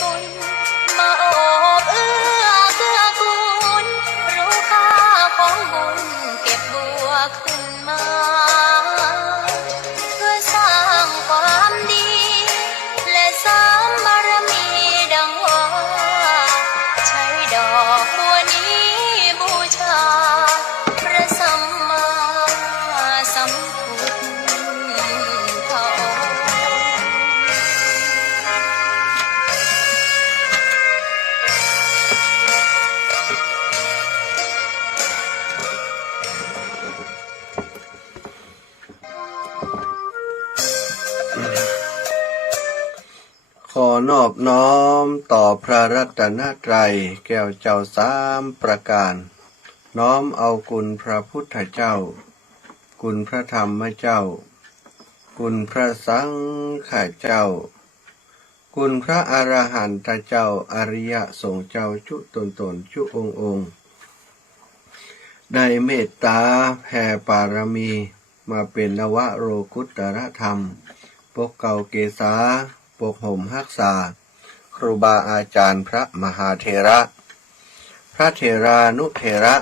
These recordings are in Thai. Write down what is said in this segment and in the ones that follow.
บุญมาโอบเอื้อเกื้อกูลรู้ค่าของบุญเก็บบัวขึ้นมาเพื่อสร้างความดีและสร้างบารมีดังว่าใช้ดอกบัวนี้บูชาพระสัมมาสัมพุทธองค์ ขอนอบน้อมต่อพระรัตนตรัยแก้วเจ้าสามประการ น้อมเอาคุณพระพุทธเจ้า คุณพระธรรมเจ้า คุณพระสังฆเจ้า คุณพระอรหันตเจ้าอริยสงฆ์เจ้าจุตนจุองค์ได้เมตตาแผ่ปารมีมาเป็นนวโรกุตตรธรรมปกเก่าเกษาปกห่มรักษาครูบาอาจารย์พระมหาเถระ พระเถรานุเถระ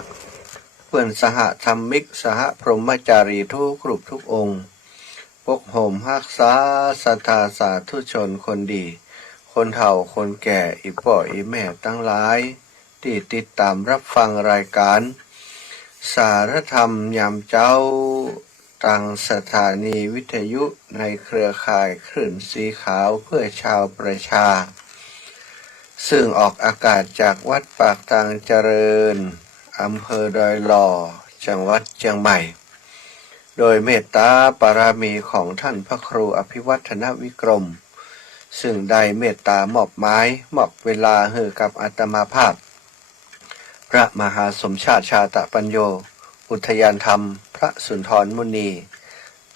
เพื่อนสหธรรมิกสหพรหมจารีทุกรูปทุกองค์ปกห่มรักษาศรัทธาสาธุชนคนดีคนเฒ่าคนแก่อีพ่ออีแม่ทั้งหลายที่ติดตามรับฟังรายการสารธรรมยามเจ้าทางสถานีวิทยุในเครือข่ายคลื่นสีขาวเพื่อชาวประชาซึ่งออกอากาศจากวัดปากทางเจริญอำเภอดอยหล่อจังหวัดเชียงใหม่โดยเมตตาปารามีของท่านพระครูอภิวัฒนวิกรมซึ่งได้เมตตามอบหมายมอบเวลาให้กับอาตมาภาพพระมหาสมชาติชาตปัญโยอุทยานธรรมพระสุนทรมุนี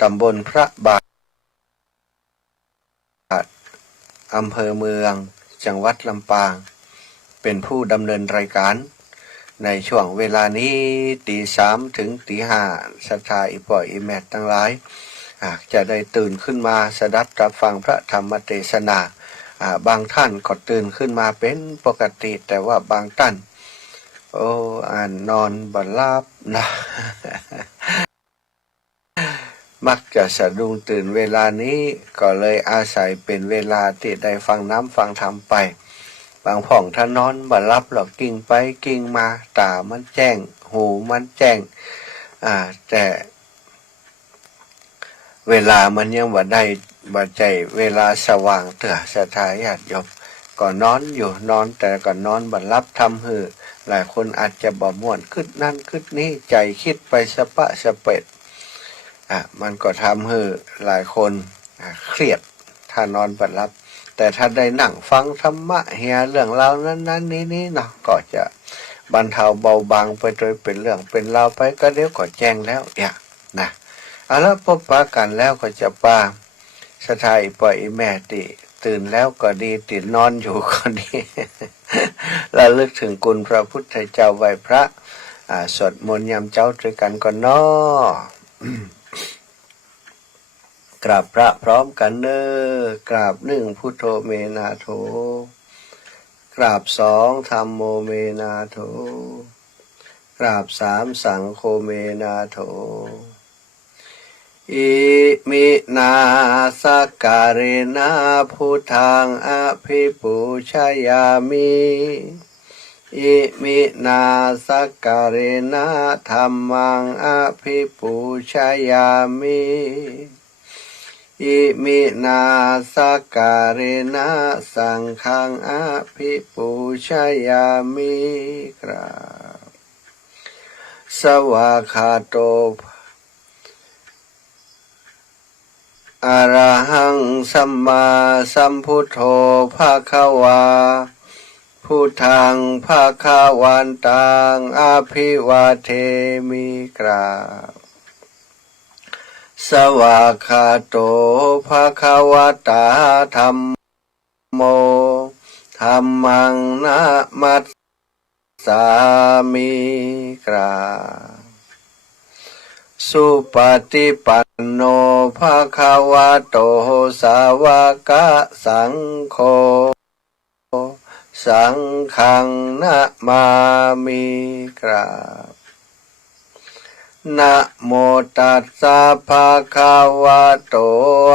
ตำบลพระบาทอำเภอเมืองจังหวัดลำปางเป็นผู้ดำเนินรายการในช่วงเวลานี้ตี3 ถึงตี 5ศรัทธาอีป่อยอีแมททั้งหลายจะได้ตื่นขึ้นมาสดับรับฟังพระธรรมเทศนาบางท่านก็ตื่นขึ้นมาเป็นปกติแต่ว่าบางท่านนอนบ่หลับนะ มักจะสะดุ้งตื่นเวลานี้ก็เลยอาศัยเป็นเวลาที่ได้ฟังน้ำฟังธรรมไปบางผ่องถ้านอนบ่หลับหรอกกิ้งไปกิ้งมาตามันแจ้งหูมันแจ้งแต่เวลามันยังบ่ได้บ่ใจเวลาสว่างเถื่อศรัทธาญาติโยมก็นอนอยู่นอนแต่ก็นอนบ่หลับทำหือหลายคนอาจจะบ่ม่วนคิดนั่นคิดนี้ใจคิดไปสะปะสะเปดมันก็ทำให้หลายคนเครียดถ้านอนบ่หลับแต่ถ้าได้นั่งฟังธรรมะเฮียเรื่องราวนั้นๆนี้เนาะก็จะบรรเทาเบาบางไปโดยเป็นเรื่องเป็นราวไปก็เดี๋ยวก็แจ้งแล้วนะเอาละพบปะกันแล้วก็จะปาสถายปล่อยแม่ติตื่นแล้วก็ดีติดนอนอยู่ก็ดีระลึกถึงคุณพระพุทธเจ้าไหว้พระสวดมนต์ยามเจ้าด้วยกันก่อนเนาะ กราบพระพร้อมกันเน้อกราบ1พุทโธเมนาโถกราบ2ธัมโมเมนาโถกราบ3สังโฆเมนาโถอิมินาสการเรนะพุทธังอภิปูชยามิอิมินาสการเรนะธัมมังอภิปูชยามิอิมินาสการเรนะสังฆังอภิปูชยามิกราบสวากขาโตอะระหังสัมมาสัมพุทโธภะคะวาพุทธังภะคะวันตังอภิวาเทมิกราบสวากขาโตภะคะวะตาธัมโมธัมมังนะมัสสามิกราบสุปฏิปันโนภะคะวะโตสาวกสังโฆ สังฆังนะมามิกราบนะโมตัสสะภะคะวะโต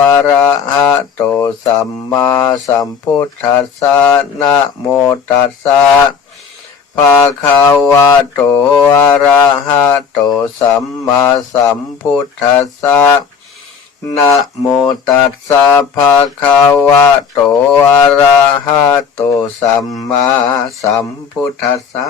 อะระหะโตสัมมาสัมพุทธัสสะนะโมตัสสะภะคะวะโตอะระหะโตสัมมาสัมพุทธัสสะนะโมตัสสะภะคะวะโตอะระหะโตสัมมาสัมพุทธัสสะ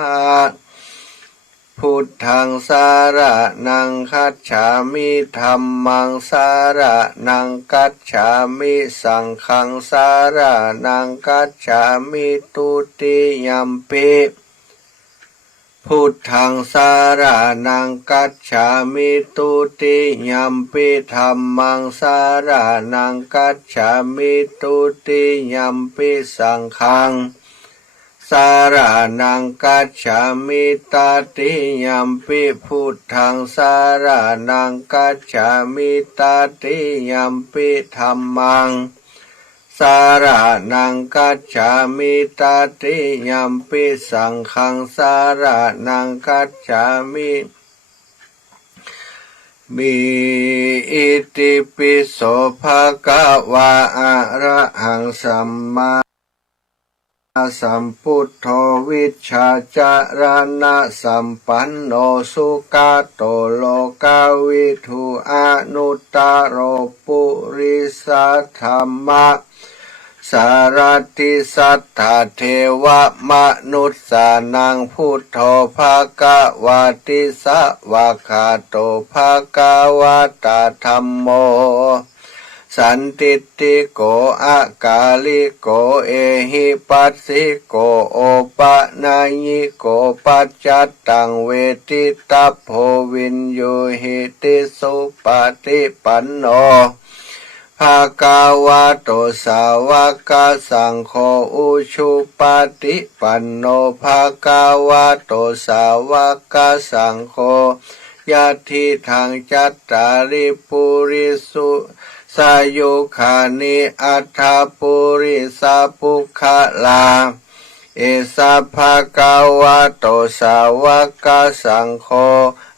พุทธังสารนังคัจฉามิธัมมังสารนังคัจฉามิสังฆังสารนังคัจฉามิทุติยัมปิพุทธังสารนังคัจฉามิทุติยัมปิธัมมังสารนังคัจฉามิทุติยัมปิสังฆังสารนังคัจฉามิตติยัมปิพุทธังสารนังคัจฉามิตติยัมปิธัมมังสารนังคัจฉามิตติยัมปิสังฆังสารนังคัจฉามิมิอิติปิโสภะคะวะอะระหังสัมมาสัมพุทโธวิชชาจารณะสัมปันโนสุขโตโลกาวิทูอนุตตโรปุริสัทธรรมะสารติสัทธาเทวมนุษสานังพุทโธภะคะวะติสวะคาโตภะคะวะตาธัมโมสันติติโกอากาลิโกเอหิปัสสิโกโอปะนายิโกปัจจัตตังเวทิตาโพวินโยหิติสุปฏิปันโนภะคะวะโตสาวกสังโฆอุชุปฏิปันโนภะคะวะโตสาวกสังโฆยะทิทังจัตตาริปุริสุสายุขานิอัฏฐปุริสาปุคลาเอสะภะคะวะโตสาวกสังโฆ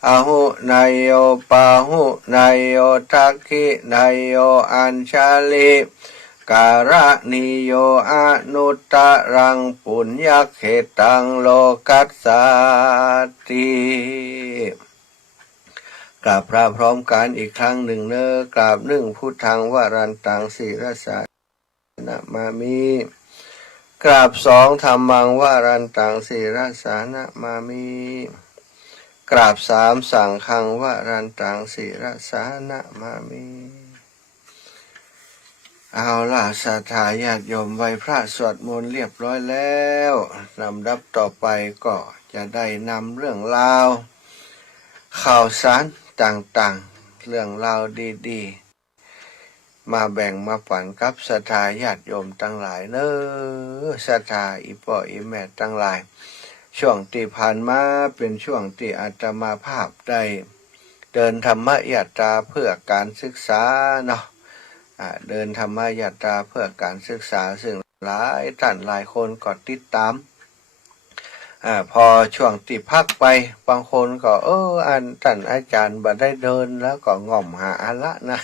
อะหุนายโยปะหุนายโยทักขินายโยอัญชลิการะนิโยอนุตตรังปุญญเขตังโลกัสสติกราบพระพร้อมกันอีกครั้งหนึ่งเนอกราบหนึ่งพุทธังวรันตังศิรสานะมามิกราบสองธัมมังวรันตังศิรสานะมามิกราบสามสังฆังวรันตังศิรสานะมามิเอาล่ะศรัทธาญาติโยมไหว้พระสวดมนต์เรียบร้อยแล้วลำดับต่อไปก็จะได้นำเรื่องราวข่าวสารต่างๆเรื่องราวดีๆมาแบ่งมาฝันกับศรัทธาญาติโยมทั้งหลายเนอะศรัทธาอีพ่ออีแม่ทั้งหลายช่วงที่ผ่านมาเป็นช่วงที่อาตมาภาพได้เดินธรรมยาตราเพื่อการศึกษาเนาะเดินธรรมยาตราเพื่อการศึกษาซึ่งหลายท่านหลายคนก็ติดตามพอช่วงที่พักไปบางคนก็อันท่านอาจารย์บ่ได้เดินแล้วก็ง่อมหาอะละนะ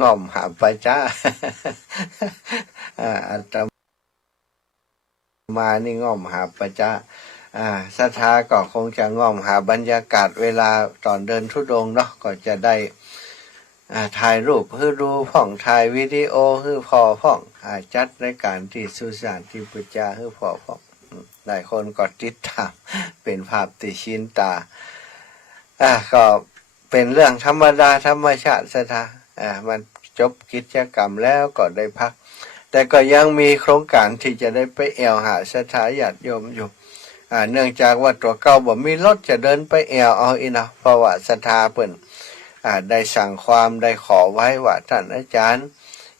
ง่อมหาปะจ้า อาตมานี่ง่อมหาปะจ้าศรัทธาก็คงจะง่อมหาบรรยากาศเวลาตอนเดินธุดงค์เนาะก็จะได้ถ่ายรูปให้ดูพ่องถ่ายวิดีโอให้พอพ่องจัดรายการที่สุสานที่ปุจจาให้พอพ่องหลายคนก็ติดตามเป็นภาพติชินตาก็เป็นเรื่องธรรมดาธรรมชาติศรัทธามันจบกิจกรรมแล้วก็ได้พักแต่ก็ยังมีโครงการที่จะได้ไปแอวหาศรัทธาญาติโยมอยู่เนื่องจากว่าตัวเก่าบ่มีรถจะเดินไปแอวเอาอีนะเพราะว่าศรัทธาเพิ่นได้สั่งความได้ขอไว้ว่าท่านอาจารย์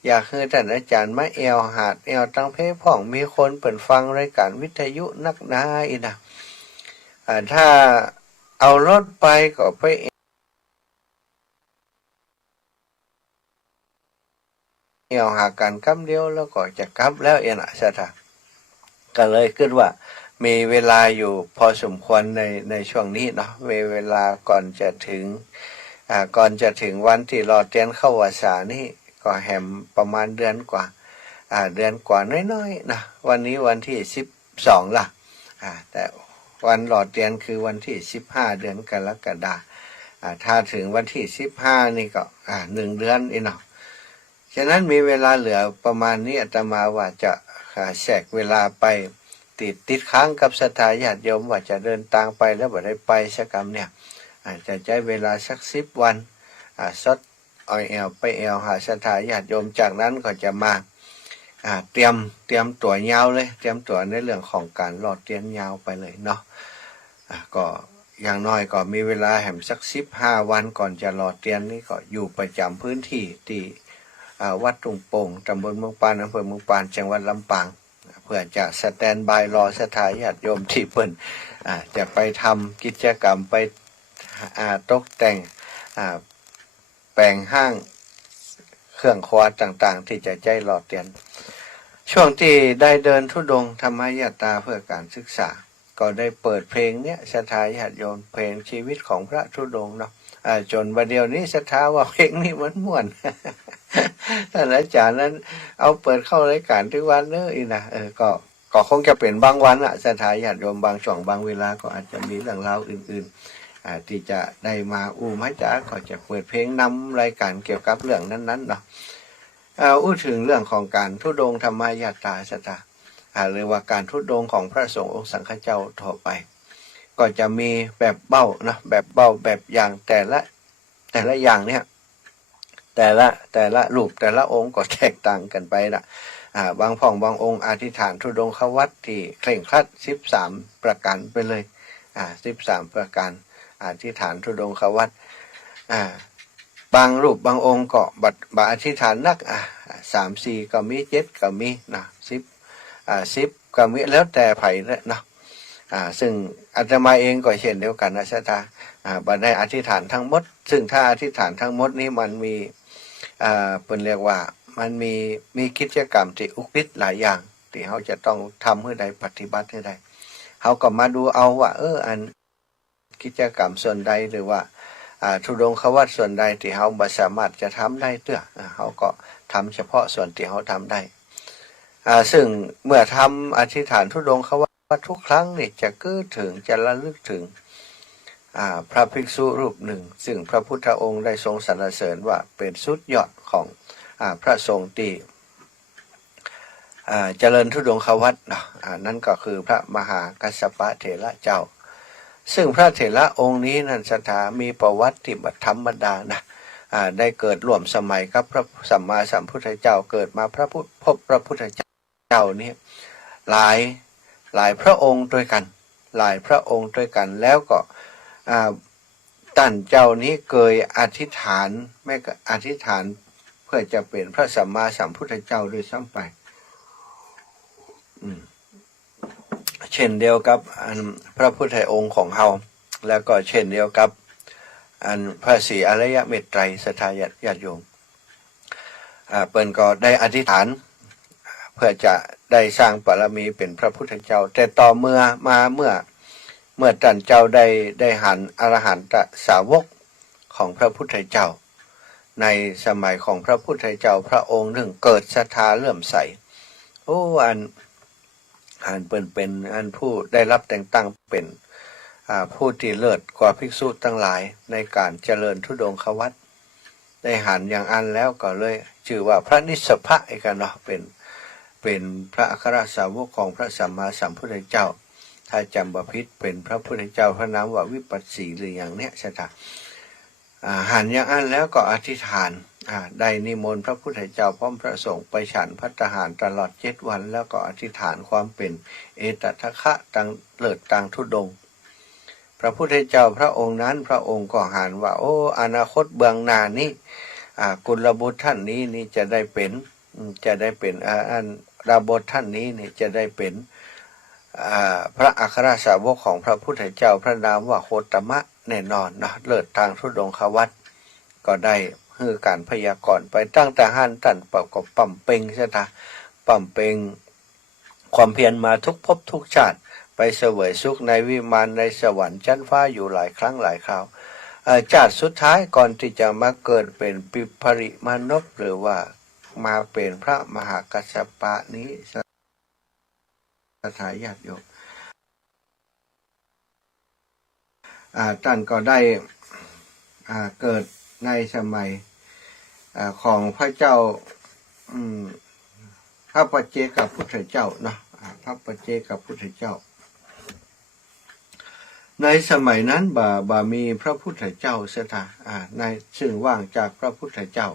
อยากให้ท่านอาจารย์มาแอวหาดแอวตั้งเพพ่องมีคนเปิดฟังรายการวิทยุนักหนาอีนะถ้าเอารถไปก็ไป เอวหากันกำเดียวแล้วก็จะกลับแล้วเอ็นะสถาก็เลยคิดว่ามีเวลาอยู่พอสมควรในช่วงนี้เนาะเวลาก่อนจะถึงวันที่รอเตียนเข้าพรรษานี่ก็แหมประมาณเดือนกว่าน้อยๆนะวันนี้วันที่12ล่ะแต่วันหลอดเตียนคือวันที่15เดือนกรกฎาถ้าถึงวันที่15นี่ก็1เดือนเนาะฉะนั้นมีเวลาเหลือประมาณนี้อาตมาว่าจะแทรกเวลาไปติดค้างกับศรัทธาญาติโยมว่าจะเดินทางไปแล้วบ่ได้ไปสักกรรมเนี่ยจะใช้เวลาสัก10 วันซดออยแอลไปแอลหาศรัทธาญาติโยมจากนั้นก็จะมาเตรียมตัวยาวเลยเตรียมตัวในเรื่องของการหลอดเตียนยาวไปเลยเนาะก็อย่างน้อยก็มีเวลาแหมสัก15 วันก่อนจะหลอดเตียนนี่ก็อยู่ประจำพื้นที่ที่วัดตุงโป่งตำบลเมืองปานอำเภอเมืองปานจังหวัดลำปางเพื่อจะสแตนบายรอศรัทธาญาติโยมที่เพิ่นจะไปทำกิจกรรมไปตกแต่งแปลงห้างเครื่องครัวต่างๆที่จะใจหลอดเตียนช่วงที่ได้เดินธุดงค์ธรรมยตราเพื่อการศึกษาก็ได้เปิดเพลงเนี้ยศรัทธาญาติโยมเพลงชีวิตของพระธุดงค์เนาะจนวันเดียวนี้ศรัทธาว่าเพลงนี้มันม่วน ท่านอาจารย์นั้นเอาเปิดเข้ารายการทุกวันเลยนะก็คงจะเป็นบางวันศรัทธาญาติโยมบางช่วงบางเวลาก็อาจจะมีเรื่องราวอื่นๆที่จะได้มาพระจ๋าก็จะเปิดเพลงนำรายการเกี่ยวกับเรื่องนั้นๆเนาะถึงเรื่องของการธุดงค์ธรรมยตราศรัทธาหรือว่าการธุดงค์ของพระสงฆ์องค์สังฆเจ้าทั่วไปก็จะมีแบบเบ้านะแบบเบ้าแบบอย่างแต่ละอย่างเนี่ยแต่ละรูปแต่ละองค์ก็แตกต่างกันไปละบางบางองค์อธิษฐานธุดงควัตรที่เคร่งครัด13ประการไปเลย13ประการอธิษฐานธุดงควัตรบางรูปบางองค์ก็บัดอธิษฐานนัก3-4ก็มี7ก็มีนะ10ก็มีแล้วแต่ไผเลยเนาะซึ่งอาตมาเองก็เช่นเดียวกันนะศรัทธาบัดได้อธิษฐานทั้งหมดซึ่งถ้าอธิษฐานทั้งหมดนี้มันมีเป็นเรียกว่ามันมีกิจกรรมที่อุกฤษหลายอย่างที่เขาจะต้องทำให้ได้ปฏิบัติให้ได้เขาก็มาดูเอาว่าอันกิจกรรมส่วนใดหรือว่าธุดงควัตรส่วนใดที่เขาบ่สามารถจะทำได้เตื้อเขาก็ทำเฉพาะส่วนที่เขาทำได้ซึ่งเมื่อทำอธิษฐานธุดงควัตรทุกครั้งนี่จะเกิดถึงจะระลึกถึงพระภิกษุรูปหนึ่งซึ่งพระพุทธองค์ได้ทรงสรรเสริญว่าเป็นสุดยอดของพระสงฆ์ที่เจริญธุดงควัตรนั่นก็คือพระมหากัสสปะเถระเจ้าซึ่งพระเถระองค์นี้นั้นศรัทธามีประวัติที่บัดธรรมดานะได้เกิดร่วมสมัยกับพระสัมมาสัมพุทธเจ้าเกิดมาพบพระพุทธเจ้านี้หลายพระองค์ด้วยกันแล้วก็ท่านเจ้านี้เคยอธิษฐานไม่ก็อธิษฐานเพื่อจะเป็นพระสัมมาสัมพุทธเจ้าด้วยซ้ำไปเช่นเดียวกับพระพุทธองค์ของเฮาแล้วก็เช่นเดียวกับพระศรีอริยเมตไตรศรัทธาญาติโยมเปิ้นก็ได้อธิษฐานเพื่อจะได้สร้างบารมีเป็นพระพุทธเจ้าแต่ต่อเมื่อท่านเจ้าได้หันอรหันตสาวกของพระพุทธเจ้าในสมัยของพระพุทธเจ้าพระองค์หนึ่งเกิดศรัทธาเลื่อมใสอันเป็นอันผู้ได้รับแต่งตั้งเป็นผู้ที่เลิศกว่าภิกษุทั้งหลายในการเจริญธุดงควัตรได้หันอย่างอันแล้วก็เลยชื่อว่าพระนิสสภะอีกเนาะเป็นพระอัครสาวกของพระสัมมาสัมพุทธเจ้าถ้าจำบ่ผิดเป็นพระพุทธเจ้าพระนามว่าวิปัสสีหรืออย่างเนี้ยใช่ไหมหันอย่างอันแล้วก็อธิษฐานได้นิมนต์พระพุทธเจ้าพร้อมพระสงฆ์ไปฉันภัตตาหารตลอด7 วันแล้วก็อธิษฐานความเป็นเอตทัคคะตังเลิศตังธุดงค์พระพุทธเจ้าพระองค์นั้นพระองค์ก็หันว่าอนาคตเบื้องหน้านี้กุลบุตรท่านนี้นี่จะได้เป็นอันดาบทท่านนี้นี่จะได้เป็นพระอัครสาวกของพระพุทธเจ้าพระนามว่าโคตมะแน่นอนนะเลิศทางธุดงควัตรก็ได้ คือการพยากรณ์ไปตั้งแต่หันตันเป่าก็ปั่มเป่งใช่ไหมปั่มเป่งความเพียรมาทุกภพทุกชาติไปเสวยสุขในวิมานในสวรรค์ชั้นฟ้าอยู่หลายครั้งหลายคราวชาติสุดท้ายก่อนที่จะมาเกิดเป็นปิภริมานพหรือว่ามาเป็นพระมหากัสสปะนี้สถาญาติโยมท่านก็ได้เกิดในสมัยของพระเจ้าพระปัจเจกพุทธเจ้าเนาะพระปัจเจกพุทธเจ้าในสมัยนั้นบ่มีพระพุทธเจ้าเสถาในซึ่งว่างจากพระพุทธเจ้า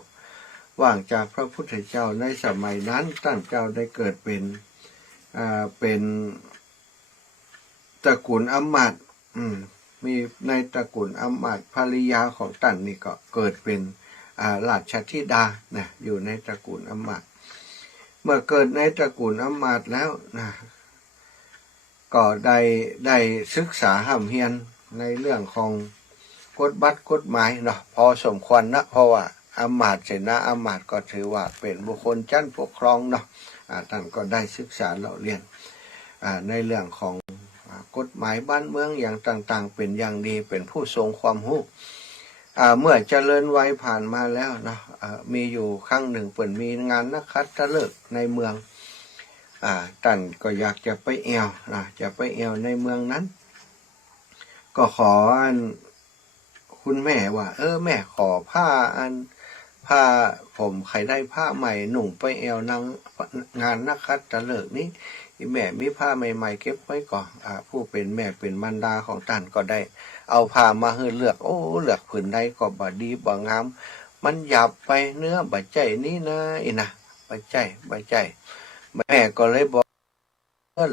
ว่างจากพระพุทธเจ้าในสมัยนั้นท่านเจ้าได้เกิดเป็นตระกูลอำมาตย์มีในตระกูลอำมาตย์ภริยาของท่านนี่ก็เกิดเป็นราชธิดานะอยู่ในตระกูลอำมาตย์เมื่อเกิดในตระกูลอำมาตย์แล้วนะก็ได้ศึกษาห้ำเฮียนในเรื่องของกฎหมายเนาะพอสมควรนะเพราะว่าอำมาตย์เสนาอำมาตย์ก็ถือว่าเป็นบุคคลชั้นปกครองเนาะท่านก็ได้ศึกษาเราเรียนในเรื่องของกฎหมายบ้านเมืองอย่างต่างๆเป็นอย่างดีเป็นผู้ทรงความรู้เมื่อเจริญวัยผ่านมาแล้วเนาะมีอยู่ครั้งหนึ่งเปิ่นมีงานนักขัตฤกษ์ในเมืองท่านก็อยากจะไปแอวจะไปแอวในเมืองนั้นก็ขอคุณแม่ว่าแม่ขอผ้าผมใครได้ผ้าใหม่หนุ่งไปแอวนางงานนักขัตฤกษ์นี้แม่มีผ้าใหม่ๆเก็บไว้ก่อนผู้เป็นแม่เป็นมารดาของท่านก็ได้เอาผ้ามาให้เลือกเลือกผืนใดก็บ่ดีบ่งามมันหยาบไปเนื้อบ่ใจนี่นะบ่ใจแม่ก็เลยบอก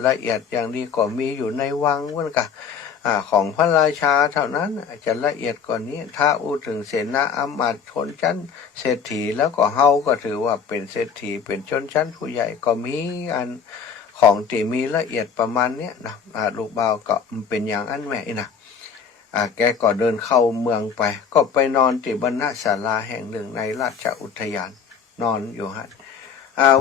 ละเอียดอย่างดีก็มีอยู่ในวังเหมือนกันของพระราชาเท่านั้นจะละเอียดกว่านี้ถ้าอู้ถึงเสนาอำมาตย์ชนชั้นเศรษฐีแล้วก็เฮาก็ถือว่าเป็นเศรษฐีเป็นชนชั้นผู้ใหญ่ก็มีของที่มีละเอียดประมาณเนี้ยนะลูกบ่าวก็เป็นอย่างอันแม่นะแกก็เดินเข้าเมืองไปก็ไปนอนที่บรรณศาลาแห่งหนึ่งในราชอุทยานนอนอยู่ฮะ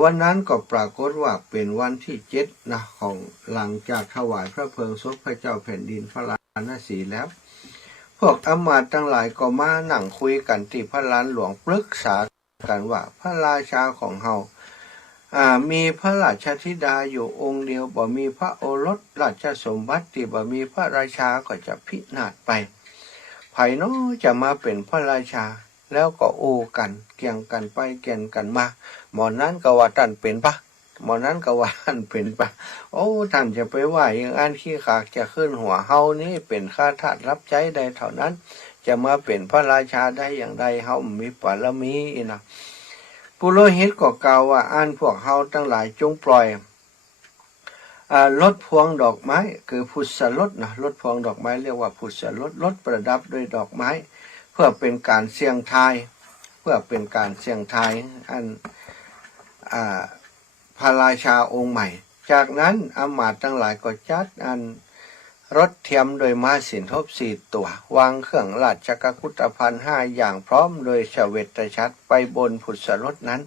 วันนั้นก็ปรากฏว่าเป็นวันที่7นะของหลังจากถวายพระเพลิงศพพระเจ้าแผ่นดินพระราชสีแล้วพวกอำมาตย์ทั้งหลายก็มานั่งคุยกันที่พระลานหลวงปรึกษากันว่าพระราชาของเฮามีพระราชธิดาอยู่องค์เดียวบ่มีพระโอรสราชสมบัติที่บ่มีพระราชาก็จะพินาศไปไผโน้จะมาเป็นพระราชาแล้วก็โอ้กันเกี่ยงกันไปเกี่ยงกันมาหมอนั้นก็ว่าท่านเป็นปะหมอนั้นก็ว่าท่านเป็นปะท่านจะไปว่าอย่างอันขี้ขากจะขึ้นหัวเฮานี่เป็นข้าทาสรับใช้ได้เท่านั้นจะมาเป็นพระราชาได้อย่างใดเฮามีบารมีนะปุโรหิตก็กล่าวว่าพวกเฮาทั้งหลายจงปล่อยรถพวงดอกไม้คือพุทธรถนะรถพวงดอกไม้เรียกว่าพุทธรถประดับด้วยดอกไม้เพื่อเป็นการเสี่ยงทายพระราชาองค์ใหม่จากนั้นอำมาตย์ทั้งหลายก็จัดรถเทียมโดยม้าสินทบ4 ตัววางเครื่องราชกุฏภัณฑ์5 อย่างพร้อมโดยเฉวตชัดไปบนพุทธรถนั้น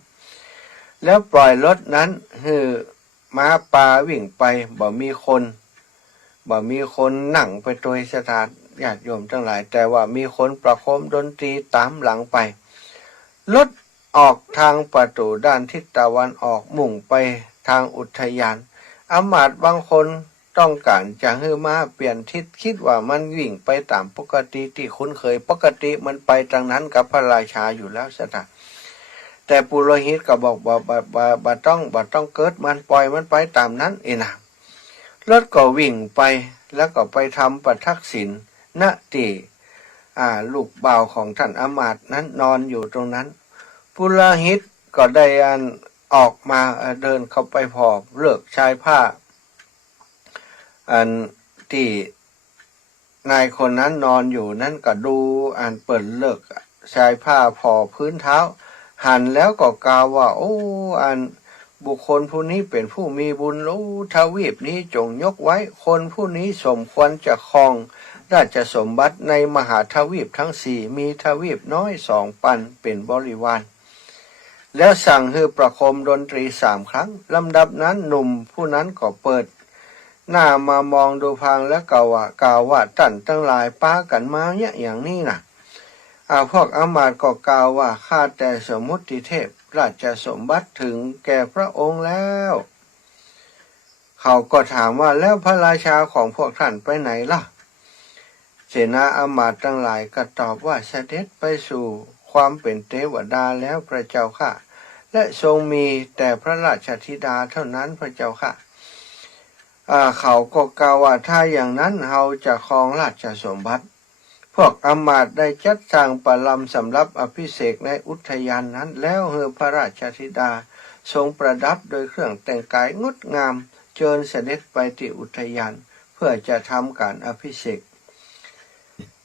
แล้วปล่อยรถนั้นคือม้าปลาวิ่งไปบ่มีคนนั่งไปโดยสถานญาติโยมทั้งหลายแต่ว่ามีคนประโคมดนตรีตามหลังไปรถออกทางประตูด้านทิศตะวันออกมุ่งไปทางอุทยานอำมาตย์บางคนต้องการจะให้ม้าเปลี่ยนทิศคิดว่ามันวิ่งไปตามปกติที่คุ้นเคยปกติมันไปทางนั้นกับพระราชาอยู่แล้วสถานแต่ปุโรหิตก็บอกบ่ต้องเกิดมันปล่อยมันไปตามนั้นนะรถก็วิ่งไปแล้วก็ไปทำประทักษิณณที่ลูกบ่าวของท่านอมาตย์นั้นนอนอยู่ตรงนั้นปุโรหิตก็ได้ออกมาเดินเข้าไปพอเลิกชายผ้าที่นายคนนั้นนอนอยู่นั้นก็ดูเปิดเลิกชายผ้าพอพื้นเท้าหันแล้วก็กล่าวว่าบุคคลผู้นี้เป็นผู้มีบุญทวีปนี้จงยกไว้คนผู้นี้สมควรจะครอง ราชสมบัติในมหาทวีปทั้งสี่มีทวีปน้อย2 ปันเป็นบริวารแล้วสั่งให้ประโคมดนตรี3 ครั้งลำดับนั้นหนุ่มผู้นั้นก็เปิดหน้ามามองดูพังและกล่าวว่าท่านทั้งหลายป้ากันมาเนี่ยอย่างนี้นะพวกอมาตย์ก็กล่าวว่าข้าแต่สมุติเทพราชสมบัติถึงแก่พระองค์แล้วเขาก็ถามว่าแล้วพระราชาของพวกท่านไปไหนล่ะเสนาอมาตย์ทั้งหลายก็ตอบว่าเสด็จไปสู่ความเป็นเทวดาแล้วพระเจ้าค่ะและทรงมีแต่พระราชธิดาเท่านั้นพระเจ้าค่ะเขาก็กล่าวว่าถ้าอย่างนั้นเราจะครองราชสมบัติพวกอมาตย์ได้จัดสร้างปลำสำหรับอภิเษกในอุทยานนั้นแล้วเฮอพระราชธิดาทรงประดับโดยเครื่องแต่งกายงดงามเชิญเสด็จไปที่อุทยานเพื่อจะทำการอภิเษก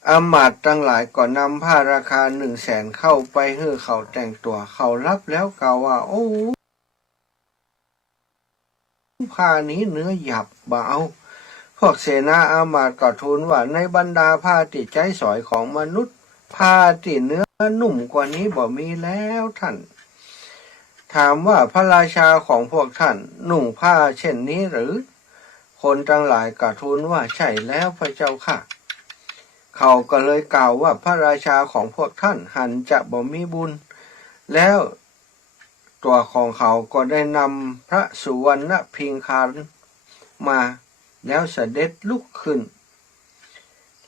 อมาตย์ทั้งหลายก็นำผ้าราคา100,000เข้าไปให้เขาแต่งตัวเขารับแล้วกล่าวว่าโอ้ผ้านี้เนื้อหยาบเบาพวกเสนาอามาตย์ก็ทูลว่าในบรรดาผ้าที่ใช้สอยของมนุษย์ผ้าที่เนื้อนุ่มกว่านี้บ่มีแล้วท่านถามว่าพระราชาของพวกท่านนุ่งผ้าเช่นนี้หรือคนทั้งหลายก็ทูลว่าใช่แล้วพระเจ้าค่ะเขาก็เลยกล่าวว่าพระราชาของพวกท่านหันจะบ่มีบุญแล้วตัวของเขาก็ได้นำพระสุวรรณพิงคารมาแล้วเสด็จลุกขึ้น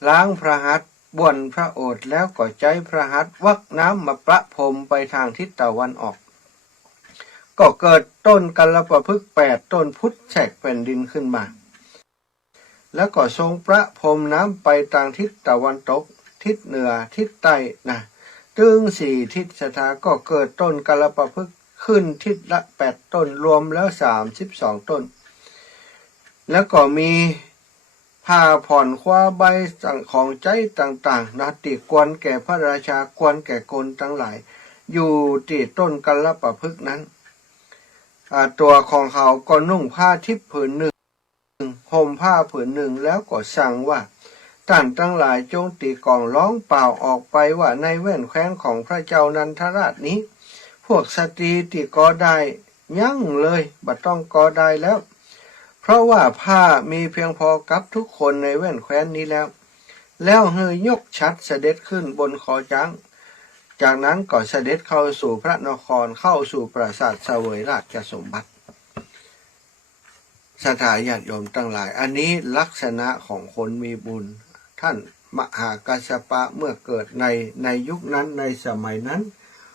ล้างพระหัตถ์บ้วนพระโอษฐ์แล้วก็ใจพระหัตถ์วักน้ำมาประพรมไปทางทิศตะวันออกก็เกิดต้นกัลปพฤกษ์8 ต้นพุทธแฉกแผ่นดินขึ้นมาแล้วก็ทรงประพรมน้ำไปทางทิศตะวันตกทิศเหนือทิศใต้นะถึง4 ทิศสถาก็เกิดต้นกัลปพฤกษ์ขึ้นทิศละ8 ต้นรวมแล้ว32 ต้นแล้วก็มีผ้าผ่อนคว้าใบของใจต่างๆนะติกวนแก่พระราชากวนแก่คนทั้งหลายอยู่ที่ต้นกัลปพฤกษ์นั้นตัวของเขาก็นุ่งผ้าทิพย์ผืนหนึ่งห่มผ้าผืนหนึ่งแล้วก็สั่งว่าท่านทั้งหลายจงตีกลองร้องเปล่าออกไปว่าในแว่นแคว้นของพระเจ้านันทราชนี้พวกสตรีตีกอได้ยั่งเลยบัดต้องกอได้แล้วเพราะว่าผ้ามีเพียงพอกับทุกคนในแว่นแคว้นนี้แล้วเฮยยกชัดเสด็จขึ้นบนคอช้างจากนั้นก็เสด็จเข้าสู่พระนครเข้าสู่ปราสาทเสวยราชสมบัติสถาญาติโยมทั้งหลายอันนี้ลักษณะของคนมีบุญท่านมหากัสสปะเมื่อเกิดในยุคนั้นในสมัยนั้น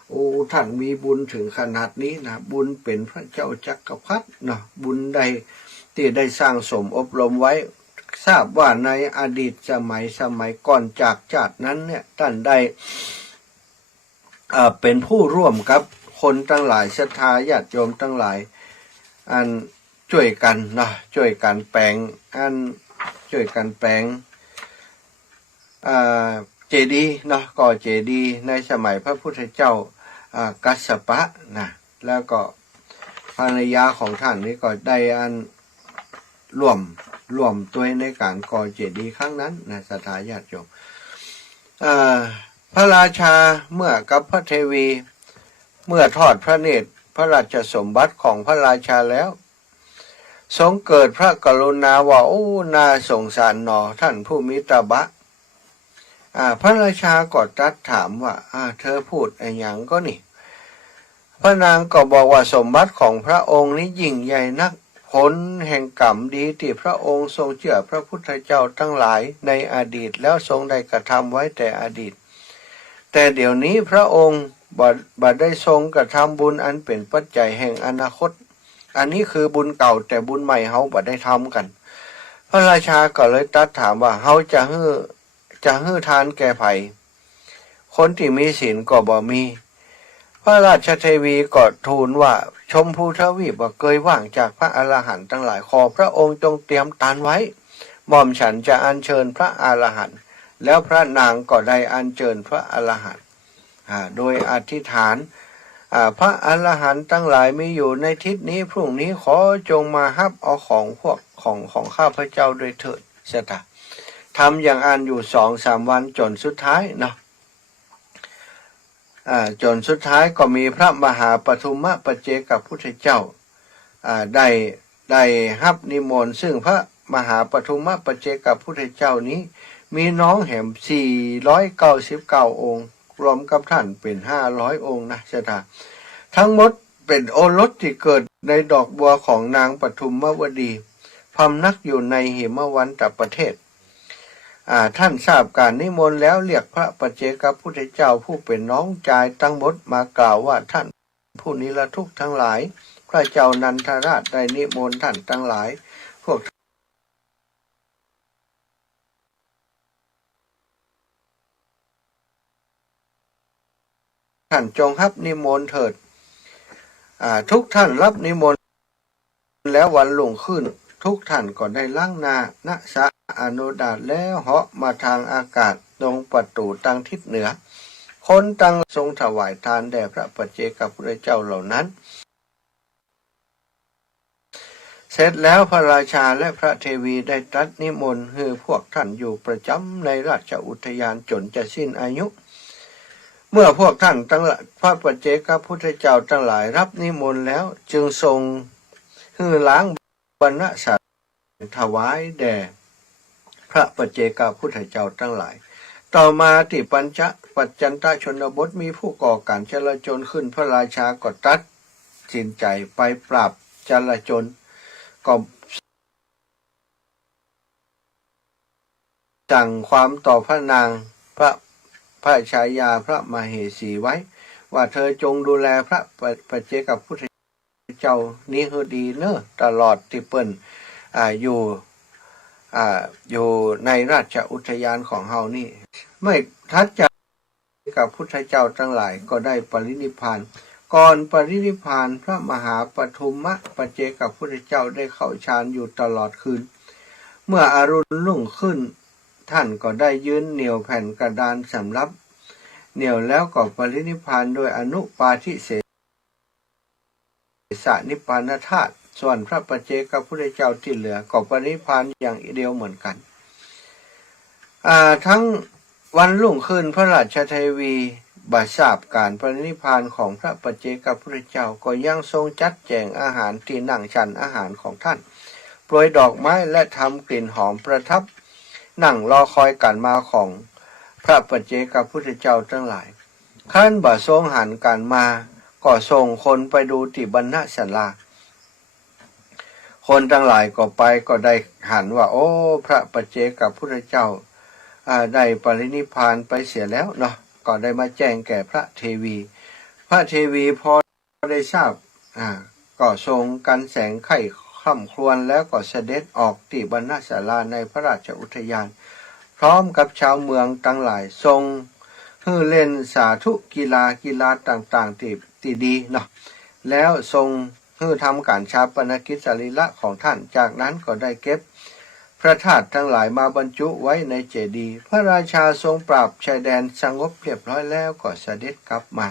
โอ้ท่านมีบุญถึงขนาดนี้นะบุญเป็นพระเจ้าจักรพรรดิเนาะบุญใดที่ได้สร้างสมอบรมไว้ทราบว่าในอดีตสมัยก่อนจากชาตินั้นเนี่ยท่านได้เป็นผู้ร่วมกับคนทั้งหลายศรัทธาญาติโยมทั้งหลายอันช่วยกันนะช่วยกันแปลงช่วยกันแปลงเจดีย์เนาะก่อเจดีย์ในสมัยพระพุทธเจ้ากัสสปะนะแล้วก็ภรรยาของท่านนี้ก็ได้ร่วมตัวในการก่อเจดีย์ครั้งนั้นนะศรัทธาญาติโยมพระราชาเมื่อกับพระเทวีเมื่อทอดพระเนตรพระราชสมบัติของพระราชาแล้วทรงเกิดพระกรุณาว่าโอ้น่าสงสารหนอท่านผู้มีตบะพระราชาก็ตรัสถามว่าเธอพูดอะไรอย่างก็นี่พระนางก็บอกว่าสมบัติของพระองค์นี้ยิ่งใหญ่นักผลแห่งกรรมดีที่พระองค์ทรงเชื่อพระพุทธเจ้าทั้งหลายในอดีตแล้วทรงได้กระทำไว้แต่อดีตแต่เดี๋ยวนี้พระองค์บ่ได้ทรงกระทำบุญอันเป็นปัจจัยแห่งอนาคตอันนี้คือบุญเก่าแต่บุญใหม่เฮาบ่ได้ทำกันพระราชาก็เลยตรัสถามว่าเฮาจะฮื้อทานแก่ไผคนที่มีศีลก็บ่มีพระราชเทวีก็ทูลว่าชมพูทวีปว่าเกยว่างจากพระอรหันต์ทั้งหลายขอพระองค์จงเตรียมตานไว้หม่อมฉันจะอัญเชิญพระอรหันต์แล้วพระนางก็ได้อัญเชิญพระอรหันต์โดยอธิษฐานพระอรหันต์ทั้งหลายมีอยู่ในทิศนี้พรุ่งนี้ขอจงมาฮับเอาของพวกของข้าพเจ้าโดยเถิดสตา ทำอย่างอันอยู่2-3 วันจนสุดท้ายเนาะจนสุดท้ายก็มีพระมหาปฐุมปัจเจกพุทธเจ้าได้รับนิมนต์ซึ่งพระมหาปฐุมปัจเจกพุทธเจ้านี้มีน้องแหม499 องค์รวมกับท่านเป็น500 องค์นะเสถาทั้งหมดเป็นโอรสที่เกิดในดอกบัวของนางปฐุมวดีพำนักอยู่ในหิมวันตประเทศท่านทราบการนิมนต์แล้วเรียกพระปัจเจกพุทธเจ้าผู้เป็นน้องชายทั้งหมดมากล่าวว่าท่านผู้นิรทุกข์ทั้งหลายพระเจ้านันทราชได้นิมนต์ท่านทั้งหลายพวกท่านจงรับนิมนต์เถิดทุกท่านรับนิมนต์แล้ววันรุ่งขึ้นทุกท่านก็ได้ล้างหน้าณสระอโนดาตแล้วเหาะมาทางอากาศตรงประตูทางทิศเหนือคนตั้งทรงถวายทานแด่พระปัจเจกพุทธเจ้าเหล่านั้นเสร็จแล้วพระราชาและพระเทวีได้ตรัสนิมนต์ให้พวกท่านอยู่ประจำในราชอุทยานจนจะสิ้นอายุเมื่อพวกท่านทั้งพระปัจเจกพุทธเจ้าทั้งหลายรับนิมนต์แล้วจึงทรงให้ล้างบรรณสัตว์ถวายแด่พระปัจเจกพุทธเจ้าทั้งหลายต่อมาที่ปัจจันตชนบทมีผู้ก่อการจลาจลขึ้นพระราชาก็ตัดสินใจไปปราบจลาจลก็สั่งความต่อพระนางพระชายาพระมเหสีไว้ว่าเธอจงดูแลพระปัจเจกพุทธเจ้านี้ให้ดีเนอะตลอดที่เปิ้นอยู่ในราชอุทยานของเฮานี่ไม่ทัดจากกับพุทธเจ้าทั้งหลายก็ได้ปรินิพพานก่อนปรินิพพานพระมหาปฐุมปัจเจกพุทธเจ้าได้เข้าฌานอยู่ตลอดคืนเมื่ออรุณรุ่งขึ้นท่านก็ได้ยืนเหนี่ยวแผ่นกระดานสำรับเหนี่ยวแล้วก็ปรินิพพานโดยอนุปาทิเสสนิพพานธาตุส่วนพระปัจเจกพุทธเจ้าที่เหลือก็ปรินิพพานอย่างเดียวเหมือนกันทั้งวันรุ่งขึ้นพระราชเทวีบัดทราบการปรินิพพานของพระปัจเจกพุทธเจ้าก็ยังทรงจัดแจงอาหารที่นั่งฉันอาหารของท่านโปรยดอกไม้และทำกลิ่นหอมประทับนั่งรอคอยการมาของพระปัจเจกพุทธเจ้าทั้งหลายขั้นบ่ทรงหันการมาก็ส่งคนไปดูที่บรรณศาลาคนทั้งหลายก็ไปก็ได้หันว่าโอ้พระปัจเจกพุทธเจ้าได้ปรินิพพานไปเสียแล้วเนาะก็ได้มาแจ้งแก่พระเทวีพระเทวีพอได้ทราบก็ทรงกันแสงไข่คร่ำครวญแล้วก็เสด็จออกที่บรรณศาลาในพระราชอุทยานพร้อมกับชาวเมืองทั้งหลายทรงเล่นสาธุกีฬาต่างๆที่ดีเนาะแล้วทรงทำการชาปนกิจสรีระของท่านจากนั้นก็ได้เก็บพระธาตุทั้งหลายมาบรรจุไว้ในเจดีย์พระราชาทรงปราบชายแดนสงบเรียบร้อยแล้วก็เสด็จกลับมา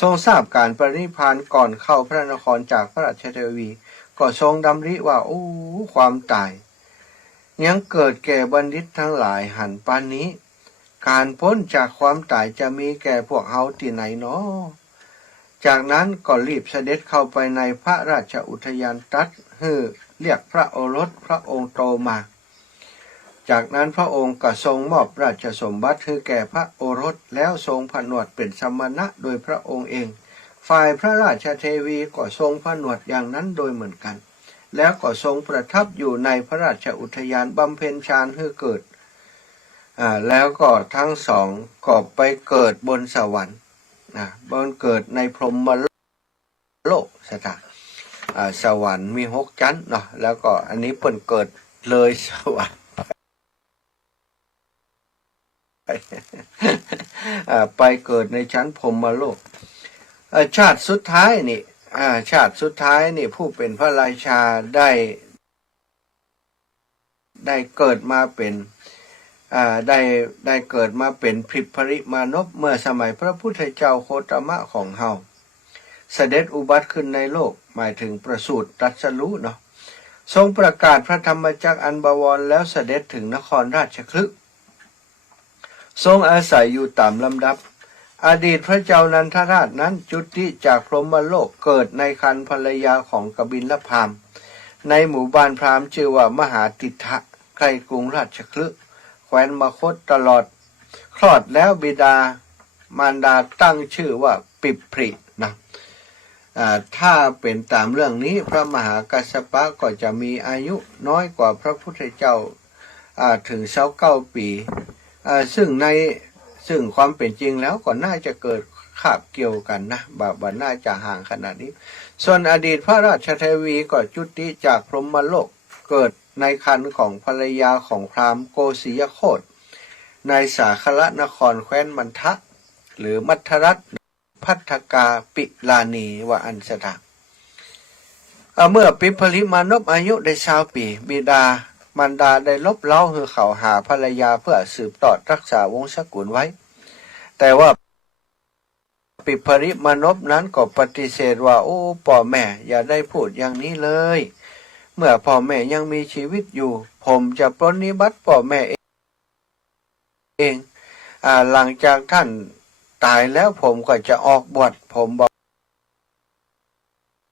ทรงทราบการปรินิพพานก่อนเข้าพระนครจากพระราชเทวีก็ทรงดำริว่าโอ้ความตายยังเกิดแก่บัณฑิตทั้งหลายหันปานนี้การพ้นจากความตายจะมีแก่พวกเฮาที่ไหนเนาะจากนั้นก็รีบเสด็จเข้าไปในพระราชอุทยานตรัสเรียกพระโอรสพระองค์โตมาจากนั้นพระองค์ก็ทรงมอบราชสมบัติให้แก่พระโอรสแล้วทรงผนวดเป็นสมณะโดยพระองค์เองฝ่ายพระราชเทวีก็ทรงผนวดอย่างนั้นโดยเหมือนกันแล้วก็ทรงประทับอยู่ในพระราชอุทยานบำเพ็ญฌานให้เกิดแล้วก็ทั้งสองก็ไปเกิดบนสวรรค์บนเกิดในพรหมโลกสวรรค์มี6 ชั้นเนาะแล้วก็อันนี้เพิ่นเกิดเลยสวรรค์ไปเกิดในชั้นพรหมโลกชาติสุดท้ายนี่ผู้เป็นพระราชาได้เกิดมาเป็นได้เกิดมาเป็นพริพริมานพเมื่อสมัยพระพุทธเจ้าโคตมะของเฮาเสด็จอุบัติขึ้นในโลกหมายถึงประสูติตรัสรู้เนาะ ทรงประกาศพระธรรมจักรอันบวรแล้วเสด็จถึงนครราชคฤห์ทรงอาศัยอยู่ตามลำดับอดีตพระเจ้านันทราชนั้นจุติจากพรหมโลกเกิดในครรภ์ภรรยาของกบิลพราหมณ์ในหมู่บ้านพราหมณ์ชื่อว่ามหาติถะใกล้กรุงราชคฤห์แคว้นมคธตลอดคลอดแล้วบิดามารดาตั้งชื่อว่าปิพรินะถ้าเป็นตามเรื่องนี้พระมหากัสสปะก็จะมีอายุน้อยกว่าพระพุทธเจ้าถึง29 ปีซึ่งความเป็นจริงแล้วก็น่าจะเกิดคาบเกี่ยวกันนะบ่น่าจะห่างขนาดนี้ส่วนอดีตพระราชเทวีก็จุติจากพรหมโลกเกิดในครรภ์ของภรรยาของพราหมณ์โกศิยโคตในสาคละนครแคว้นมันทะหรือมัทรัฐพัทธกาปิลานีวอันสดาเมื่อปิพลิมานพอายุได้20 ปีบิดามารดาได้ลบเล้าคือเขาหาภรรยาเพื่อสืบต่อรักษาวงศกุลไว้แต่ว่าปิพลิมานพนั้นก็ปฏิเสธว่าโอ้พ่อแม่อย่าได้พูดอย่างนี้เลยเมื่อพ่อแม่ยังมีชีวิตอยู่ผมจะปรนนิบัติพ่อแม่เองหลังจากท่านตายแล้วผมก็จะออกบวชผมบอก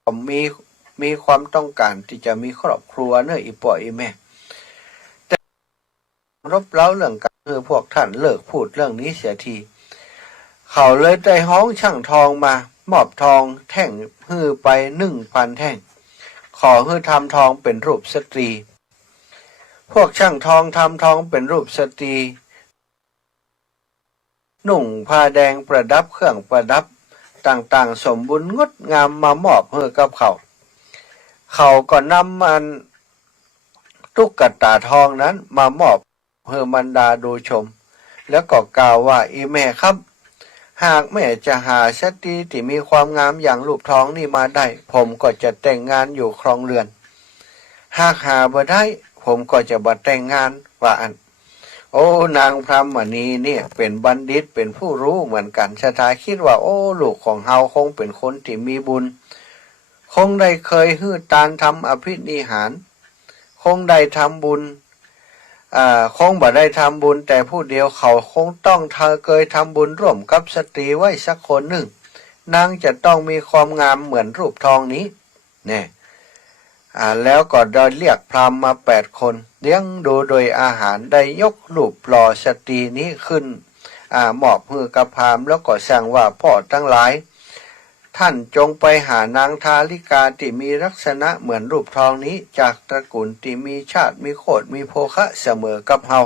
ผมมีความต้องการที่จะมีครอบครัวเนอะอีพ่ออีแม่แต่รบเร้าเรื่องการคือพวกท่านเลิกพูดเรื่องนี้เสียทีเขาเลยได้ฮ้องช่างทองมามอบทองแท่งฮือไป1,000 แท่งขอฮือทำทองเป็นรูปสตรีพวกช่างทองทำทองเป็นรูปสตรีนุ่งผ้าแดงประดับเครื่องประดับต่างๆสมบูรณ์งดงามมามอบให้กับเขาก็นำมันตุ๊กตาทองนั้นมามอบให้มารดาดูชมแล้วก็กล่าวว่าอีแม่ครับหากแม่จะหาสตรีที่มีความงามอย่างรูปทองนี่มาได้ผมก็จะแต่งงานอยู่ครองเรือนหากหาบ่ได้ผมก็จะบ่แต่งงานว่าอันโอ้นางพรหมณีเนี่ยเป็นบัณฑิตเป็นผู้รู้เหมือนกันชะตาคิดว่าโอ้ลูกของเฮาคงเป็นคนที่มีบุญคงได้เคยฮื้อตานทำอภินิหารคงได้ทำบุญคงบ่ได้ทำบุญแต่ผู้เดียวเขาคงต้องเคยทำบุญร่วมกับสตรีไว้สักคนหนึ่งนางจะต้องมีความงามเหมือนรูปทองนี้เนี่ยแล้วก็ได้เรียกพราหมณ์มา8 คนเลี้ยงดูโดยอาหารได้ยกรูปหล่อสตรีนี้ขึ้นมอบให้กับพราหมณ์แล้วก็สั่งว่าพ่อทั้งหลายท่านจงไปหานางทาลิกาที่มีลักษณะเหมือนรูปทองนี้จากตระกูลที่มีชาติมีโคตรมีโภคะเสมอกับเฮา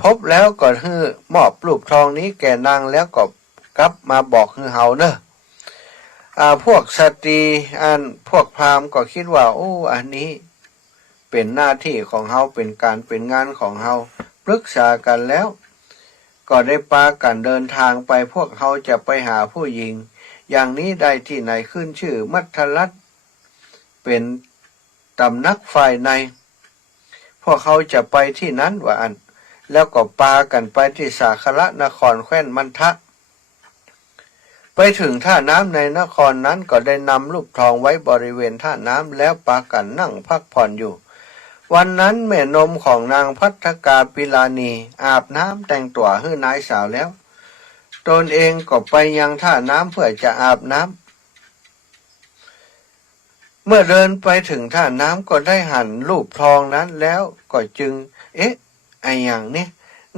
พบแล้วก็ให้มอบรูปทองนี้แก่นางแล้วก็กลับมาบอกให้เฮาเนอะพวกสตรีพวกพราหมณ์ก็คิดว่าโอ้อันนี้เป็นหน้าที่ของเฮาเป็นการเป็นงานของเฮาปรึกษากันแล้วก็ได้ปากันเดินทางไปพวกเฮาจะไปหาผู้หญิงอย่างนี้ได้ที่ไหนขึ้นชื่อมัทรัฐเป็นตำนักฝ่ายในพวกเขาจะไปที่นั้นว่าอันแล้วก็ปากันไปที่สาคละนครแคว้นมันทะไปถึงท่าน้ำในนครนั้นก็ได้นำรูปทองไว้บริเวณท่าน้ำแล้วปากันนั่งพักผ่อนอยู่วันนั้นแม่นมของนางพัทธกาปิลานีอาบน้ำแต่งตัวให้นายสาวแล้วตนเองก็ไปยังท่าน้ำเพื่อจะอาบน้ำเมื่อเดินไปถึงท่าน้ำก็ได้หันรูปทองนั้นแล้วก็จึงไอ้อย่างนี้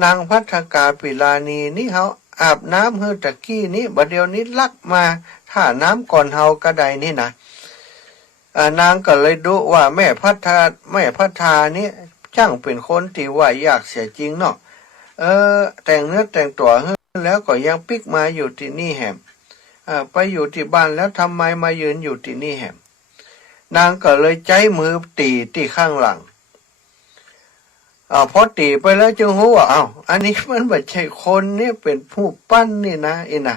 นางพัทธกาปิลานีนี่เขาอาบน้ำเฮือตะกี้นี้บัดเดี๋ยวนี้ลักมาท่าน้ำก่อนเฮากระไดนี่นะนางก็เลยดูว่าแม่พัทธานี่ช่างเป็นคนที่ว่ายากเสียจริงเนาะแต่งเนื้อแต่งตัวแล้วก็ยังปิกมาอยู่ที่นี่แหมไปอยู่ที่บ้านแล้วทำไมมายืนอยู่ที่นี่แหมนางก็เลยใจมือตีที่ข้างหลังพอตีไปแล้วจึงรู้ว่าอันนี้มันไม่ใช่คนนี่เป็นผู้ปั้นนี่นะ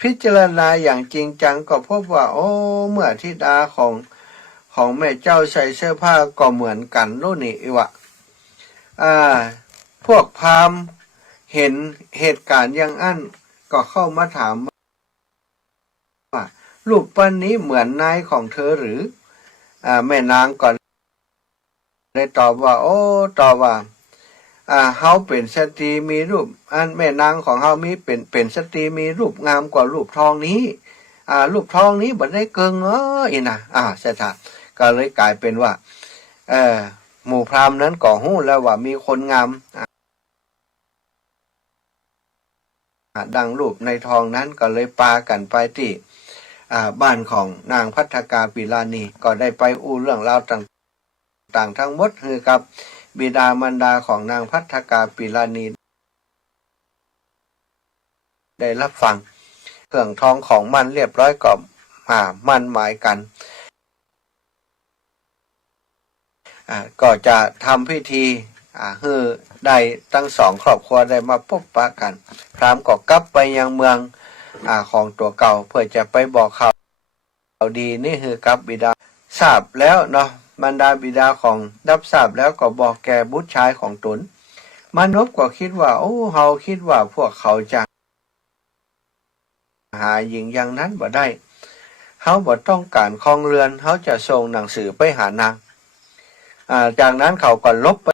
พิจารณาอย่างจริงจังก็พบว่าโอ้เมื่อธิดาของแม่เจ้าใส่เสื้อผ้าก็เหมือนกันนู่นนี่วะพวกพราหมณ์เห็นเหตุการณ์อย่างนั้นก็เข้ามาถามว่ารูปปั้นนี้เหมือนนายของเธอหรือแม่นางก่อน ได้ตอบว่าโอ้ตอบว่าเฮาเป็นสตรีมีรูปอันแม่นางของเฮามีเป็นสตรีมีรูปงามกว่ารูปทองนี้รูปทองนี้บ่ได้เกิงอีนะใช่ท่าก็เลยกลายเป็นว่าหมู่พราหมณ์นั้นก็ฮู้แล้วว่ามีคนงามดังรูปในทองนั้นก็เลยปากันไปที่บ้านของนางภัททกาปิลานีก็ได้ไปอู้เรื่องราวต่างทั้งหมดคือกับบิดามารดาของนางภัททกาปิลานีได้รับฟังเครื่องทองของมันเรียบร้อยก็มั่นหมายกันก็จะทำพิธีให้ได้ทั้งสองครอบครัวได้มาพบปะกันพราหมณ์ก็กลับไปยังเมืองของตัวเก่าเพื่อจะไปบอกข่าวดีนี่คือกับบิดาทราบแล้วเนาะมารดาบิดาของรับทราบแล้วก็บอกแก่บุตรชายของตนมนุษย์ก็คิดว่าโอ้เฮาคิดว่าพวกเขาจะหาหญิงอย่างนั้นบ่ได้เฮาบ่ต้องการครองเรือนเฮาจะส่งหนังสือไปหานางจากนั้นเขาก็ลบไป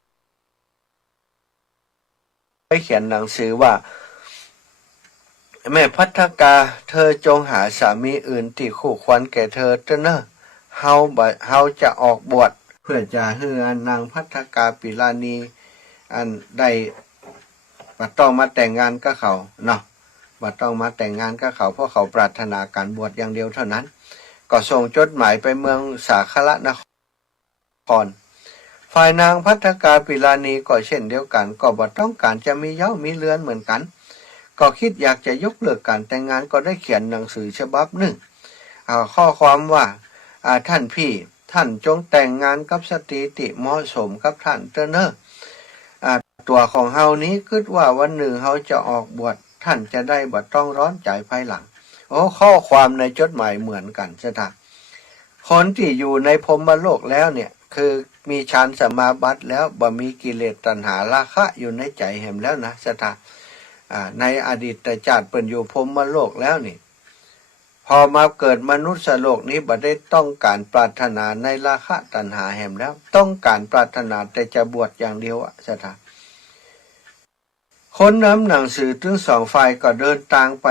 เขียนหนังสือว่าแม่ภัททกาเธอจงหาสามีอื่นที่คู่ควรแก่เธอเถอะเนอะเฮาจะออกบวชเพื่อจะให้นางภัททกาปิลานีอันได้บ่ต้องมาแต่งงานกับเขาเนาะบ่ต้องมาแต่งงานกับเขาเพราะเขาปรารถนาการบวชอย่างเดียวเท่านั้นก็ส่งจดหมายไปเมืองสาคละนครฝ่ายนางภัททกาปิลานีก็เช่นเดียวกันก็บ่ต้องการจะมีเย้ามีเรือนเหมือนกันก็คิดอยากจะยกเลิกการแต่งงานก็ได้เขียนหนังสือฉบับหนึ่งข้อความว่าท่านพี่ท่านจงแต่งงานกับสตรีที่เหมาะสมกับท่านเถอะเนอะตัวของเฮานี้คิดว่าวันหนึ่งเฮาจะออกบวชท่านจะได้บ่ต้องร้อนใจภายหลังข้อความในจดหมายเหมือนกันใช่ไหมคนที่อยู่ในพรหมโลกแล้วเนี่ยคือมีฌานสมาบัติแล้วบ่มีกิเลสตัณหาราคะอยู่ในใจแห่งแล้วนะใช่ไหมในอดีตชาติเป็นอยู่พรหมโลกแล้วนี่พอมาเกิดมนุษย์โลกนี้บ่ได้ต้องการปรารถนาในราคะตัณหาแห่งแล้วต้องการปรารถนาแต่จะบวชอย่างเดียวใช่ไหมคนนำหนังสือทั้งสองฝ่ายก็เดินทางไป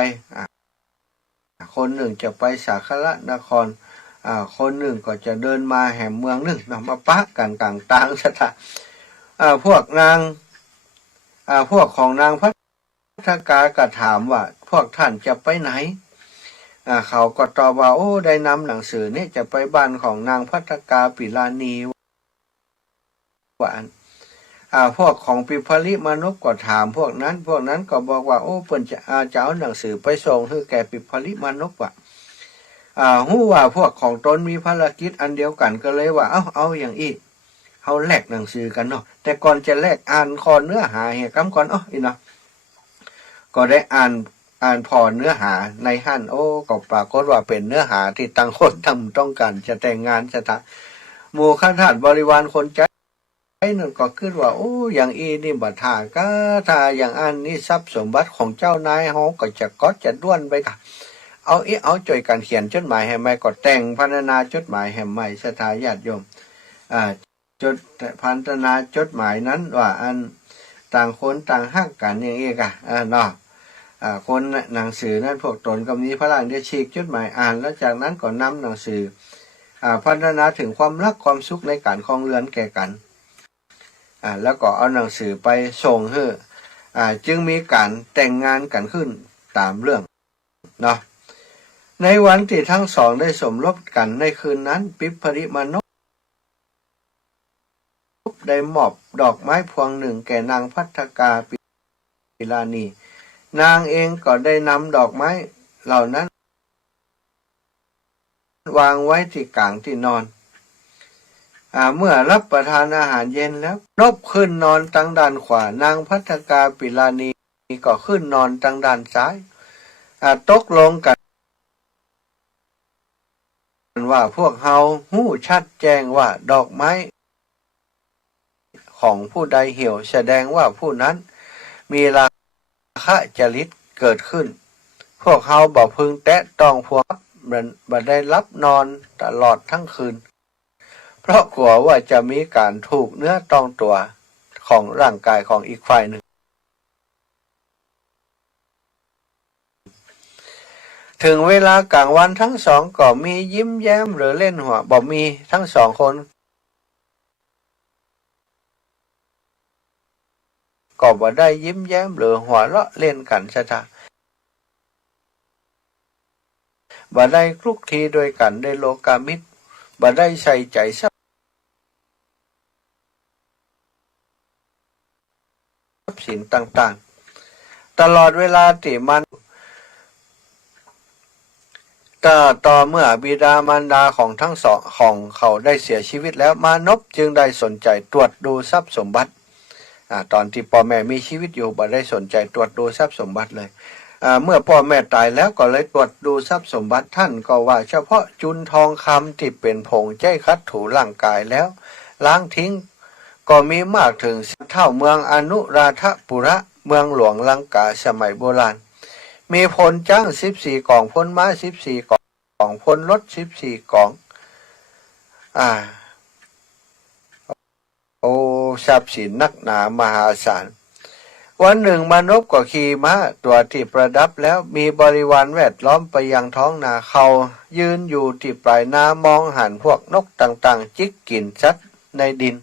คนหนึ่งจะไปสาคละนครคนหนึ่งก็จะเดินมาแห่งเมืองหนึ่งมาปะกันกลางต่างใช่ไหมพวกของนางภัททกาก็ถามว่าพวกท่านจะไปไหนเขาก็ตอบว่าโอ้ได้นำหนังสือนี้จะไปบ้านของนางภัททกาปิลานีว่าพวกของปิพลิมานพก็ถามพวกนั้นก็บอกว่าโอ้เพิ่นจะเอาหนังสือไปส่งให้แก่ปิพลิมานพว่าฮู้ว่าพวกของตนมีภารกิจอันเดียวกันก็เลยว่าเอาอย่างอีกเฮาแลกหนังสือกันเนาะแต่ก่อนจะแลกอ่านคอเนื้อหาเฮกำก่อนอีเนาะก็ได้อ่านพอเนื้อหาในหั่นก็ปรากฏว่าเป็นเนื้อหาที่ต่างคนต่างต้องการจะแต่งงานจะหมู่ข้าทาสบริวารคนใจนั่นก็คิดว่าอย่างอีนี่บัดถ้าอย่างอันนี้ทรัพย์สมบัติของเจ้านายเฮาก็จะด้วนไปกะเอาจ่วยกันเขียนจดหมายให้ใหม่ก็แต่งพรรณนาจดหมายให้ใหม่สถาญาติโยมจดพรรณนาจดหมายนั้นว่าอันต่างคนต่างฮักกันอย่างนี้กะเนาะคนหนังสือนั้นพวกตนก็มีพลังได้ฉีกจดหมายอ่านแล้วจากนั้นก็นำหนังสือพรรณนาถึงความรักความสุขในการครองเรือนแก่กันแล้วก็เอาหนังสือไปส่งให้จึงมีการแต่งงานกันขึ้นตามเรื่องเนาะในวันที่ทั้งสองได้สมรสกันในคืนนั้นปิพลิมานพได้มอบดอกไม้พวงหนึ่งแก่นางภัททกาปิลานีนางเองก็ได้นำดอกไม้เหล่านั้นวางไว้ที่กลางที่นอนเมื่อรับประทานอาหารเย็นแล้วนบขึ้นนอนทางด้านขวานางภัททกาปิลานีก็ขึ้นนอนทางด้านซ้ายตกลงกันว่าพวกเฮาฮู้ชัดแจ้งว่าดอกไม้ของผู้ใดเหี่ยวแสดงว่าผู้นั้นมีราคะจริตเกิดขึ้นพวกเฮาบ่พึงแตะต้องพวกบ่ได้รับนอนตลอดทั้งคืน เพราะกลัวว่าจะมีการถูกเนื้อต้องตัวของร่างกายของอีกฝ่ายหนึ่งถึงเวลากลางวันทั้งสองก็มียิ้มแย้มหรือเล่นหัวบอกมีทั้งสองคนก็บ่ได้ยิ้มแย้มหรือหัวเราะเล่นกันซะท่าบ่ได้คลุกคลีโดยกันได้โลกามิตรบ่ได้ใส่ใจทรัพย์สินต่างๆตลอดเวลาที่มันต่อเมื่อบิดามารดาของทั้งสองของเขาได้เสียชีวิตแล้วมานพจึงได้สนใจตรวจดูทรัพย์สมบัติตอนที่พ่อแม่มีชีวิตอยู่บ่ได้สนใจตรวจดูทรัพย์สมบัติเลยเมื่อพ่อแม่ตายแล้วก็เลยตรวจดูทรัพย์สมบัติท่านก็ว่าเฉพาะจุลทองคำที่เป็นผงใจคัดถูร่างกายแล้วล้างทิ้งก็มีมากถึงเท่าเมืองอนุราธปุระเมืองหลวงลังกาสมัยโบราณมีพลจ้าง14กองพลม้า14กองพลรถ14กองโอ้ทรัพย์สินนักหนามหาศาลวันหนึ่งมานพก็ขี่ม้าตัวที่ประดับแล้วมีบริวารแวดล้อมไปยังท้องนาเขายืนอยู่ที่ปลายนามองหันพวกนกต่างๆจิกกินสัตว์ในดิน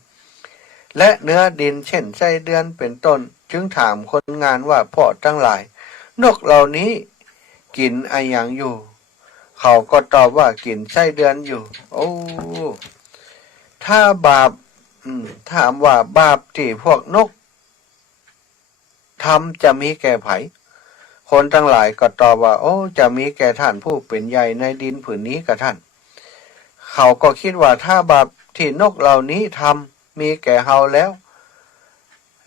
และเนื้อดินเช่นไส้เดือนเป็นต้นจึงถามคนงานว่าพ่อทั้งหลายนกเหล่านี้กินอะไรอย่างอยู่เขาก็ตอบว่ากินไส้เดือนอยู่โอ้ถ้าบาปถามว่าบาปที่พวกนกทำจะมีแก่ไผคนทั้งหลายก็ตอบว่าโอ้จะมีแก่ท่านผู้เป็นใหญ่ในดินผืนนี้กับท่านเขาก็คิดว่าถ้าบาปที่นกเหล่านี้ทำมีแก่เฮาแล้ว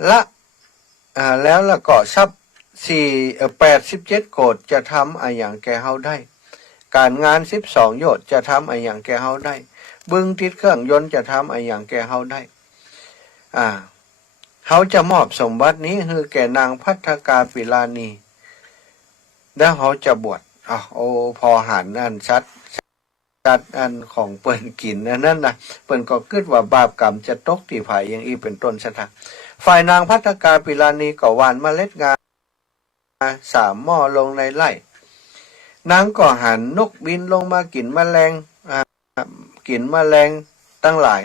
แล้วก็ทรัพย์87โกฏจะทำอะไรอย่างแก่เฮาได้การงาน12โยชน์จะทำอะไรอย่างแก่เฮาได้บึงติดเครื่องยนต์จะทำอะไรอย่างแก่เฮาได้เขาจะมอบสมบัตินี้คือแก่นางภัทกาปิลานีแล้วเขาจะบวชโอ้พอหันนั่นชัดอันของเปิ้นกินนั่นนะเปิ้นก็คิดว่าบาปกรรมจะตกที่ไผอย่างอีเป็นต้นซะทักฝ่ายนางภัทกาปิลานีก็หว่านเมล็ดงา3 หม้อลงในไร่นางก็หันนกบินลงมากินแมลงตั้งหลาย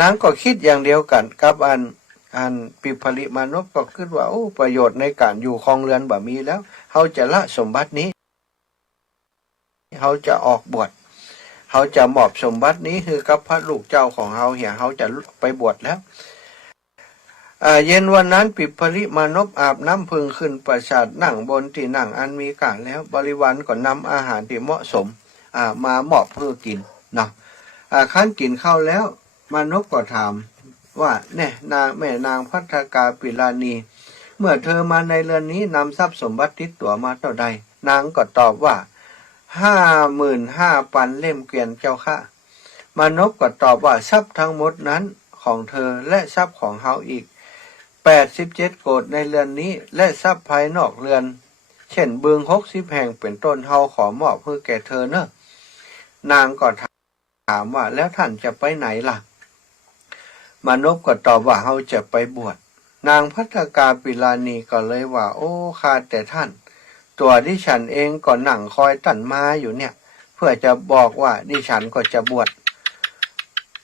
นางก็คิดอย่างเดียวกันกับอันปิผลิมานพก็คิดว่าโอ้ประโยชน์ในการอยู่ครองเรือนบ่มีแล้วเขาจะละสมบัตินี้เขาจะออกบวชเขาจะมอบสมบัตินี้คือกับพระลูกเจ้าของเขาเหี่ยเขาจะไปบวชแล้วเย็นวันนั้นปิผลิมานพอาบน้ำพึงขึ้นปราสาทนั่งบนที่นั่งอันมีกาลแล้วบริวารก็นำอาหารที่เหมาะสมมามอบเพื่อกินนะขั้นกินข้าวแล้วมานพก็ถามว่าเนี่ยแม่นางภัทกาปิลานีเมื่อเธอมาในเรือนนี้นำทรัพย์สมบัติติดตัวมาเท่าใดนางก็ตอบว่า55,000 เล่มเกวียนเจ้าค่ะมานพก็ตอบว่าทรัพย์ทั้งหมดนั้นของเธอและทรัพย์ของเฮาอีก87โกฏในเรือนนี้และทรัพย์ภายนอกเรือนเช่นบึง60แห่งเป็นต้นเฮาขอมอบเพื่อแก่เธอเนอะนางก็ถามว่าแล้วท่านจะไปไหนล่ะมานพก็ตอบว่าเฮาจะไปบวชนางภัทกาปิลานีก็เลยว่าโอ้ข้าแต่ท่านตัวดิฉันเองก็นั่งคอยตันมาอยู่เนี่ยเพื่อจะบอกว่าดิฉันก็จะบวช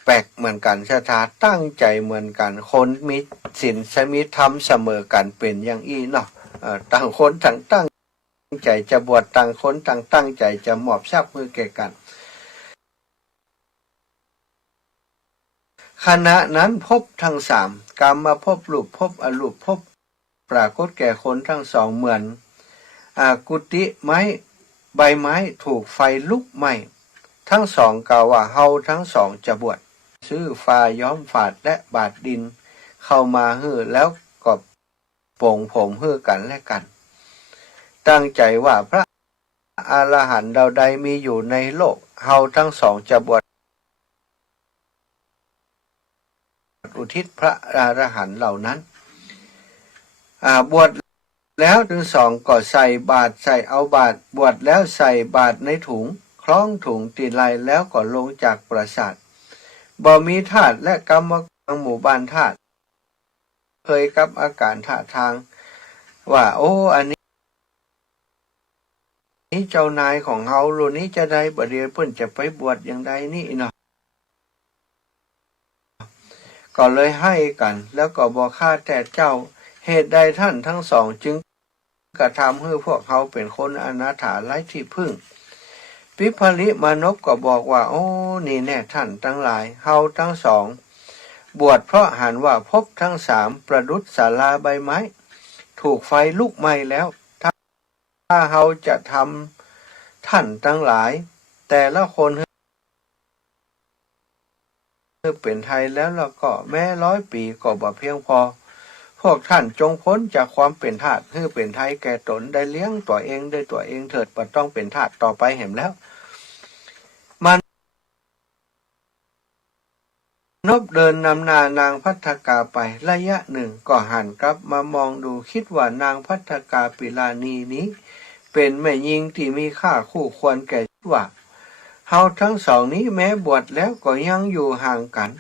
แปลกเหมือนกันชะตาตั้งใจเหมือนกันคนมีศีลมีธรรมเสมอกันเป็นอย่างอี้เนาะต่างคนต่างตั้งใจจะบวชต่างคนต่างตั้งใจจะมอบทรัพย์มือแก่กันขณะนั้นภพทั้ง3กรรมภพรูปภพอรูปภพปรากฏแก่คนทั้งสองเหมือนกุฏิไม้ใบไม้ถูกไฟลุกไหม้ทั้งสองกล่าวว่าเฮาทั้งสองจะบวชซื้อฟ้าย้อมฝาดและบาดดินเข้ามาฮื้อแล้วก็โป่งผมฮื้อกันและกันตั้งใจว่าพระอรหันต์เราใดมีอยู่ในโลกเฮาทั้งสองจะบวชอุทิศพระอรหันต์เหล่านั้นบวชแล้วทั้งสองก็ใส่บาตรใส่เอาบาตรบวชแล้วใส่บาตรในถุงคล้องถุงตีไหลแล้วก็ลงจากปราสาท บ่มีธาตุและกรรมการหมู่บ้านธาตุเคยกับอาการท่าทางว่าโอ้อันนี้เจ้านายของเฮาโลนี้จะได้บ่เดียวเพิ่นจะไปบวชอย่างใดนี่เนาะก็เลยให้กันแล้วก็บ่ฆ่าแต่เจ้าเหตุใดท่านทั้งสองจึงกระทำให้พวกเขาเป็นคนอนาถาไร้ที่พึ่งปิพลิมานพก็บอกว่าโอ้นี่แน่ท่านทั้งหลายเฮาทั้งสองบวชเพราะหันว่าพบทั้งสามประดุจศาลาใบไม้ถูกไฟลุกไหม้แล้วถ้าเฮาจะทำท่านทั้งหลายแต่ละคนเป็นไทยแล้วก็แม้100 ปีก็บ่เพียงพอพวกท่านจงพ้นจากความเป็นทาสให้เป็นไทยแก่ตนได้เลี้ยงตัวเองด้วยตัวเองเถิดบ่ต้องเป็นทาสต่อไปแห่มแล้วนบเดินนำหน้านางภัททกาไประยะหนึ่งก็หันกลับมามองดูคิดว่านางภัททกาปิลานีนี้เป็นแม่หญิงที่มีค่าคู่ควรแก่ชีวิตเฮาทั้งสองนี้แม้บวชแล้วก็ยังอยู่ห่างกัน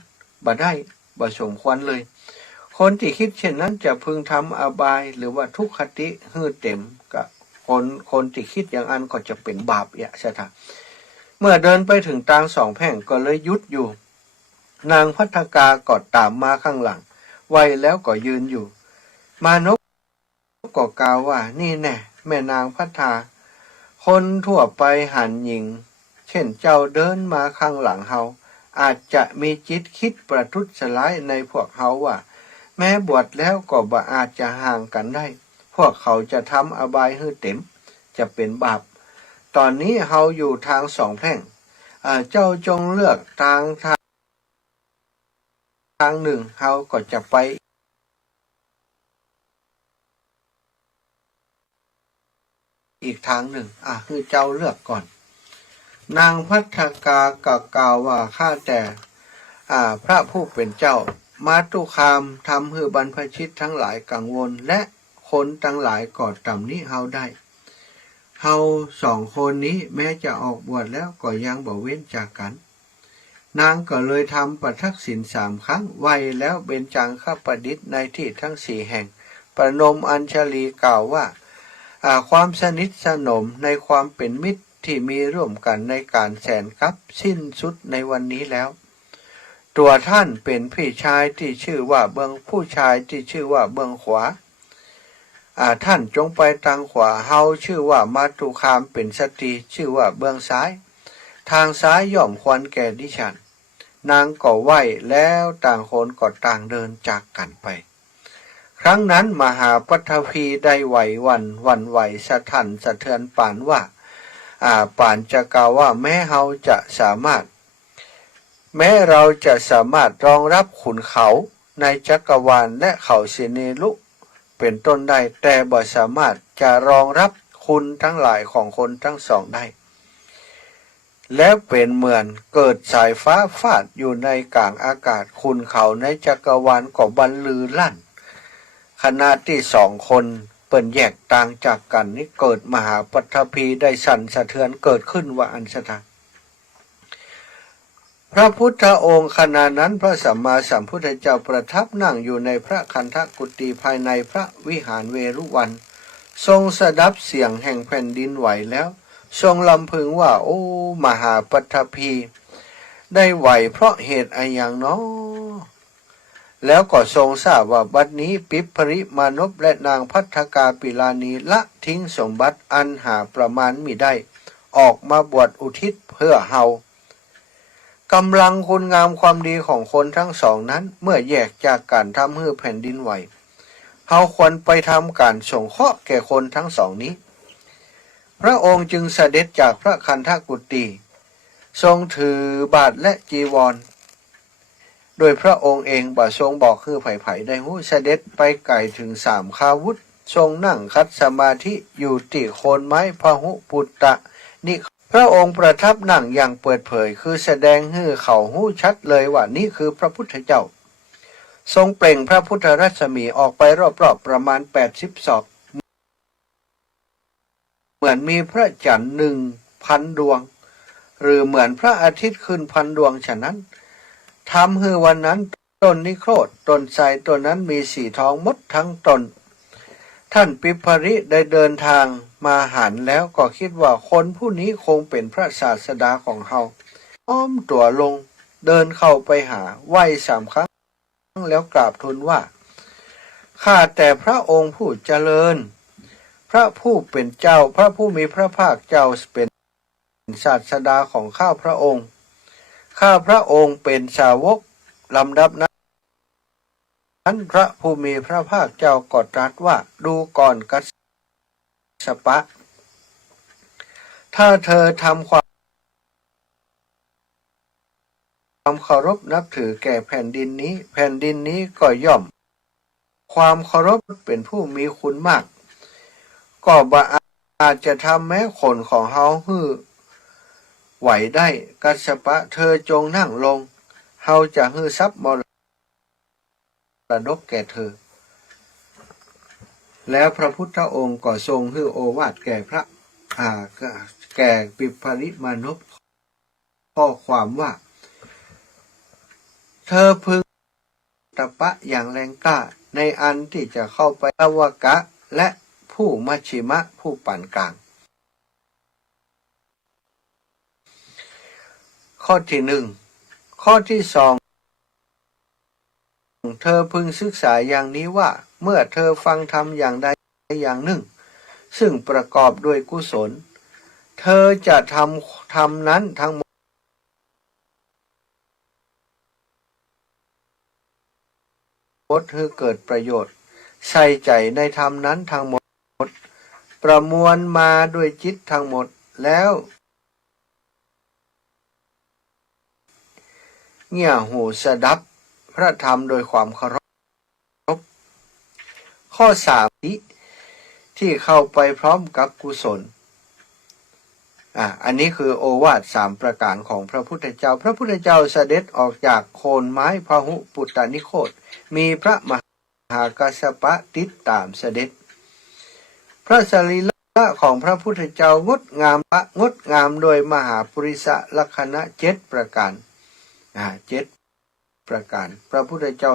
บ่ได้บ่สมควรเลยคนที่คิดเช่นนั้นจะพึงทำอบายหรือว่าทุกขติฮื้อเต็มกับคนที่คิดอย่างนั้นก็จะเป็นบาปใช่ไหมเมื่อเดินไปถึงทางสองแพร่งก็เลยหยุดอยู่นางภัททกาก็ตามมาข้างหลังไวแล้วก็ยืนอยู่มานพก็กล่าวว่านี่แน่แม่นางภัททาคนทั่วไปหันหญิงเช่นเจ้าเดินมาข้างหลังเฮาอาจจะมีจิตคิดประทุษร้ายในพวกเฮาว่าแม้บวชแล้วก็บ่อาจจะห่างกันได้พวกเขาจะทำอบายให้เต็มจะเป็นบาปตอนนี้เฮาอยู่ทางสองแพร่งเจ้าจงเลือกทางหนึ่งเฮาก็จะไปอีกทางหนึ่งคือเจ้าเลือกก่อนนางภัททกาก็กล่าวว่าข้าแต่พระผู้เป็นเจ้ามาตุคามทำให้บรรพชิตทั้งหลายกังวลและคนทั้งหลายก็ตำหนิเฮาได้เฮาสองคนนี้แม้จะออกบวชแล้วก็ยังบ่เว้นจากกันนางก็เลยทำประทักษิณ3 ครั้งไวแล้วเบญจางคประดิษฐ์ในที่ทั้ง4แห่งประนมอัญชลีกล่าวว่าความสนิทสนมในความเป็นมิตรที่มีร่วมกันในการแสนกับสิ้นสุดในวันนี้แล้วตัวท่านเป็นพี่ชายที่ชื่อว่าเบื้องผู้ชายที่ชื่อว่าเบื้องขวาท่านจงไปทางขวาเฮาชื่อว่ามาตุคามเป็นสตรีชื่อว่าเบื้องซ้ายทางซ้ายย่อมควรแก่ดิฉันนางก็ไหวแล้วต่างคนก็ต่างเดินจากกันไปครั้งนั้นมหาปัทภีได้ไหววันไหวสะทันสะเทือนปานว่าป่านจะกล่าวว่าแม้เราจะสามารถรองรับขุนเขาในจักรวาลและเขาสิเนลุเป็นต้นได้แต่บ่สามารถจะรองรับคุณทั้งหลายของคนทั้งสองได้แล้วเป็นเหมือนเกิดสายฟ้าฟาดอยู่ในกลางอากาศคุณเขาในจักรวาลก็บรรลือลั่นขณะที่2 คนเปิ่นแยกต่างจากกันนี้เกิดมหาปัทภีได้สั่นสะเทือนเกิดขึ้นว่าอันสถานพระพุทธองค์ขณะนั้นพระสัมมาสัมพุทธเจ้าประทับนั่งอยู่ในพระคันธกุฏีภายในพระวิหารเวรุวันทรงสดับเสียงแห่งแผ่นดินไหวแล้วทรงลำพึงว่าโอ้มหาปัทภีได้ไหวเพราะเหตุอะไรอย่างน้อแล้วก็ทรงทราบว่าบัดนี้ปิพริมานพและนางภัททกาปิลานีละทิ้งสมบัติอันหาประมาณมิได้ออกมาบวชอุทิศเพื่อเฮากำลังคุณงามความดีของคนทั้งสองนั้นเมื่อแยกจากการทำให้แผ่นดินไหวเฮาควรไปทำการสงเคราะห์แก่คนทั้งสองนี้พระองค์จึงเสด็จจากพระคันธกุฏีทรงถือบาทและจีวรโดยพระองค์เองบ่ทรงบอกคือไผ่ได้หู้เสด็จไปไกลถึง3 คาวุธทรงนั่งคัดสมาธิอยู่ที่โคนไม้พหุปุตตะนี่พระองค์ประทับนั่งอย่างเปิดเผยคือแสดงให้เขาหู้ชัดเลยว่านี่คือพระพุทธเจ้าทรงเปล่งพระพุทธรัศมีออกไปรอบๆประมาณ80 ศอกเหมือนมีพระจันทร์1,000 ดวงหรือเหมือนพระอาทิตย์ขึ้น1,000 ดวงฉะนั้น ทำให้วันนั้นต้นนิโครธต้นไทรต้นนั้นมีสีทองหมดทั้งต้นท่านปิภริได้เดินทางมาหันแล้วก็คิดว่าคนผู้นี้คงเป็นพระศาสดาของเฮาอ้อมตัวลงเดินเข้าไปหาไหว้3 ครั้งแล้วกราบทูลว่าข้าแต่พระองค์ผู้เจริญพระผู้เป็นเจ้าพระผู้มีพระภาคเจ้าเป็นศาสดาของข้าพระองค์ข้าพระองค์เป็นสาวกลำดับนั้นพระผู้มีพระภาคเจ้าก็ตรัสว่าดูก่อนกัสสปะถ้าเธอทำความเคารพนับถือแก่แผ่นดินนี้แผ่นดินนี้ก็ย่อมความเคารพเป็นผู้มีคุณมากก็บ่อาจจะทำแม้คนของเฮาฮื้อไหวได้กัสสปะเธอจงนั่งลงเฮาจะฮื้อทรัพย์มรดกแก่เธอแล้วพระพุทธองค์ก็ทรงฮื้อโอวาทแก่แก่ปิภริมานพข้อความว่าเธอพึงตปะอย่างแรงกล้าในอันที่จะเข้าไปอวกะและผู้มัชชิมะผู้ปานกลางข้อที่1ข้อที่2เธอพึงศึกษาอย่างนี้ว่าเมื่อเธอฟังธรรมอย่างใดอย่างหนึ่งซึ่งประกอบด้วยกุศลเธอจะทำธรรมนั้นทั้งหมดให้เกิดประโยชน์ใส่ใจในธรรมนั้นทั้งหมดประมวลมาด้วยจิตทั้งหมดแล้วเงี่ยหูสดับพระธรรมโดยความเคารพข้อ3ที่เข้าไปพร้อมกับกุศลอันนี้คือโอวาท3ประการของพระพุทธเจ้าพระพุทธเจ้าเสด็จออกจากโคนไม้พหุปุตตนิโคตมีพระมหากัสสปะติดตามเสด็จพระสรีระของพระพุทธเจ้างดงามโดยมหาปุริสลักษณะ7ประการ7ประการพระพุทธเจ้า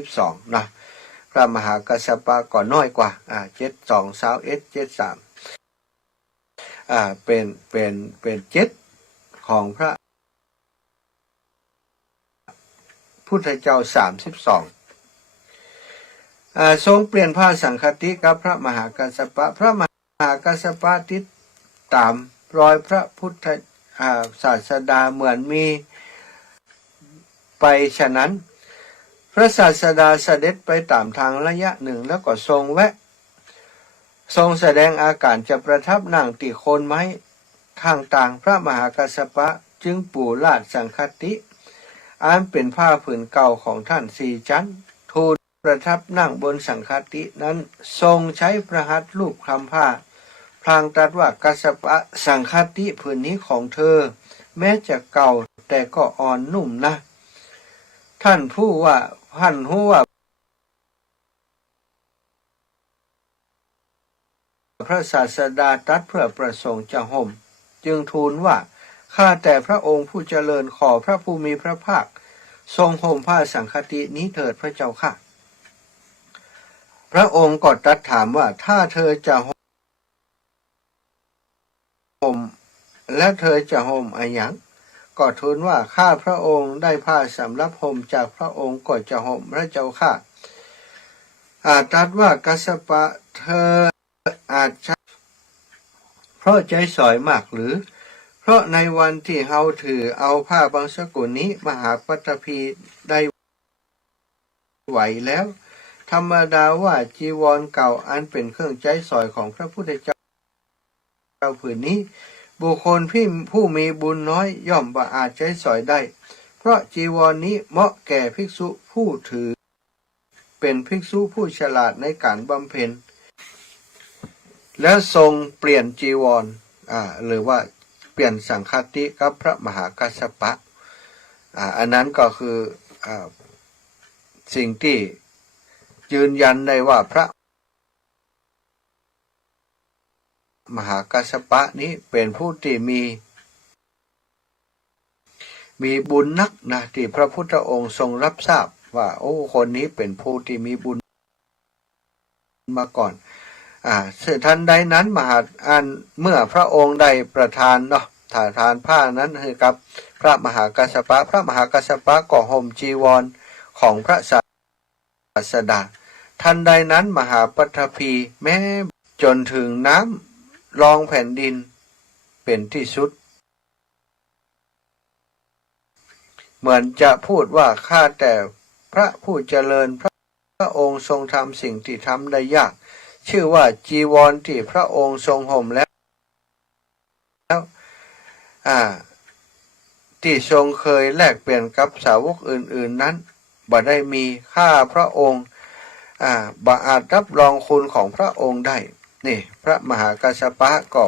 32นะพระมหากัสสปะก็น้อยกว่า72 21 73เป็น7ของพระพุทธเจ้า32ทรงเปลี่ยนผ้าสังฆติกับพระมหากัสสปะพระมหากัสสปะติดตามรอยพระพุทธศาสดาเหมือนมีไปฉะนั้นพระศาสดาเสด็จไปตามทางระยะหนึ่งแล้วก็ทรงแสดงอาการจะประทับนั่งติโคนไม้ข้างต่างพระมหากัสสปะจึงปูลาดสังฆติอันเป็นผ้าผืนเก่าของท่าน4 ชั้นทูลประทับนั่งบนสังฆตินั้นทรงใช้พระหัตถ์ลูบคลำผ้าพลางตรัสว่ากัสสปะสังฆติผืนนี้ของเธอแม้จะเก่าแต่ก็อ่อนนุ่มนะท่านผู้ว่าพระศาสดาตรัสเพื่อประสงค์จะห่มจึงทูลว่าข้าแต่พระองค์ผู้เจริญขอพระผู้มีพระภาคทรงห่มผ้าสังฆตินี้เถิดพระเจ้าค่ะพระองค์ก็ตรัสถามว่าถ้าเธอจะห่มและเธอจะห่มอะไรอย่างก็ทูลว่าข้าพระองค์ได้ผ้าสำหรับห่มจากพระองค์ก็จะห่มพระเจ้าค่ะตรัสว่ากัสสปะเธออาจใช้เพราะใจสอยมากหรือเพราะในวันที่เฮาถือเอาผ้าบางสกุลนี้มหาปัตตภีได้ไหวแล้วธรรมดาว่าจีวรเก่าอันเป็นเครื่องใจสอยของพระพุทธเจ้าผืนนี้บุคคลผู้มีบุญน้อยย่อมบ่อาจใช้สอยได้เพราะจีวรนี้เหมาะแก่ภิกษุผู้ถือเป็นภิกษุผู้ฉลาดในการบำเพ็ญแล้วทรงเปลี่ยนจีวรหรือว่าเปลี่ยนสังฆติกับพระมหากัสสปะอันนั้นก็คือสิ่งที่ยืนยันได้ว่าพระมหากัสสปะนี้เป็นผู้ที่ มีบุญนักนะที่พระพุทธองค์ทรงรับทราบว่าโอ้คนนี้เป็นผู้ที่มีบุญมาก่อนซึ่งทันใดนั้นมหาเมื่อพระองค์ได้ประทานเนาะถ่ายทานผ้านั้นคือกับพระมหากัสสปะพระมหากัสสปะก็ห่มจีวรของพระศาสดาทันใดนั้นมหาปัทภีแม้จนถึงน้ำรองแผ่นดินเป็นที่สุดเหมือนจะพูดว่าข้าแต่พระผู้เจริญพระองค์ทรงทำสิ่งที่ทำได้ยากชื่อว่าจีวรที่พระองค์ทรงห่มแล้วที่ทรงเคยแลกเปลี่ยนกับสาวกอื่นๆนั้นบ่ได้มีข้าพระองค์บ่อาจรับรองคุณของพระองค์ได้นี่พระมหากัสสปะก็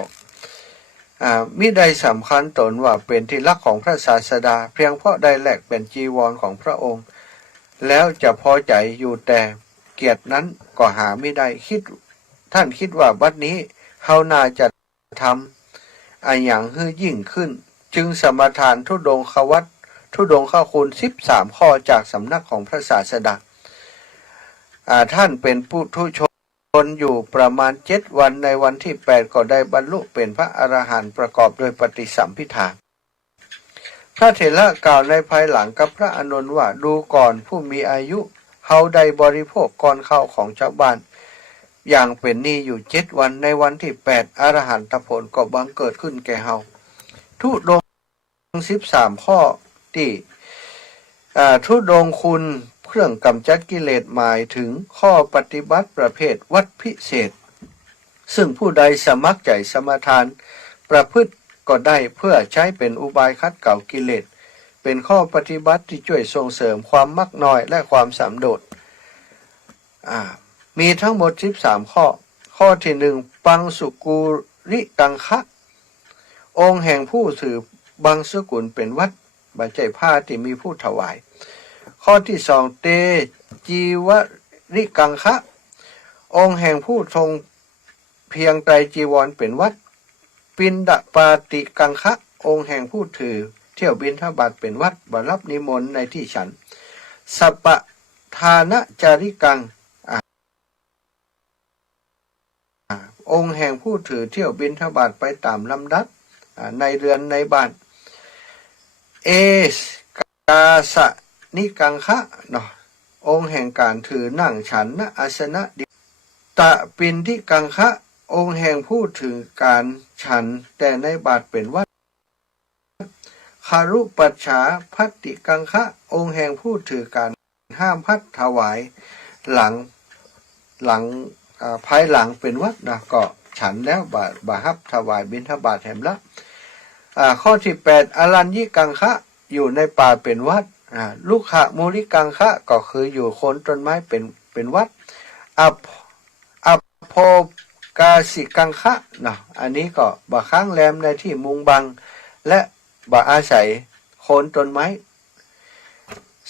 มิได้สำคัญตนว่าเป็นที่รักของพระศาสดาเพียงเพราะได้แลกเป็นจีวรของพระองค์แล้วจะพอใจอยู่แต่เกียรตินั้นก็หาไม่ได้ท่านคิดว่าบัดนี้เขาน่าจะทำอย่างให้ยิ่งขึ้นจึงสมทานธุดงควัตรธุดงคคุณ13ข้อจากสำนักของพระศาสดาท่านเป็นปุถุชนอยู่ประมาณ7 วันในวันที่8ก็ได้บรรลุเป็นพระอรหันต์ประกอบด้วยปฏิสัมภิทาพระเถระกล่าวในภายหลังกับพระอานนท์ว่าดูก่อนผู้มีอายุเฮาได้บริโภคก่อนข้าวของชาวบ้านอย่างเป็นนี้อยู่7 วันในวันที่8อรหันตผลก็บังเกิดขึ้นแก่เฮาธุดง13ข้อที่ธุดงคุณเครื่องกำจัดกิเลสหมายถึงข้อปฏิบัติประเภทวัดพิเศษซึ่งผู้ใดสมัครใจสมทานประพฤติก็ได้เพื่อใช้เป็นอุบายคัดเก่ากิเลสเป็นข้อปฏิบัติที่ช่วยส่งเสริมความมักน้อยและความสันโดษมีทั้งหมด13ข้อที่1ปังสุกูริกังคะองค์แห่งผู้ถือบังสกุลเป็นวัดบาใจผ้าที่มีผู้ถวายข้อที่2เตจีวริกังคะองค์แห่งผู้ทรงเพียงไตรจีวรเป็นวัดปินดปาติกังคะองค์แห่งผู้ถือเที่ยวบิณฑบาตเป็นวัดบรับนิมนต์ในที่ฉันสัปปทานจาริกังองค์แห่งผู้ถือเที่ยวบิณฑบาตไปตามลำดับในเรือนในบ้านเอสกาสนิกังคะเนาะองค์แห่งการถือนั่งฉันณอาสนะตะปินทิกังคะองค์แห่งผู้ถือการฉันแต่ในบาทเป็นวัดคารุปัจฉาพัตติกังคะองค์แห่งผู้ถือการห้ามพัดถวายหลังภายหลังเป็นวัดนะก็ฉันแล้วบาฮับถวายบิณฑบาตแห่มละข้อที่8อรัญญิกังคะอยู่ในป่าเป็นวัดลูกขะมูลิกังคะก็คืออยู่โคนต้นไม้เป็นวัดอโภกาสิกังคะนะอันนี้ก็บ่ค้างแรมในที่มุงบังและบ่อาศัยโคนต้นไม้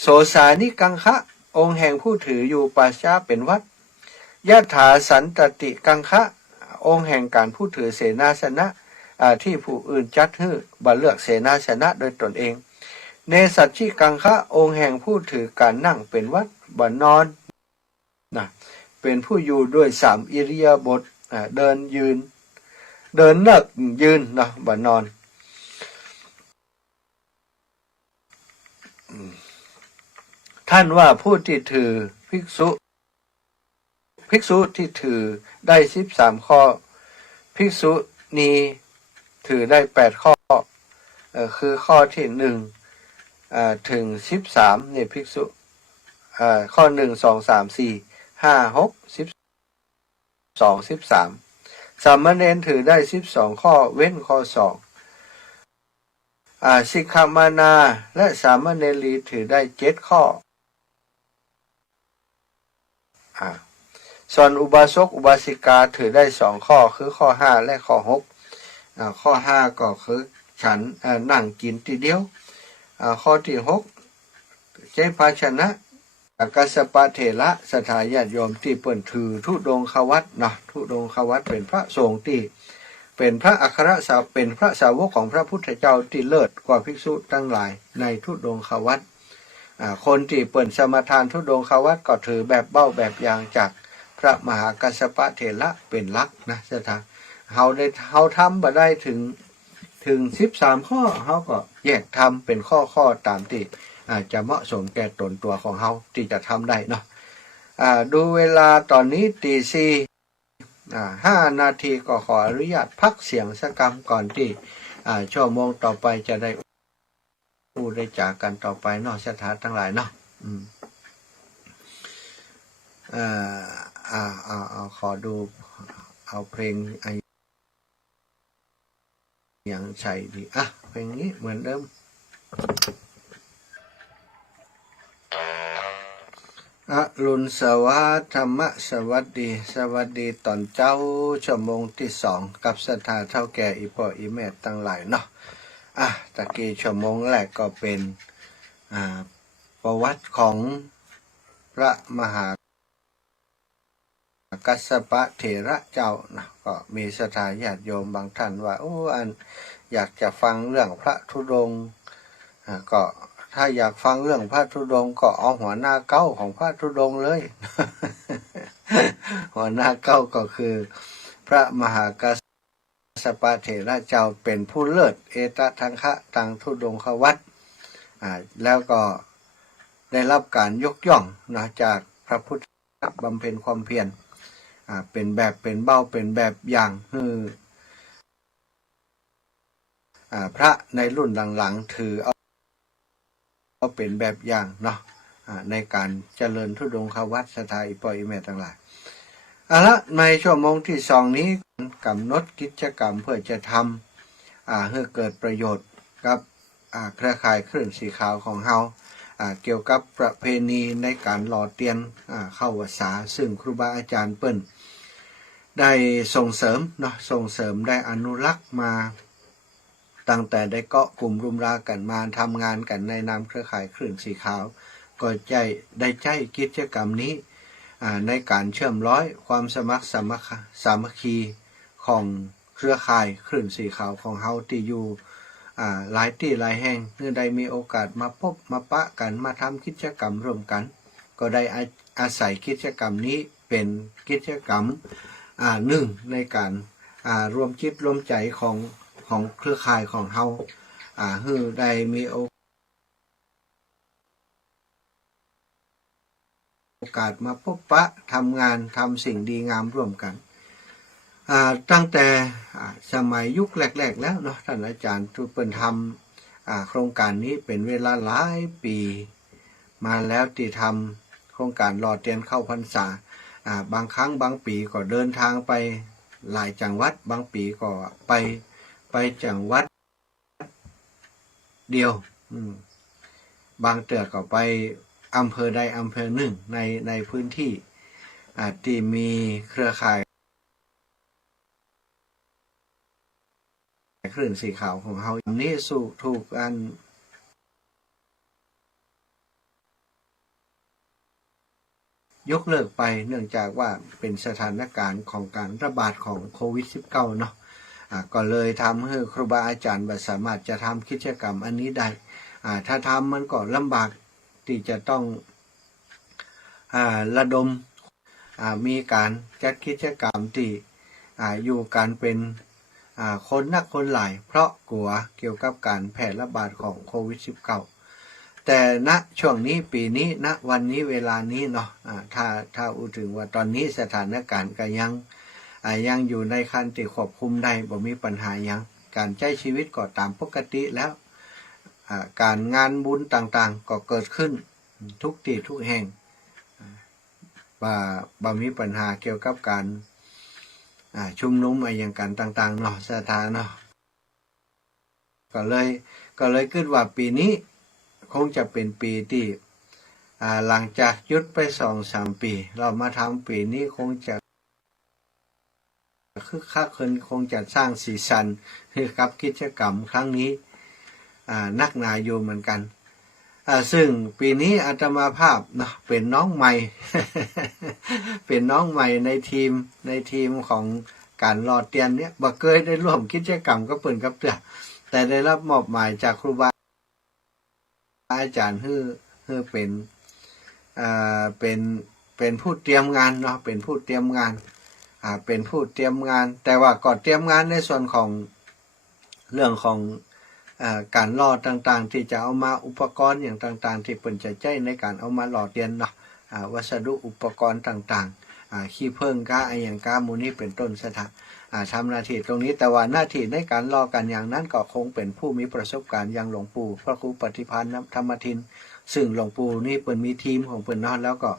โสสานิกังคะองค์แห่งผู้ถืออยู่ป่าช้าเป็นวัดยะถาสันตติกังคะองค์แห่งการผู้ถือเสนาสนะที่ผู้อื่นจัดให้บ่เลือกเสนาสนะโดยตนเองเนสัชชิกังคะองค์แห่งผู้ถือการนั่งเป็นวัดบ่นอนนะเป็นผู้อยู่ด้วย3อิริยาบถเดินยืนเดินนั่งยืนนะบ่นอนท่านว่าผู้ที่ถือภิกษุที่ถือได้13ข้อภิกษุนี้ถือได้8ข้อคือข้อที่1ถึง13เนี่ยภิกษุข้อ1 2 3 4 5 6 12 13สามเณรถือได้12ข้อเว้นข้อ2สิกขามานาและสามเณรีถือได้7ข้อส่วนอุบาสกอุบาสิกาถือได้2ข้อคือข้อ5และข้อ6ข้อ5ก็คือฉันนั่งกินทีเดียวข้อที่6ใช้ภาชนะกัสสปะเถระสถาญาติโยมที่เปิ้นถือธุดงควัตรนะธุดงควัตรเป็นพระสงฆ์ที่ เป็นพระอัครสาวเป็นพระสาวกของพระพุทธเจ้าที่เลิศกว่าภิกษุทั้งหลายในทุดงควัตรคนที่เปิดสมทานทุดงควัตรก็ถือแบบเบ้าแบบอย่างจากพระมหากัสสปะเถระเป็นหลักนะเจ้าค่ะเขาทำมาได้ถึง13 ข้อเขาก็แยกทำเป็นข้อตามที่จะเหมาะสมแก่ตนตัวของเขาที่จะทำได้เนาะดูเวลาตอนนี้ตีสี่5 นาทีก็ขออนุญาตพักเสียงสักกรรมก่อนที่ชั่วโมงต่อไปจะได้พูดได้จากกันต่อไปเนาะสถานทั้งหลายเนาะขอดูเอาเพลงอย่างใช่ดีเพลงนี้เหมือนเดิมอรุณสวัสดิ์ธรรมสวัสดีตอนเจ้าชั่วโมงที่2กับศรัทธาเท่าแก่อีพ่ออีแม่ตั้งหลายเนาะตะกี้ชั่วโมงแรกก็เป็นประวัติของพระมหากัสสปะเถระเจ้านะก็มีศรัทธาญาติโยมบางท่านว่าอยากจะฟังเรื่องพระธุดงค์ก็ถ้าอยากฟังเรื่องพระธุดงค์ก็เอาหัวหน้าเก้าของพระธุดงค์เลย หัวหน้าเก้าก็คือพระมหากัสสปะเถระเจ้าเป็นผู้เลิศเอตทังคะตังธุดงควัตรแล้วก็ได้รับการยกย่องนะจากพระพุทธบำเพ็ญความเพียรเป็นแบบเป็นเบ้าเป็นแบบอย่างพระในรุ่นหลังๆถือเอาเป็นแบบอย่างเนาะในการเจริญธุดงควัตรสถาอิปอยแม่ทั้งหลายละในชั่วโมงที่2นี้กำหนดกิจกรรมเพื่อจะทำให้เกิดประโยชน์กับเครือข่ายคลื่นสีขาวของเฮาเกี่ยวกับประเพณีในการหล่อเตียนเข้าพรรษาซึ่งครูบาอาจารย์เปิ้นได้ส่งเสริมเนาะส่งเสริมได้อนุรักษ์มาตั้งแต่ได้เกาะกลุ่มรุมรากันมาทำงานกันในนามเครือข่ายคลื่นสีขาวก็ได้ใจกิจกรรมนี้ในการเชื่อมร้อยความสมัครสามัคคีของเครือข่ายคลื่นสีขาวของเฮาที่อยู่หลายที่หลายแห่งเมื่อได้มีโอกาสมาพบมาปะกันมาทำกิจกรรมร่วมกันก็ได้อาศัยกิจกรรมนี้เป็นกิจกรรมหนึ่งในการรวมจิตรวมใจของเครือข่ายของเฮาให้ได้มีโอกาสมาพบปะทำงานทำสิ่งดีงามร่วมกันตั้งแต่สมัยยุคแรกๆแล้วเนาะท่านอาจารย์ทุกเปิ่นทำโครงการนี้เป็นเวลาหลายปีมาแล้วที่ทำโครงการหล่อเตียนเข้าพรรษาบางครั้งบางปีก็เดินทางไปหลายจังหวัดบางปีก็ไปจังหวัดเดียวบางเตือก็ไปอำเภอใดอำเภอหนึ่งในพื้นที่ที่มีเครือข่ายคลื่นสีขาวของเฮานี้สู่ถูกกันยกเลิกไปเนื่องจากว่าเป็นสถานการณ์ของการระบาดของโควิด -19 เนาะก็เลยทำให้ครูบาอาจารย์สามารถจะทำกิจกรรมอันนี้ได้ถ้าทำมันก็ลำบากที่จะต้องระดมมีการจัดกิจกรรมที่อยู่การเป็นคนนักคนหลายเพราะกลัวเกี่ยวกับการแพร่ระบาดของโควิด -19 แต่ณช่วงนี้ปีนี้ณวันนี้เวลานี้เนาะถ้าพูดถึงว่าตอนนี้สถานการณ์ก็ยังอยู่ในขั้นที่ควบคุมได้บ่มีปัญหายังการใช้ชีวิตก็ตามปกติแล้วการงานบุญต่างๆก็เกิดขึ้นทุกที่ทุกแห่งบ่มีปัญหาเกี่ยวกับการชุมนุมอะไรอย่างกันต่างๆเนาะสถานเนาะก็เลยคิดว่าปีนี้คงจะเป็นปีที่หลังจากหยุดไป 2-3 ปีเรามาทำปีนี้คงจะคึกคักคงจะสร้างสีสันให้กับกิจกรรมครั้งนี้นักหนาอยู่เหมือนกันซึ่งปีนี้อาตมาภาพเนาะเป็นน้องใหม่ เป็นน้องใหม่ในทีมของ การรอเตียนเนี่ยบ่เคยได้ร่วมกิจกรรมกับเปิ้นกับเตื้อแต่ได้รับมอบหมายจากครูบาอาจารย์ให้เป็นเป็นผู้เตรียมงานเนาะเป็นผู้เตรียมงานเป็นผู้เตรียมงานแต่ว่าก่อนเตรียมงานในส่วนของเรื่องของการล่อต่างๆที่จะเอามาอุปกรณ์อย่างต่างๆที่เปิ้นจะใช้ในการเอามาหล่อเทียนเนาะวัสดุอุปกรณ์ต่างๆขี้ผึ้งกาอย่างกามูนี่เป็นต้นสถานทำหน้าที่ตรงนี้แต่ว่าหน้าที่ในการล่อกันอย่างนั้นก็คงเป็นผู้มีประสบการณ์อย่างหลวงปู่พระครูปฏิภาณธรรมทินซึ่งหลวงปู่นี่เปิ้นมีทีมของเปิ้นเนาะแล้วก็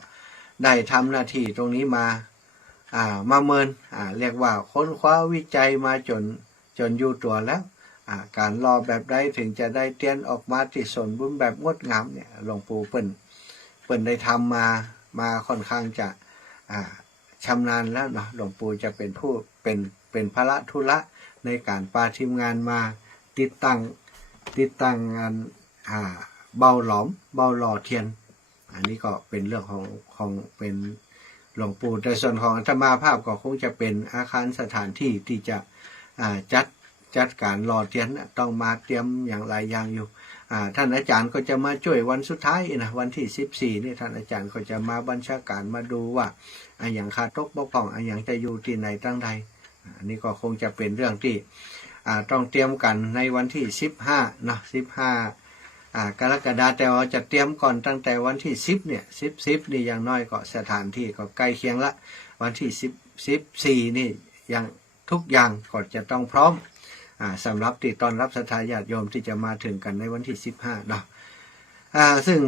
ได้ทำหน้าที่ตรงนี้มาเมินเรียกว่าค้นคว้าวิจัยมาจนอยู่ตัวแล้วการรอแบบใดถึงจะได้เตียนออกมาที่สมบูรณ์แบบงดงามเนี่ยหลวงปู่เปิ้นได้ทำมาค่อนข้างจะชำนาญแล้วเนาะหลวงปู่จะเป็นผู้เป็นภาระธุระในการพาทีมงานมาติดตั้งงานเบาหลอมเบาหล่อเทียนอันนี้ก็เป็นเรื่องของเป็นหลวงปู่แต่ส่วนของอาตมาภาพก็คงจะเป็นอาคารสถานที่ที่จะจัดการหล่อเทียนต้องมาเตรียมอย่างหลายอย่างอยู่ท่านอาจารย์ก็จะมาช่วยวันสุดท้ายนะวันที่14นี่ท่านอาจารย์ก็จะมาบัญชาการมาดูว่าอย่างขาดตกบกพร่องอย่างจะอยู่ที่ไหนตั้งใดอันนี้ก็คงจะเป็นเรื่องที่ต้องเตรียมกันในวันที่15นะ15กรกฎาคมแต่ว่าจะเตรียมก่อนตั้งแต่วันที่10เนี่ย10นี่อย่างน้อยก็สถานที่ก็ใกล้เคียงละวันที่14นี่อย่างทุกอย่างก็จะต้องพร้อมสำหรับติดตอนรับศรัทธาญาติโยมที่จะมาถึงกันในวันที่15เนาะซึ่ง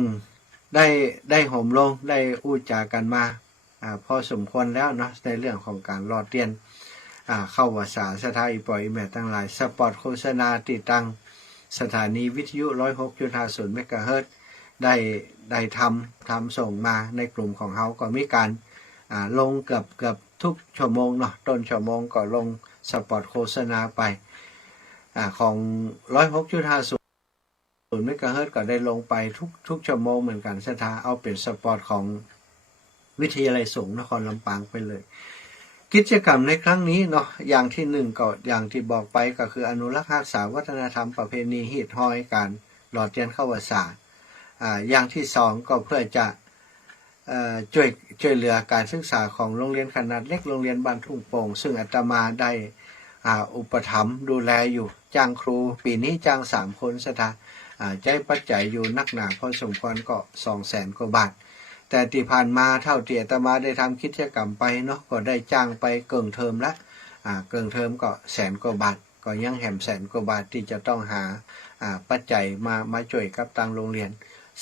ได้ห่มลงได้อู้จากันมาพอสมควรแล้วเนาะในเรื่องของการรอเตียนเข้าวสาสถาอีปล่อยแม่ตั้งหลายสปอตโฆษณาติดตั้งสถานีวิทยุ 106.50 เมกะเฮิรตซ์ได้ทำส่งมาในกลุ่มของเขาก็มีการลงเกือบทุกชั่วโมงเนาะต้นชั่วโมงก็ลงสปอตโฆษณาไปของ 106.50 เมกะเฮิรตซ์ก็ได้ลงไปทุกชั่วโมงเหมือนกันสถาเอาเป็นสปอตของวิทยาลัยสงฆ์นครลำปางไปเลยกิจกรรมในครั้งนี้เนาะอย่างที่1ก็อย่างที่บอกไปก็คืออนุรักษ์รักษาวัฒนธรรมประเพณีฮีทฮอยการหล่อเทียนเข้าพรรษาอย่างที่2ก็เพื่อจะช่วยเหลือการศึกษาของโรงเรียนขนาดเล็กโรงเรียนบ้านทุ่งโป่งซึ่งอาตมาได้อุปถัมภ์ดูแลอยู่จ้างครูปีนี้จ้าง3คนสถาใจปัจจัยอยู่นักหนาพอสมควรก็ 200,000 กว่าบาทแต่ที่ผ่านมาเท่าที่อาตมาได้ทำกิจกรรมไปเนาะก็ได้จ้างไปเกินเทอมละเกินเทอมก็100,000 กว่าบาทก็ยังแหม100,000 กว่าบาทที่จะต้องหาปัจจัยมาช่วยกับทางโรงเรียน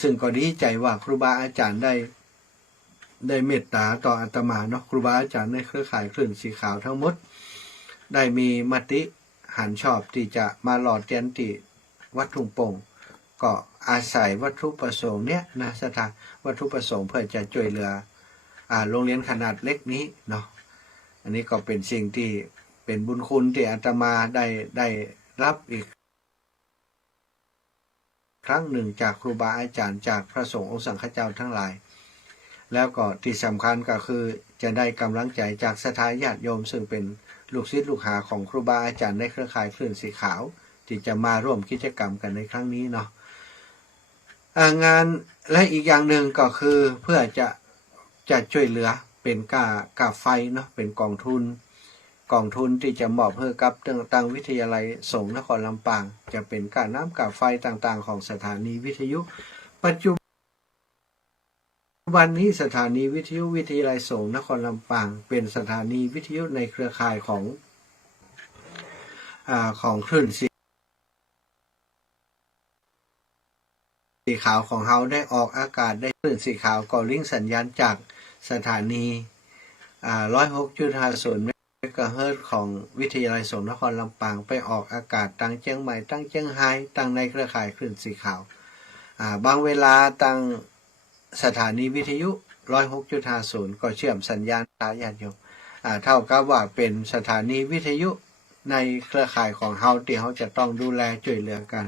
ซึ่งก็ดีใจว่าครูบาอาจารย์ได้เมตตาต่ออาตมาเนาะครูบาอาจารย์ในเครือข่ายคลื่นสีขาวทั้งหมดได้มีมติหันชอบที่จะมาหล่อเทียนที่วัดทุ่งโป่งก็อาศัยวัตถุประสงค์เนี้ยนะสถานวัตถุประสงค์เพื่อจะช่วยเหลือโรงเรียนขนาดเล็กนี้เนาะอันนี้ก็เป็นสิ่งที่เป็นบุญคุณที่อาตมาได้รับอีกครั้งหนึ่งจากครูบาอาจารย์จากพระสงฆ์องค์สังฆเจ้าทั้งหลายแล้วก็ที่สำคัญก็คือจะได้กำลังใจจากศรัทธาญาติโยมซึ่งเป็นลูกศิษย์ลูกหาของครูบาอาจารย์ในเครือข่ายคลื่นสีขาวที่จะมาร่วมกิจกรรมกันในครั้งนี้เนาะงานและอีกอย่างหนึ่งก็คือเพื่อจะช่วยเหลือเป็นกาไฟเนาะเป็นกองทุนที่จะมอบให้กับต่างวิทยาลัยสงฆ์นครลำปางจะเป็นการน้ำกาไฟต่างๆของสถานีวิทยุปัจจุบันนี้สถานีวิทยุวิทยาลัยสงฆ์นครลำปางเป็นสถานีวิทยุในเครือข่ายของคลื่นสีขาวของเฮาได้ออกอากาศได้คลื่นสีขาวก็ลิงก์สัญญาณจากสถานี106.50 เมกะเฮิรตซ์ของวิทยาลัยสงฆ์นครลำปางไปออกอากาศตั้งเชียงใหม่ตั้งเชียงไฮ้ตั้งในเครือข่ายคลื่นสีขาวบางเวลาตั้งสถานีวิทยุ 106.50 ก็เชื่อมสัญญาณสายญาติโยมเท่ากับว่าเป็นสถานีวิทยุในเครือข่ายของเฮาที่เฮาจะต้องดูแลช่วยเหลือกัน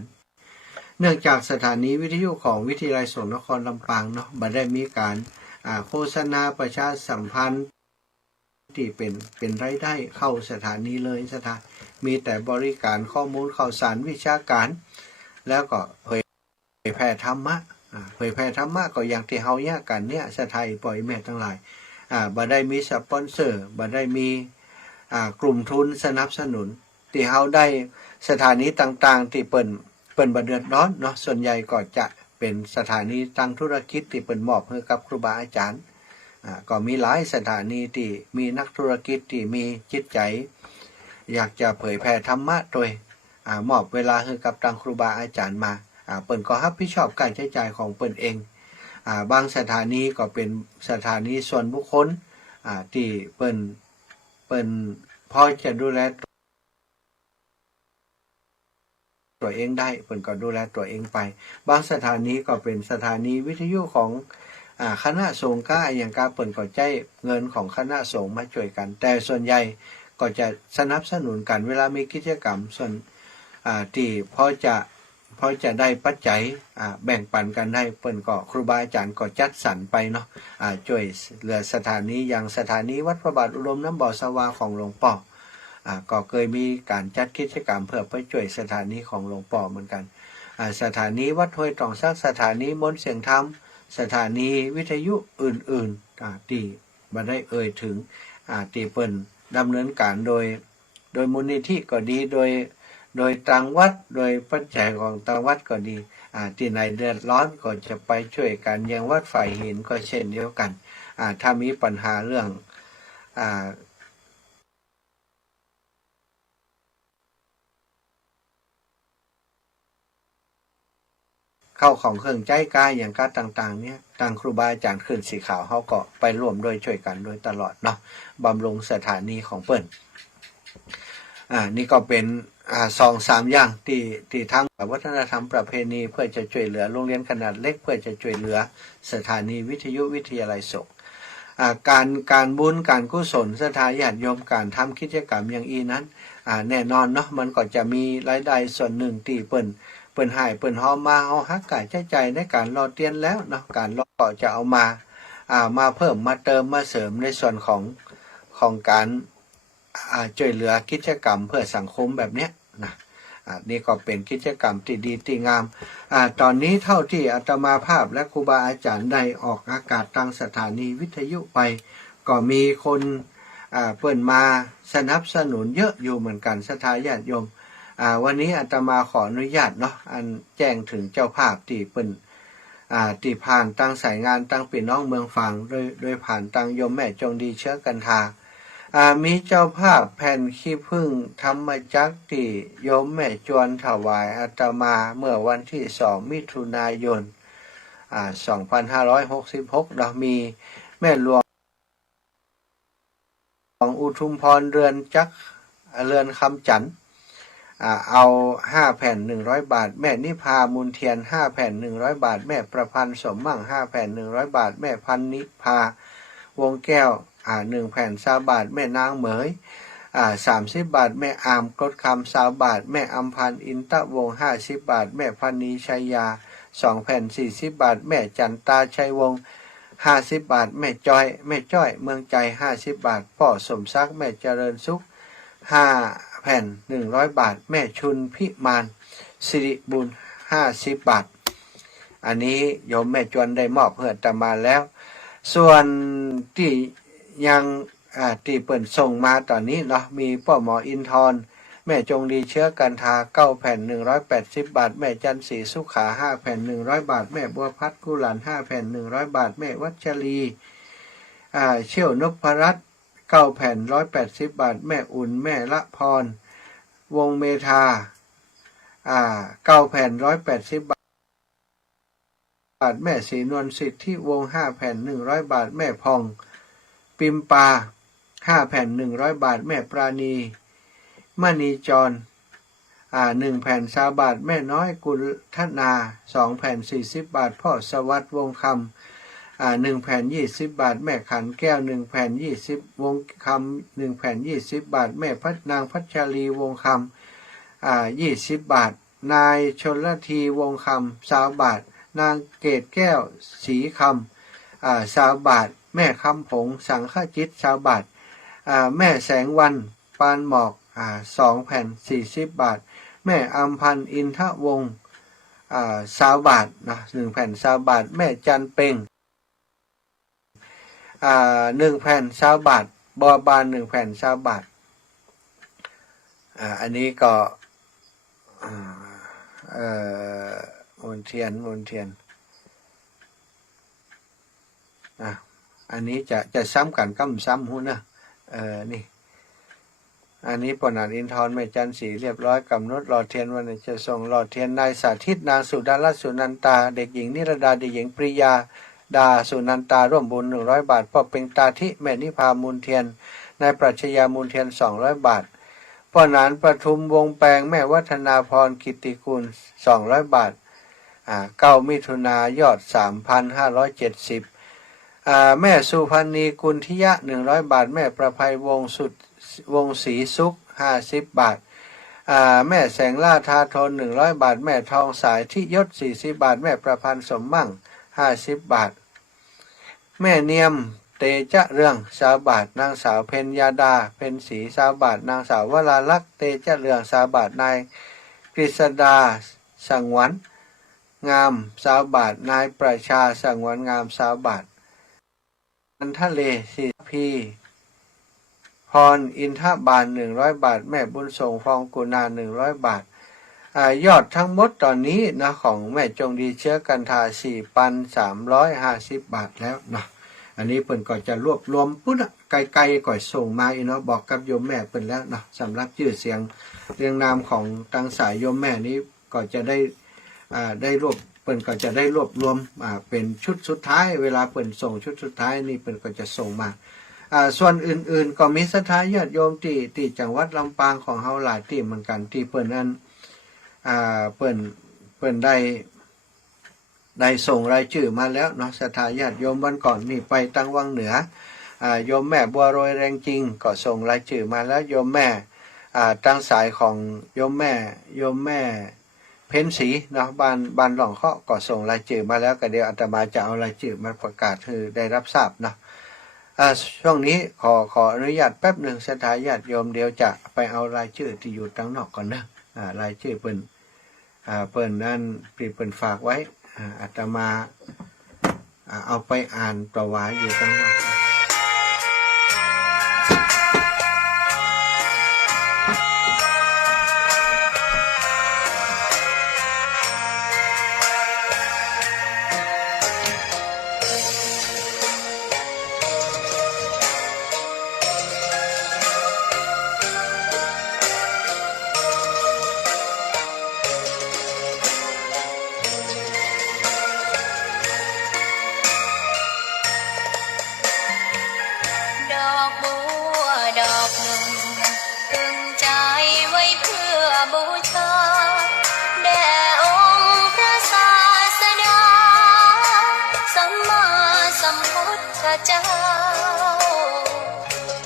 เนื่องจากสถานีวิทยุของวิทยาลัยสงฆ์นครลำปางเนาะบ่ได้มีการโฆษณาประชาสัมพันธ์ ที่เป็นรายได้เข้าสถานีเลยมีแต่บริการข้อมูลข่าวสารวิชาการแล้วก็เผยแผ่ธรรมะเผยแผ่ธรรมะก็อย่างที่เฮาเนี่ยกันเนี่ยสถานีปล่อยแม่ทั้งหลายบ่ได้มีสปอนเซอร์บ่ได้มีกลุ่มทุนสนับสนุนที่เฮาได้สถานีต่างๆที่เปิ้นบ่เดือดร้อนเนาะส่วนใหญ่ก็จะเป็นสถานีทางธุรกิจที่เปิ้นมอบให้กับครูบาอาจารย์ก็มีหลายสถานีที่มีนักธุรกิจที่มีจิตใจอยากจะเผยแผ่ธรรมะโดยมอบเวลาให้กับทางครูบาอาจารย์มาเปิ้นก็รับผิดชอบการใช้จ่ายของเปิ้นเองบางสถานีก็เป็นสถานีส่วนบุคคลที่เปิ้นพอจะดูแลตัวเองได้เปิ้นก็ดูแลตัวเองไปบางสถานีก็เป็นสถานีวิทยุของคณะสงฆ์ก็อย่างการเปิ่นก็ใจเงินของคณะสงฆ์มาช่วยกันแต่ส่วนใหญ่ก็จะสนับสนุนกันเวลามีกิจกรรมส่วนที่พอจะได้ปัจจัยแบ่งปันกันได้เปิ่นก็ครูบาอาจารย์ก็จัดสรรไปเนาะช่วยเหลือสถานีอย่างสถานีวัดพระบาทอุดมน้ำบ่อสวาของหลวงพ่อก็เคยมีการจัดกิจกรรมเพื่อไปช่วยสถานีของหลวงพ่อเหมือนกันสถานีวัดห้วยตองซักสถานีมนต์เสียงธรรมสถานีวิทยุอื่นๆที่บ่ได้เอ่ยถึงที่เปิ้นดำเนินการโดยมูลนิธิก็ดีโดยทางวัดโดยปัจจัยของทางวัดก็ดีที่ไหนเดือดร้อนก็จะไปช่วยกันอย่างวัดฝ่ายหินก็เช่นเดียวกันถ้ามีปัญหาเรื่องเข้าของเครื่องใจกายอย่างการต่างๆเนี่ยทางครูบาอาจารย์ขึ้นสีขาวเขาก็ไปร่วมด้วยช่วยกันโดยตลอดเนาะบำรุงสถานีของเปิ้นนี่ก็เป็น2-3 อย่างที่ทางวัฒนธรรมประเพณีเพื่อจะช่วยเหลือโรงเรียนขนาดเล็กเพื่อจะช่วยเหลือสถานีวิทยุวิทยาลัยสงฆ์การบุญการกุศลศรัทธาญาติโยมการทำกิจกรรมอย่างอีนั้นแน่นอนเนาะมันก็จะมีรายได้ส่วนหนึ่งที่เปิ้นให้เปิ้นเฮามาเฮาฮักกายใช้ใจในการรอเตียนแล้วเนาะการรอก็จะเอามาเพิ่มมาเติมมาเสริมในส่วนของการช่วยเหลือกิจกรรมเพื่อสังคมแบบเนี้ยนะนี่ก็เป็นกิจกรรมที่ดีที่งามตอนนี้เท่าที่อาตมาภาพและครูบาอาจารย์ได้ออกอากาศทางสถานีวิทยุไปก็มีคนเปิ้นมาสนับสนุนเยอะอยู่เหมือนกันศรัทธาญาติโยมวันนี้อาตมาขออนุญาตเนาะแจ้งถึงเจ้าภาพที่เปิ้นที่ผ่านตั้งสายงานตั้งพี่น้องเมืองฝางโดยผ่านตั้งโยมแม่จงดีเชื้อกันทามีเจ้าภาพแผ่นขี้ผึ้งธรรมจักรที่โยมแม่จวนถวายอาตมาเมื่อวันที่2 มิถุนายน2566เรามีแม่หลวงอุทุมพรเรือนคำจันทร์เอา5 แผ่น100 บาทแม่นิพามูลเทียน5 แผ่น100 บาทแม่ประพันธ์สมมั่ง5 แผ่น100 บาทแม่พันนิพาวงแก้ว1 แผ่น20 บาทแม่นางเหมย30 บาทแม่อามกดคำ20 บาทแม่อัมพันธ์อินตะวง50 บาทแม่พันนีชัยยา2 แผ่น40 บาทแม่จันตาชัยวงศ์50 บาทแม่จ้อยเมืองใจ50 บาทพ่อสมศักดิ์แม่เจริญสุข5 แผ่น100 บาทแม่ชุนพิมานสิริบุญ50 บาทอันนี้โยมแม่จวนได้มอบเพื่ออาตมาแล้วส่วนที่ยังที่เปิ่นส่งมาตอนนี้เนาะมีพ่อหมออินทร์แม่จงดีเชื้อกันทา9 แผ่น180 บาทแม่จันศรีสุขา5 แผ่น100 บาทแม่บัวพัดกุหลาน5 แผ่น100 บาทแม่วัชรีเชี่ยวนพรัตน์9 แผ่น180 บาทแม่อุ่นแม่ละพรวงเมธา9 แผ่น180 บาทแม่ศรีนวลสิทธิวง5 แผ่น100 บาทแม่พองปิมปา5 แผ่น100 บาทแม่ปราณีมณีจร1 แผ่น20 บาทแม่น้อยกุลธนา2 แผ่น40 บาทพ่อสวัสดิ์วงคำ1 แผ่น20 บาทแม่ขันแก้ว1 แผ่น20วงคำ1 แผ่น20 บาทแม่นางพัชรีวงคำ20 บาทนายชลทีวงคำ20 บาทนางเกตแก้วสีคำ20 บาทแม่คำผงสังฆจิต20 บาท แม่แสงวันปานหมอก2 แผ่น40 บาทแม่อัมพันธ์อินทวงศ์20 บาทนะ1 แผ่น20 บาทแม่จันเป่ง1 แผ่น20 บาทบอบาน1 แผ่น20 บาทอันนี้ก็มนเทียนอันนี้จะซ้ำกันก็ซ้ำหูนะนี่อันนี้ปนาอินทร์แม่จันสีเรียบร้อยกำหนดหล่อเทียนวันนี้จะส่งหล่อเทียนนายสาธิตนางสุดารัตน์สุนันตาเด็กหญิงนิรดาเด็กหญิงปริยาดาสุนันตาร่วมบุญ100 บาทพ่อเป็นตาทิแม่นิพามูลเทียนนายปรัชญามูลเทียน200 บาทพ่อนานปทุมวงแปลงแม่วัฒนาพรกิติกุล200 บาท9 มิถุนายอด 3,570แม่สุพรรณีกุลทิยะ100 บาทแม่ประภัยวงศรีสุข50 บาทแม่แสงล่าทาทน100 บาทแม่ทองสายที่ยศ40 บาทแม่ประพันธ์สมมั่ง50 บาทแม่เนียมเตจะเรื่อง20 บาทนางสาวเพ็ญญาดาเพ็ญศรี20 บาทนางสาววราลักษณ์เตจะเรื่อง20 บาทนายกฤษดาสังวนงาม20 บาทนายประชาสังวนงาม20 บาทนันทะเล4พีพรอินทบาล100 บาทแม่บุญส่งฟองกุณา100 บาทยอดทั้งหมดตอนนี้นะของแม่จงดีเชื้อกันทา 4,350 บาทแล้วนะอันนี้เพิ่นก็จะรวบรวมปุ๊บไกลๆก่อยส่งมาอีกเนาะบอกกับโยมแม่เพิ่นแล้วเนาะสำหรับชื่อเสียงเรียงนามของทางสายโยมแม่นี้ก็จะได้รวบเพิ่นก็จะได้รวบรวมเป็นชุดสุดท้ายเวลาเพิ่นส่งชุดสุดท้ายนี่เพิ่นก็จะส่งมาส่วนอื่นๆก็มีศรัทธาญาติโยมที่จังหวัดลำปางของเฮาหลายที่เหมือนกันที่เพิ่นนั้นเพิ่นได้ส่งรายชื่อมาแล้วเนาะศรัทธาญาติโยมวันก่อนนี่ไปตั้งวังเหนือโยมแม่บัวโรยแรงจริงก็ส่งรายชื่อมาแล้วโยมแม่ตั้งสายของโยมแม่เพ็ญศรีเนาะบ้านหล่องเคาะก็ส่งรายชื่อมาแล้วก็เดี๋ยวอาตมาจะเอารายชื่อมาประกาศให้ได้รับทราบเนาะช่วงนี้ขออนุญาตแป๊บหนึ่งศรัทธาญาติโยมเดี๋ยวจะไปเอารายชื่อที่อยู่ตั้งนอกก่อนนะรายชื่อเปิ้นนั่นเปิ้นฝากไว้อาตมาเอาไปอ่านประวัติอยู่ตั้งนอกดอกบัวดอกหนึ่งตึงใจไว้เพื่อบูชาแด่องค์พระศาสดาสัมมาสัมพุทธเจ้า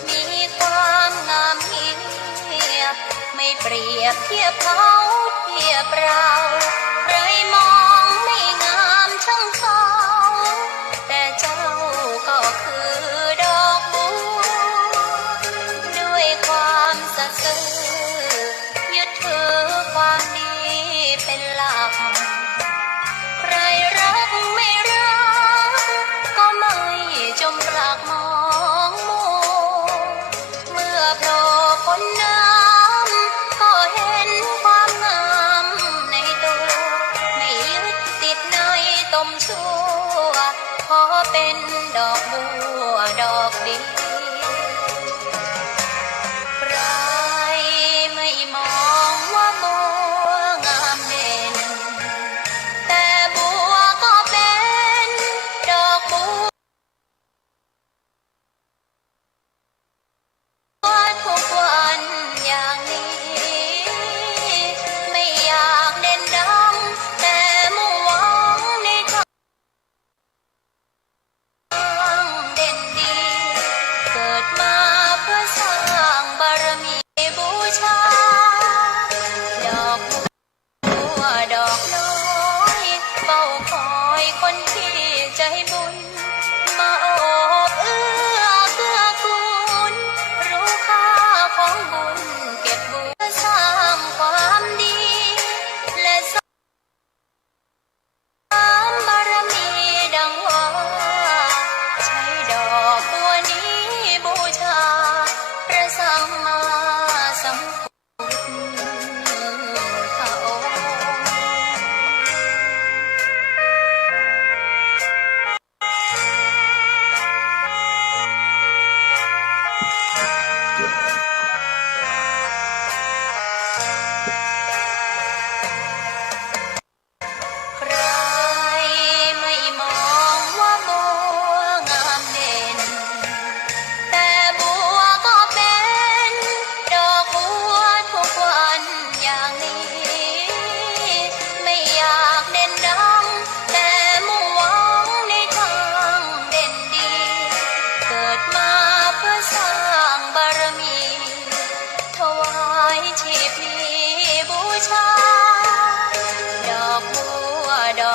มีความงามเงียบไม่เปรียบเทียบเขาเทียบเราใครมองไม่งามช่างเขาแต่เจ้าก็คือดอกบัวด้วยความสัตย์ซื่อยึดถือความดีเป็นหลักใครรักไม่รักก็ไม่จมปลักมองมัวเมื่อโผล่พ้นน้ำก็เห็นความงามในตัวไม่ยึดติดในตมชั่วขอเป็นดอกบัวดอกเดียวใครไม่มองว่าบัวงามเด่นแต่บัวก็เป็นดอกบัวทุกวันอย่างนี้ไม่อยากเด่นดังแต่มุ่งหวังใน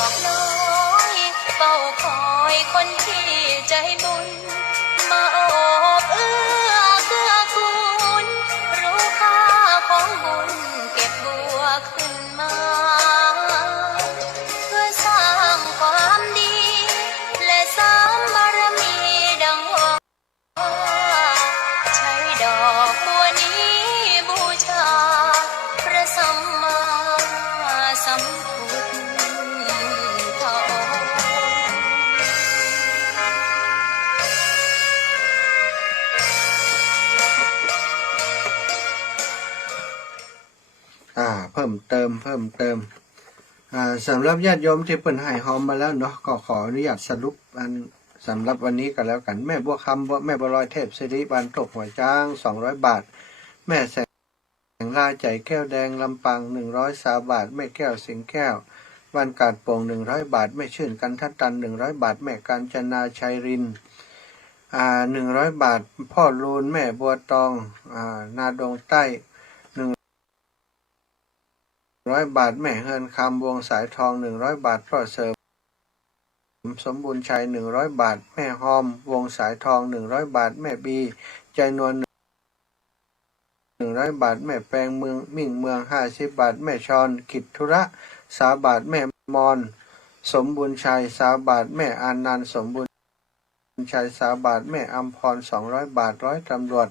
อกน้อยเฝ้าคอยคนที่ใจบุญมาโอบเอื้อเกื้อกูลรู้ค่าของบุญเก็บบัวขึ้นมาเพื่อสร้างความดีและสามบารมีดังว่าใช้ดอกบัวนี้บูชาพระสัมมาสัมพุทธองค์ เพิ่มเติมสำหรับญาติโยมที่เปิ่นให้หอมมาแล้วเนาะก็ขออนุญาตสรุปสำหรับวันนี้ก็แล้วกันแม่บัวคำแม่บัวลอยเทพสิริบานตกหัวจ้าง200 บาทแม่แสงลาใจแก้วแดงลำปาง100 บาทแม่แก้วสิงแก้วบ้านกาดโป่ง100 บาทแม่ชื่นกันทัตัน100 บาทแม่กาญจนาชัยริน100 บาทพ่อรูนแม่บัวตองนาดงใต้100 บาทแม่เฮินคำวงสายทอง100 บาทพ่อเสริมสมบูรณ์ชัย100 บาทแม่หอมวงสายทอง100 บาทแม่บีใจนวล100 บาทแม่แปลงเมืองมิ่งเมือง50 บาทแม่ชอนกิจธุระ3 บาทแม่มอนสมบูรณ์ชัย3 บาทแม่อานันต์สมบูรณ์ชัย3 บาทแม่อัมพร200 บาทร้อยตำรวจ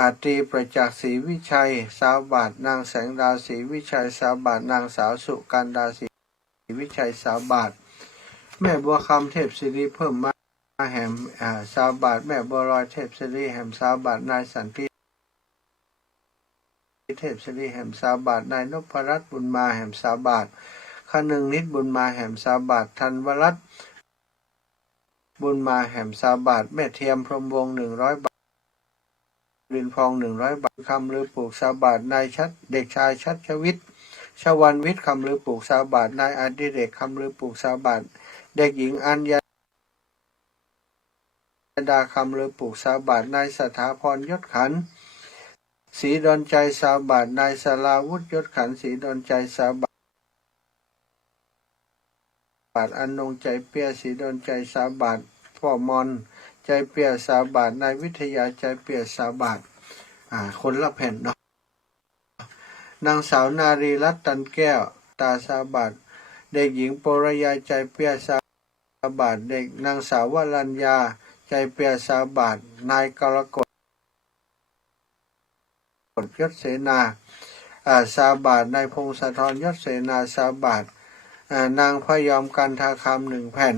อาตรีประจักษ์ศรีวิชัย3 บาทนางแสงดาวศรีวิชัย3 บาทนางสาวสุกันดาศรีวิชัย3 บาทแม่บัวคำเทพศิริเพิ่มมาแหม3 บาทแม่บัวลอยเทพศิริแหม3 บาทนายสันติเทพศิริแหม3 บาทนายนพรัตน์บุญมาแหม3 บาทคนึงนิดบุญมาแหม3 บาทธันวรัตน์บุญมาแหม3 บาทแม่เทียมพรหมวงศ์100 บาทรินพอง100 บาทคำลือปลูก3 บาทนายเด็กชายชัชวิทย์ชวันวิทย์คำลือปลูก3 บาทนายอดิเรกคำลือปลูก3 บาทเด็กหญิงอัญญาดาคำลือปลูก3 บาทนายสถาพรยศขันธ์ศรีดอนใจ3 บาทนายสลาวุฒิยศขันธ์ศรีดอนใจ3 บาทอนงใจเปียศรีดอนใจ3 บาทพ่อมอนใจเปีย3 บาทนายวิทยาใจเปีย3 บาทคนละแผ่นเนาะนางสาวนารีรัตน์ตันแก้วตา3 บาทเด็กหญิงปรยาใจเปีย3 บาทเด็กนางสาววรัญญาใจเปีย3 บาทนายกรกฎยศเสนา3 บาทนายพงศธรยศเสนา3 บาทนางพยอมกันทาคำ1 แผ่น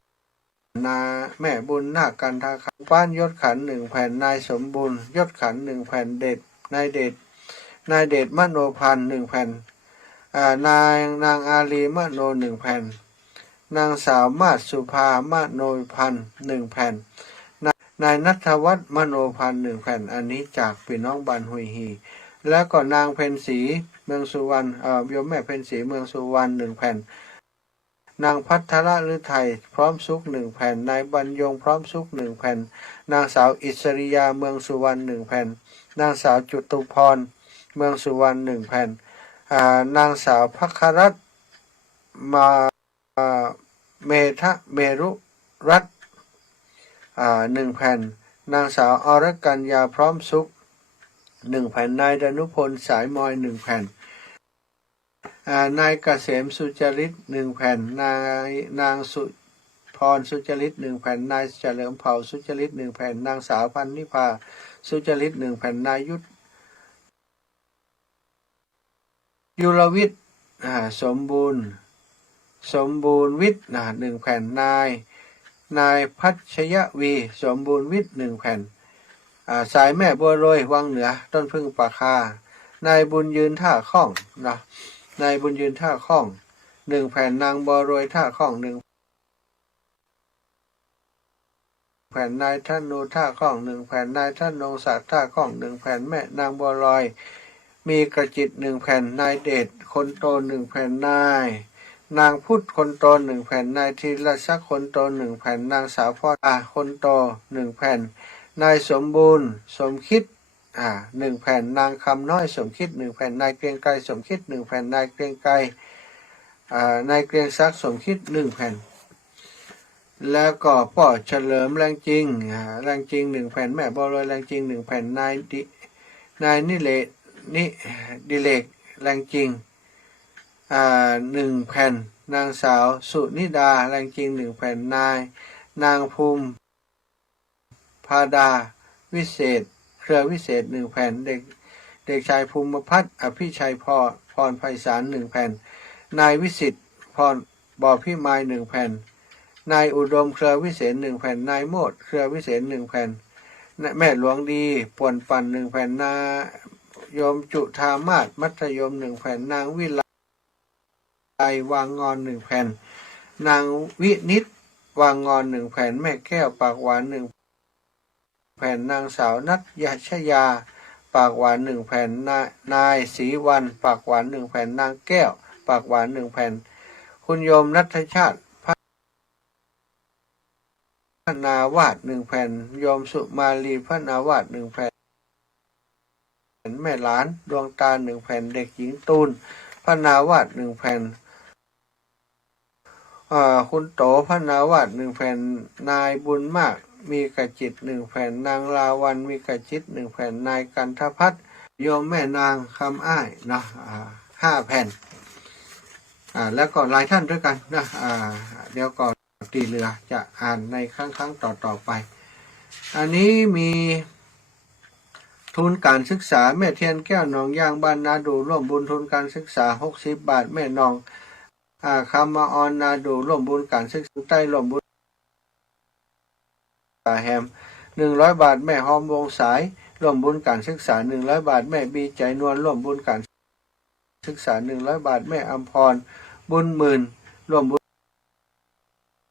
แม่บุญนาคกันทาคำป้านยศขันธ์1 แผ่นนายสมบูรณ์ยศขันธ์1 แผ่นเดชนายเดชมโนพันธ์1 แผ่นนางอาลีมโน1 แผ่นนางสาวมาศสุภามโนพันธ์1 แผ่นนายณัฐวัฒน์มโนพันธ์1 แผ่นอันนี้จากพี่น้องบ้านห้วยฮีแล้วก็นางเพ็ญศรีเมืองสุวรรณโยมแม่เพ็ญศรีเมืองสุวรรณ1 แผ่นนางพัทรฤทัยพร้อมสุข1 แผ่นนายบรรยงพร้อมสุข1 แผ่นนางสาวอิสริยาเมืองสุวรรณ1 แผ่นนางสาวจุตุพรเมืองสุวรรณ1 แผ่นนางสาวภัครัตน์มาเมรุรัตน์1 แผ่นนางสาวอรกัญญาพร้อมสุข1 แผ่นนายดนุพลสายมอย1 แผ่นนายเกษมสุจริต1 แผ่นนางสุพรสุจริต1 แผ่นนายเฉลิมเผ่าสุจริต1 แผ่นนางสาวพันนิพาสุจริต1 แผ่นนายยุรวิทย์สมบูรณ์วิทย์1 แผ่นนายพัชยวีสมบูรณ์วิทย์1 แผ่นสายแม่บัวโรยวังเหนือต้นพึ่งปาคานายบุญยืนท่าข้องนายบุญยืนท่าข้อง1 แผ่นนางบัวโรยท่าข้อง1 แผ่นนายธนูท่าข้อง1 แผ่นนายธนงศักดิ์ท่าข้อง1 แผ่นแม่นางบัวลอยมีกระจิต1 แผ่นนายเดชคนโต1 แผ่นนางพุทธคนโต1 แผ่นนายธีรศักดิ์คนโต1 แผ่นนางสาวพรคนโต1 แผ่นนายสมบูรณ์สมคิด1 แผ่นนางคำน้อยสมคิด1 แผ่นนายเกรียงไกรสมคิด1 แผ่นนายเกรียงไกร นายเกรียงศักดิ์สมคิด1 แผ่นแล้วก็ป่อเฉลิมแรงจริงแรงจริง1 แผ่นแม่บอลอยแรงจริง1 แผ่นนายนิดิเลกแรงจริง1 แผ่นนางสาวสุนิดาแรงจริง1 แผ่นนางภูมิพาดาวิเศษเครือวิเศษ1 แผ่นเด็กชายภูมิพัฒน์อภิชัยพรไพศาล1 แผ่นนายวิสิทธิ์พรบ่อพิมาย1 แผ่นนายอุดมเครือวิเศษ1 แผ่นนายโมดเครือวิเศษ1 แผ่นแม่หลวงดีป่วนปั่น1 แผ่นนายมจุธามาศมัธยม1 แผ่นนางวิไลวางงอน1 แผ่นนางวินิตวางงอน1 แผ่นแม่แก้วปากหวาน1 แผ่นนางสาวนัทชยาปากหวาน1 แผ่นนายศรีวันปากหวาน1 แผ่นนางแก้วปากหวาน1 แผ่นคุณโยมนัทชาติพนาวาด1 แผ่นโยมสุมาลีพนาวาด1 แผ่นแม่หลานดวงตา1 แผ่นเด็กหญิงตูนพนาวาด1 แผ่นคุณโตพนาวาด1 แผ่นนายบุญมากมีกระจิต1 แผ่นนางลาวันมีกระจิต1 แผ่นนายกันทพัฒน์โยมแม่นางคำอ้ายนะ5 แผ่นแล้วก็หลายท่านด้วยกันนะเดี๋ยวก่อนตีเรือจะอ่านในครั้งต่อไปอันนี้มีทุนการศึกษาแม่เทียนแก้วหนองยางบ้านนาดูร่วมบุญทุนการศึกษา60 บาทแม่นองคำมาออนนาดูร่วมบุญการศึกษาใต้ร่วมบุญแฮม100 บาทแม่หอมวงสายร่วมบุญการศึกษา100 บาทแม่บีใจนวลร่วมบุญการศึกษา100 บาทแม่อัมพรบุญหมื่นร่วมบุ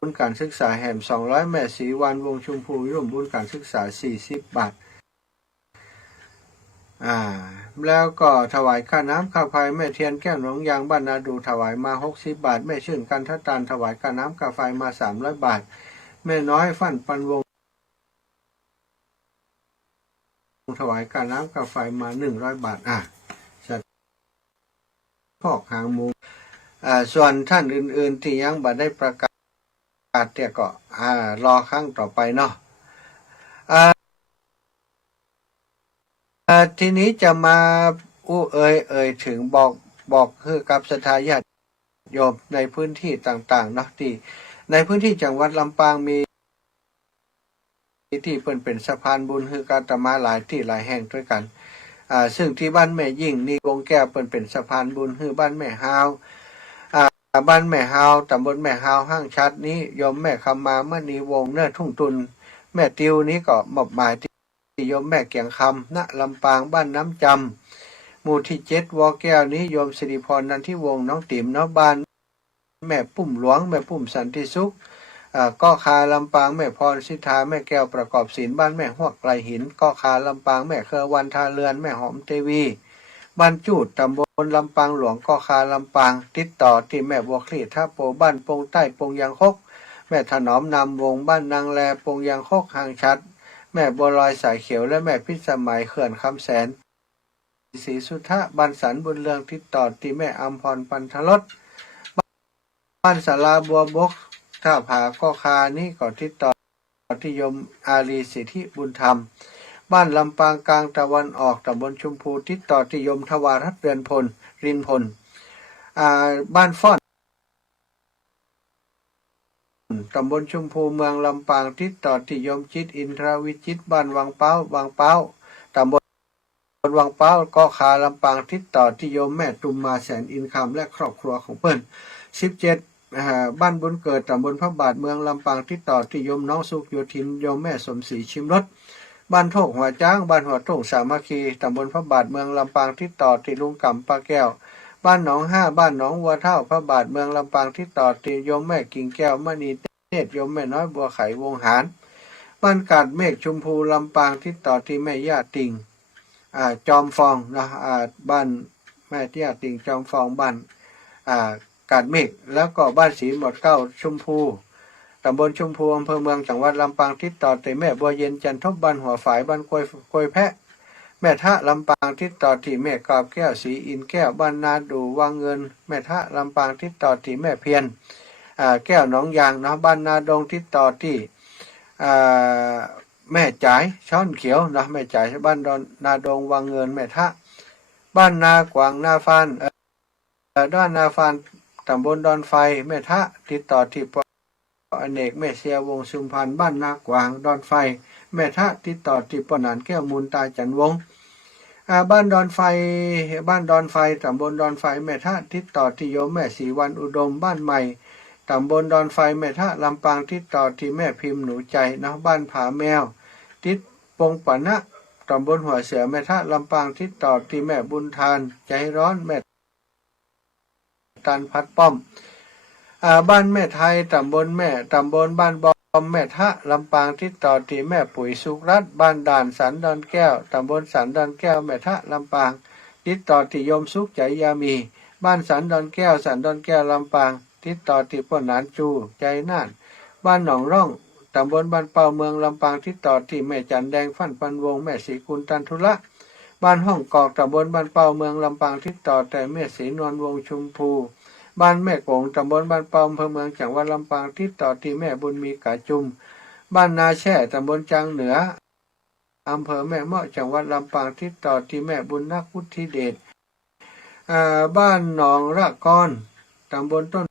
ญการศึกษาแฮม200แม่ศรีวันวงชุมพูร่วมบุญการศึกษา40 บาทแล้วก็ถวายค่าน้ำค่าไฟแม่เทียนแก้วหนองยางบ้านนาดูถวายมา60 บาทแม่ชื่นกันทตานถวายค่าน้ำค่าไฟมา300 บาทแม่น้อยฟั่นปันวงถวายค่าน้ำค่าไฟมา100 บาทพอกหางหมูส่วนท่านอื่นๆที่ยังบ่ได้ประกาศเดี๋ยวก็รอครั้งต่อไปเนาะทีนี้จะมาถึงบอกคือกับศรัทธาญาติโยมในพื้นที่ต่างๆเนาะที่ในพื้นที่จังหวัดลำปางมีที่เป็นสะพานบุญคือการตมาหลายที่หลายแห่งด้วยกันซึ่งที่บ้านแม่ยิ่งนี่วงแก้วเป็นสะพานบุญคือบ้านแม่ฮาวบ้านแม่ฮาวตำบลแม่ฮาวห้างชัดนี้โยมแม่คำมามณีวงเนื้อทุ่งตุนแม่ติวนี้ก็มอบหมายที่โยมแม่เกียงคำณลำปางบ้านน้ำจำหมู่ที่7วอแก้วนี้โยมสิริพรนันทิวงศ์น้องติ๋มน้องบ้านแม่ปุ่มหลวงแม่ปุ่มสันติสุขก็คาลำปางแม่พรสิทธาแม่แก้วประกอบศิลป์บ้านแม่หวกไกลหินก็คาลำปางแม่เครือวันทาเรือนแม่หอมเทวีบ้านจูดตำบลลำปางหลวงก็คาลำปางติดต่อที่แม่บัวคลี่ท่าโปบ้านปงใต้ปงยางคกแม่ถนอมนำวงบ้านนางแลปงยางคกห่างชัดแม่บัวลอยสายเขียวและแม่พิสมัยเขื่อนคำแสนศรีสุทธะบ้านสันบุญเรืองติดต่อที่แม่อัมพรปันทรสบ้านศาลาบัวบกท่าผาก็คานี่ก็ติดต่อที่โยมอารีสิทธิบุญธรรมบ้านลำปางกลางตะวันออกตำบลชุมพูติดต่อที่โยมทวารัตน์เรือนพลรินพลบ้านฟ้อนตำบลชุมพูเมืองลำปางติดต่อที่โยมจิตอินทราวิจิตบ้านวังเป้าตำบลวังเป้าก็คาลำปางติดต่อที่โยมแม่ตุมมาแสนอินคำและครอบครัวของเปิ้ล17บ้านบุญเกิดตำบลพระบาทเมืองลำปางติดต่อที่โยมน้องสุขโยธินโยมแม่สมศรีชิมรสบ้านโถกหัวจ้างบ้านหัวโถงสามัคคีตำบลพระบาทเมืองลำปางติดต่อที่ลุงกำปาแก้วบ้านหนอง5บ้านหนองวัวเท่าพระบาทเมืองลำปางติดต่อที่โยมแม่กิ่งแก้วมณีเนตรโยมแม่น้อยบัวไขวงหารบ้านกาดเมฆชุมพูลำปางติดต่อที่แม่ย่าติงจอมฟองนะบ้านแม่ย่าติงจอมฟองบ้านกาดเมฆแล้วก็บ้านศรีหมดเก้าชุมพูตำบลชุมพูอำเภอเมืองจังหวัดลำปางติดต่อที่แม่บัวเย็นจันทบบ้านหัวฝายบ้านกวยแพะแม่ทะลำปาง างทิศต่อที่แม่กอบแก้วสีอินแก้วบ้านนาดูวังเงินแม่ทะลำปางทิศต่อที่แม่เพียนแก้วหนองยางเนาะบ้านนาดงทิศต่อที่แม่จ่ายช้อนเขียวเนาะแม่จ่ายบ้านนาดงวังเงินแม่ทะบ้านนากวางนาฟานด้านนาฟานตำบลดอนไฟแม่ทะติดต่อที่ปอเนกแม่เสียวงชุมพันธ์บ้านนากวางดอนไฟแม่ทะติดต่อที่ปนานแก้วมูลตาจันวงบ้านดอนไฟตำบลดอนไฟแม่ทะติดต่อที่โยมแม่ศรีวันอุดมบ้านใหม่ตำบลดอนไฟแม่ทะลำปางติดต่อที่แม่พิมพ์หนูใจนะบ้านผาแมวติดปงปะนะตำบลหัวเสือแม่ทะลำปางติดต่อที่แม่บุญทานใจร้อนแม่ตันพัดป้อมบ้านแม่ไทยตำบลบ้านบอมแม่ทะลำปางติดต่อที่แม่ปุ๋ยสุกรัตน์บ้านด่านสันดอนแก้วตำบลสันดอนแก้วแม่ทะลำปางติดต่อที่โยมสุขใจยามีบ้านสันดอนแก้วลำปางติดต่อที่ป้นหนานจูใจน่านบ้านหนองร่องตำบลบ้านเป่าเมืองลำปางติดต่อที่แม่จันแดงฟั่นปันวงแม่ศรีกุลตันทุละบ้านห้องกอกตำบลบ้านเป่าเมืองลำปางติดต่อแต่แม่ศรีนวลวงชุมพูบ้านแม่โกงตำบลบ้านเป่าอำเภอเมืองจังหวัดลำปางติดต่อที่แม่บุญมีกาจุมบ้านนาแช่ตำบลจางเหนืออำเภอแม่เมาะจังหวัดลำปางติดต่อที่แม่บุญนักพุทธิเดชบ้านหนองระกอนตำบลต้น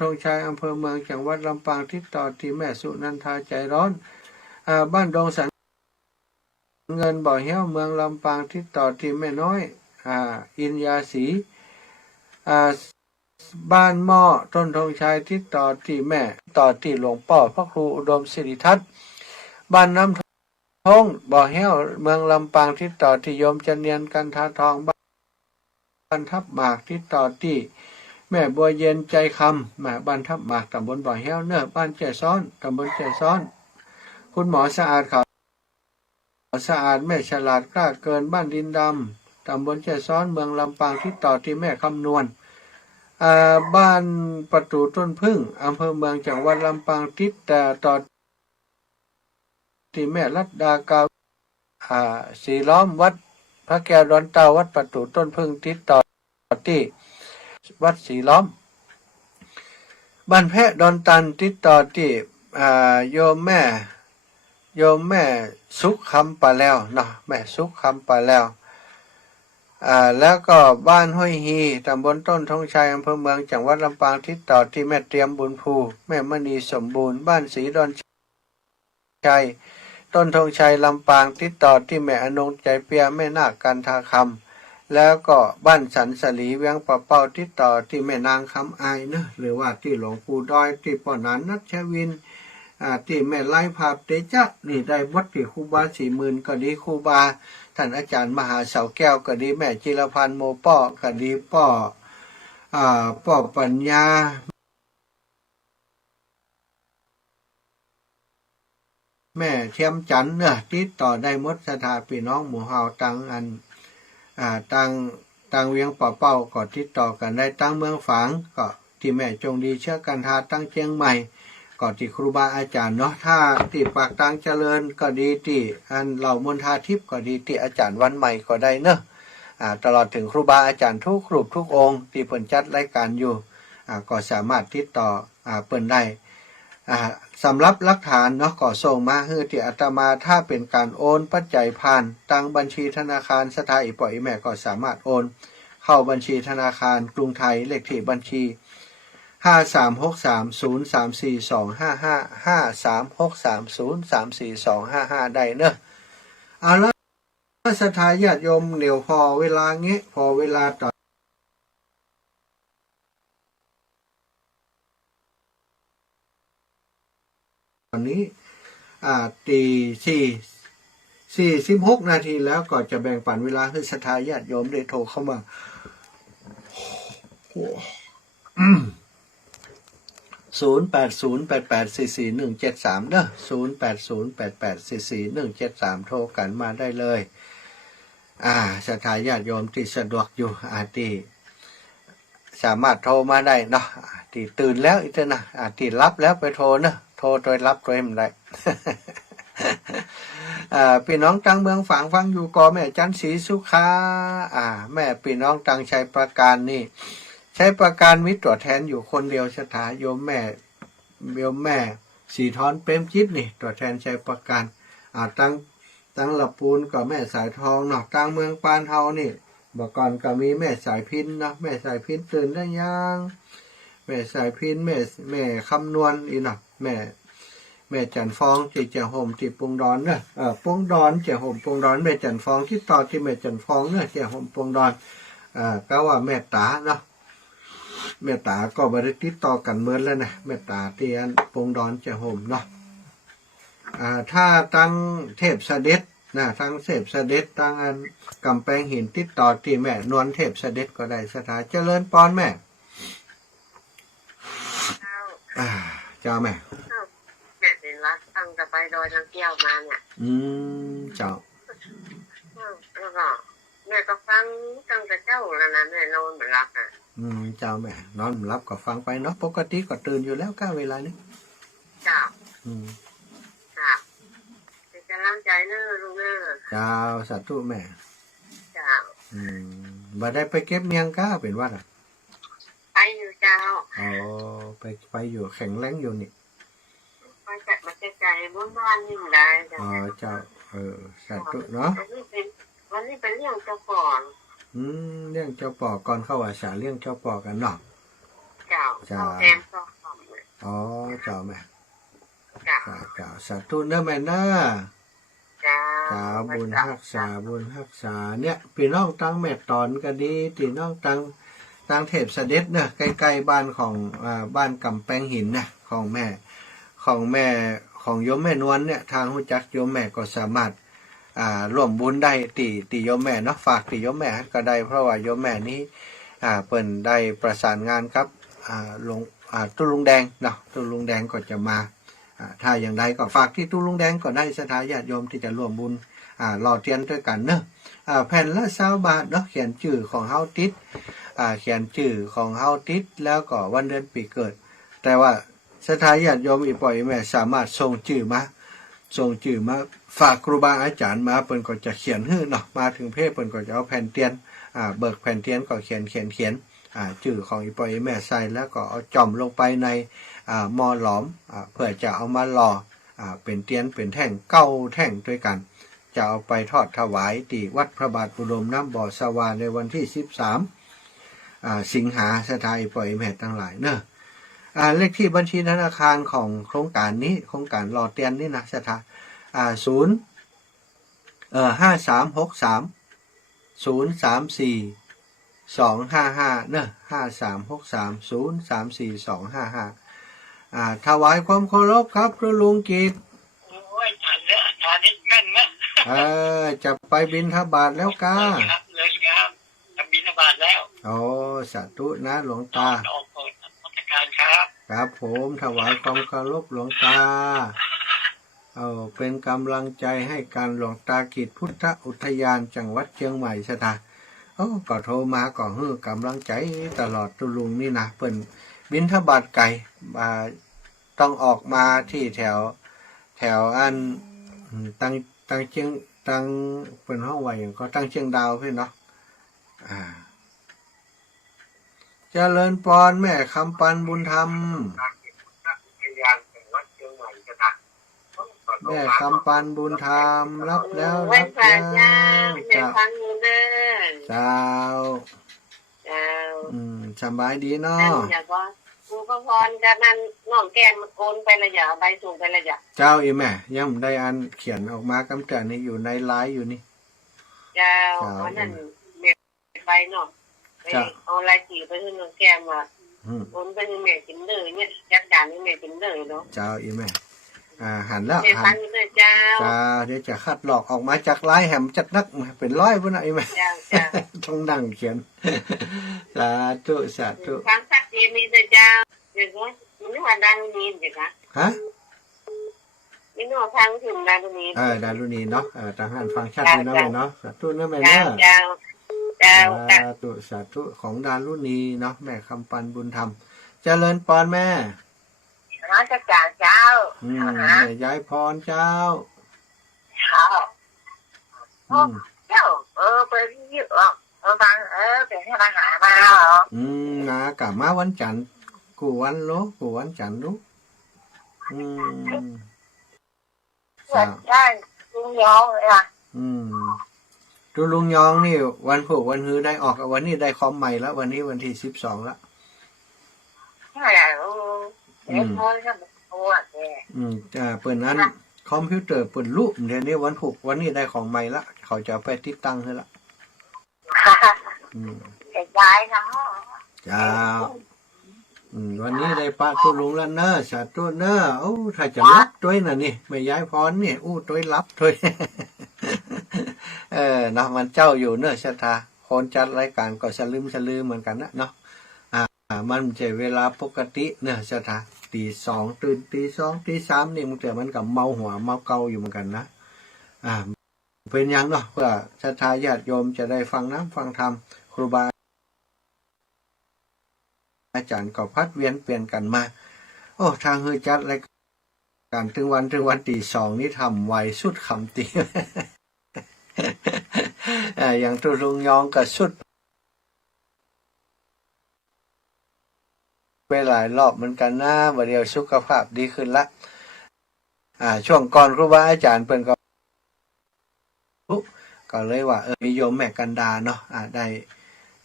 ธงชัยอำเภอเมืองจังหวัดลำปางติดต่อที่แม่สุนันทาใจร้อนบ้านดงสันเงินบ่อเหี้ยวเมืองลำปางติดต่อที่แม่น้อยอินยาศรีบ้านหม้อต้นธงชัยติดต่อที่แม่ต่อที่หลวงพ่อพระครูอุดมศิริทัศน์บ้านน้ำทงบ่อเหี้ยวเมืองลำปางติดต่อที่โยมจันเนียนกันทาทองบ้านทับหมากติดต่อที่แม่บัวเย็นใจคำบ้านทับหมากตำบลบ่อเหี้ยวเนอบ้านแจซ้อนตำบลแจซ้อนคุณหมอสะอาดเขาสะอาดแม่ฉลาดกล้าเกินบ้านดินดำตำบลแจซ้อนเมืองลำปางติดต่อที่แม่คำนวณบ้านประตูต้นพึ่งอำเภอเมืองจังหวัดลำปางติดแต่ต่อที่แม่รัตดากาสีล้อมวัดพระแก้วดอนเตาวัดประตูต้นพึ่งติดต่อที่วัดสีล้อมบ้านแพะดอนตันติดต่อที่โยมแม่สุขคำปะแล้วเนาะแม่สุขคำปะแล้วแล้วก็บ้านห้วยฮีตำบลต้นธงชัยอำเภอเมืองจังหวัดลำปางติดต่อที่แม่เตรียมบุญภูแม่มณีสมบูรณ์บ้านศรีดอนชัยต้นธงชัยลำปางติดต่อที่แม่อนงใจเปียแม่นาคกันทาคำแล้วก็บ้านสันสลีเวียงปะเป้าติดต่อที่แม่นางคำอายเนอะหรือว่าที่หลวงปู่ดอยที่ป่อนันนัชวินที่แม่ไล่ภาพเตจะนี่ได้วัดที่ครูบา40,000ก็ดีครูบาท่านอาจารย์มหาเสาแก้วก็ดีแม่จิรพันธ์โมป้อก็ดีป้อปัญญาแม่เทียมจันเนอะติดต่อได้หมดสถาพี่น้องหมู่เฮาตังตังเวียงป่าเป้าก็ติดต่อกันได้ตั้งเมืองฝางก็ที่แม่จงดีเชื่อกันทาตั้งเชียงใหม่ก็ที่ครูบาอาจารย์เนาะถ้าที่ปากตังเจริญก็ดีที่อันเหล่ามณฑาทิพย์ก็ดีที่อาจารย์วันใหม่ก็ได้เนอะตลอดถึงครูบาอาจารย์ทุกรูปทุกองค์ที่เปิ่นจัดรายการอยู่ก็สามารถติดต่อเปิ่นได้สำหรับหลักฐานเนาะก็ส่งมาให้ที่อาตมาถ้าเป็นการโอนปัจจัยผ่านตั้งบัญชีธนาคารสถาอีปอยแม่ก็สามารถโอนเข้าบัญชีธนาคารกรุงไทยเลขที่บัญชี5363034255 5363034255ได้เนอะเอาละสถาญาติโยมเดี๋ยวพอเวลาเงี้ยพอเวลาต่อนนี้ตี46 นาทีแล้วก็จะแบ่งปันเวลาให้ศรัทธาญาติโยมได้โทรเข้ามา0808844173เนอะ0808844173โทรกันมาได้เลยศรัทธาญาติโยมที่สะดวกอยู่ที่สามารถโทรมาได้เนาะที่ตื่นแล้วอีกนะที่รับแล้วไปโทรเนอะโทรโดยรับโดยไม่ได้ พี่น้องตังเมืองฝางฟังอยู่ก่อแม่จันศรีสุขาแม่พี่น้องตังชัยประการนี่ใช้ประการมิตรตัวแทนอยู่คนเดียวสถาโยมแม่สีทอนเปรมจิตนี่ตัวแทนชัยประการตั้งละปูนกับแม่สายทองเนาะตังเมืองปานเฮานี่เมื่อก่อนก็มีแม่สายพินเนาะแม่สายพินตื่นได้ยังแม่สายพินแม่คำนวณอีเนาะแม่จันฟองที่เจ้าห่มที่ปงดอนเนอะปงดอนเจ้าห่มปงดอนแม่จันฟองที่ต่อที่แม่จันฟองเนอะเจ้าห่มปงดอนก็ว่าแม่ตาเนาะแม่ตาก็บริติดต่อกันเหมือนแล้วนะแม่ตาเตียนปงดอนเจ้าห่มเนาะถ้าตั้งเทพเสด็จนะทั้งเทพเสด็จตั้งอันกำแพงหินติดต่อที่แม่นวลเทพเสด็จก็ได้สถานเจริญปอนแม่เจ้าแม่แม่เป็นรักตั้งแต่ไปดอยนางแก้วมาเนี่ยเจ้าแล้วก็แม่ก็ฟังตั้งแต่เจ้าแล้วนะแม่นอนเหมือนรักเจ้าแม่นอนรับก็ฟังไปเนาะปกติก็ตื่นอยู่แล้วก้าเวลานี้เจ้าค่ะเป็นกำลังใจเนอะลูกเนอะเจ้าสาธุแม่เจ้าบ่ได้ไปเก็บเมียงก้าเป็นวัดไปอยู่เจ้าไปอยู่แข็งแรงอยู่นี่ไปจัดมาใจบ้านยิ่งได้เจ้าสาธุเนาะวันนี้เป็นเรื่องเจ้าปอเรื่องเจ้าปอก่อนเข้าว่าสาเรื่องเจ้าปอกันเนาะเจ้าเจ้าแอมเจ้าแม่เจ้าสาธุเนอะแม่นะเจ้าบุญรักษาเนี่ยพี่น้องตั้งแม่ตอนก็ดีพี่น้องตั้งเทพเสด็จเนี่ยใกล้ๆบ้านของบ้านกำแพงหินนะของแม่ของโยมแม่นวลเนี่ยทางหูจักโยมแม่ก็สามารถร่วมบุญได้ตีโยมแม่เนาะฝากตีโยมแม่ก็ได้เพราะว่าโยมแม่นี้เปิ้นได้ประสานงานครับตู้ลุงแดงเนาะตู้ลุงแดงก็จะมาถ้าอย่างใดก็ฝากที่ตู้ลุงแดงก็ได้สถาญาติโยมที่จะร่วมบุญรอเทียนด้วยกันเนอะแผ่นละ20 บาทเนาะเขียนชื่อของเฮาติดเขียนชื่อของเฮาติดแล้วก็วันเดือนปีเกิดแต่ว่าสถาญาติโยมอีปล่อยแม่สามารถส่งชื่อมาฝากครูบาอาจารย์มาเปิ้นก็จะเขียนให้เนาะมาถึงเพศเปิ้นก็จะเอาแผ่นเทียนเบิกแผ่นเทียนก็เขียนชื่อของอีปล่อยแม่ใส่แล้วก็เอาจ่อมลงไปในหม้อหลอมเพื่อจะเอามาหล่อเป็นเทียนเป็นแท่ง9 แท่งด้วยกันจะเอาไปทอดถวายที่วัดพระบาทอุดมน้ำบ่อสวาในวันที่13สิงหาสถาอีปล่อยแม่ทั้งหลายเนอะเลขที่บัญชีธนาคารของโครงการนี้โครงการหล่อเทียนนี่นะสถา5363 034 255เนอะ5363 034 255ถวายความเคารพครับพระลุงกิจโอ้ยทานนี่แม่นนะจะไปบิณฑบาตแล้วก้าเลยครับจะบิณฑบาตแล้วสาธุนะหลวงตาครับผมถวายความเคารพหลวงตาเป็นกำลังใจให้การหลวงตากิจพุทธอุทยานจังหวัดเชียงใหม่สถาก็โทรมาก็ฮื้อกำลังใจตลอดตุลุงนี่นะเปิ้นบิณฑบาตไก่ต้องออกมาที่แถวอันตั้งเชียงตั้งเป็นห้องไว้ก็ตั้งเชียงดาวเพื่อนเนาะเจริญพรแม่คำปันบุญธรรมแม่คำปันบุญธรรมรับแล้วเจ้าสบายดีเนาะครูพรจะนั่นน้องแก้มมาโกนไประยะใบส่งไประยะเจ้าอีแม่ยังได้อันเขียนออกมากำแต่นี่อยู่ในไลน์อยู่นี่เจ้าวันนั้นเม็ดใบเนาะเอาลายจีไปให้น้องแก้มว่าโอนไปให้แม่กินเลยเนี่ยยัดจานให้แม่กินเลยเนาะเจ้าอีแม่หันแล้วหันเจ้าเดี๋ยวจะคัดหลอกออกมาจากไลน์แหมจัดนักเป็น100พุ่นน่ะอีแม่ต้องนั่งเขียนสาธุฟังชัดเจนนี่เจ้าเดี๋ยวมันว่าดังนี้เดี๋ยวฮะนี่น้องฟังถึงดารุณีดารุณีเนาะทางหันฟังชัดนี่นะแม่เนาะสาธุนะแม่เนาะสาธุของดารุณีเนาะแม่คำปันบุญธรรมเจริญปอนแม่จะจ่าเจ้าแม่ยายพรเจ้า เขาอืม เจ้าไปเยอะฟังเป็นให้มาหามาเหรอนะกลับมาวันจันทร์กูวันโลกูวันจันทร์ลูกเกิดได้ลุงยองเลยอ่ะดูลุงยองนี่วันผูกวันฮือได้ออกวันนี้ได้คอมใหม่แล้ววันนี้วันที่12แล้วใช่อ่ะเด็กน้อยก็ตัวแกเปิดนั้นคอมพิวเตอร์เปิดรูปเดี๋ยวนี้วันผูกวันนี้ได้ของใหม่ละเขาจะไปติดตั้งให้ละเด็กย้ายนะจ้าวันนี้ได้ปะทุลุงแล้วเนอะสาธุเนอะโอ้ถ้าจะรับด้วยน่ะนี่ไม่ย้ายพรนี่ด้วยรับด้วยนะมันเจ้าอยู่เนอะชะตาคนจัดรายการก็สลืมเหมือนกันนะเนาะมันใช้เวลาปกติเนอะชะตาตี2ตื่นตี2ตี3นี่มันเจอมันกับเมาหัวเมาเกาอยู่เหมือนกันนะเป็นยังเนาะเพื่อชะตาญาติโยมจะได้ฟังน้ำฟังธรรมครูบาอาจารย์ก็พัดเวียนเปลี่ยนกันมาโอ้ทางเฮยจัดรายการถึงวันตี2นี่ทำไวสุดคำตีอย่างตุลุงยองก็สุดไปหลายรอบเหมือนกันนะวันเดียวสุขภาพดีขึ้นละช่วงก่อนครูบาอาจารย์เปิ้นก็เลยว่ามีโยมแม่กันดาเนาะ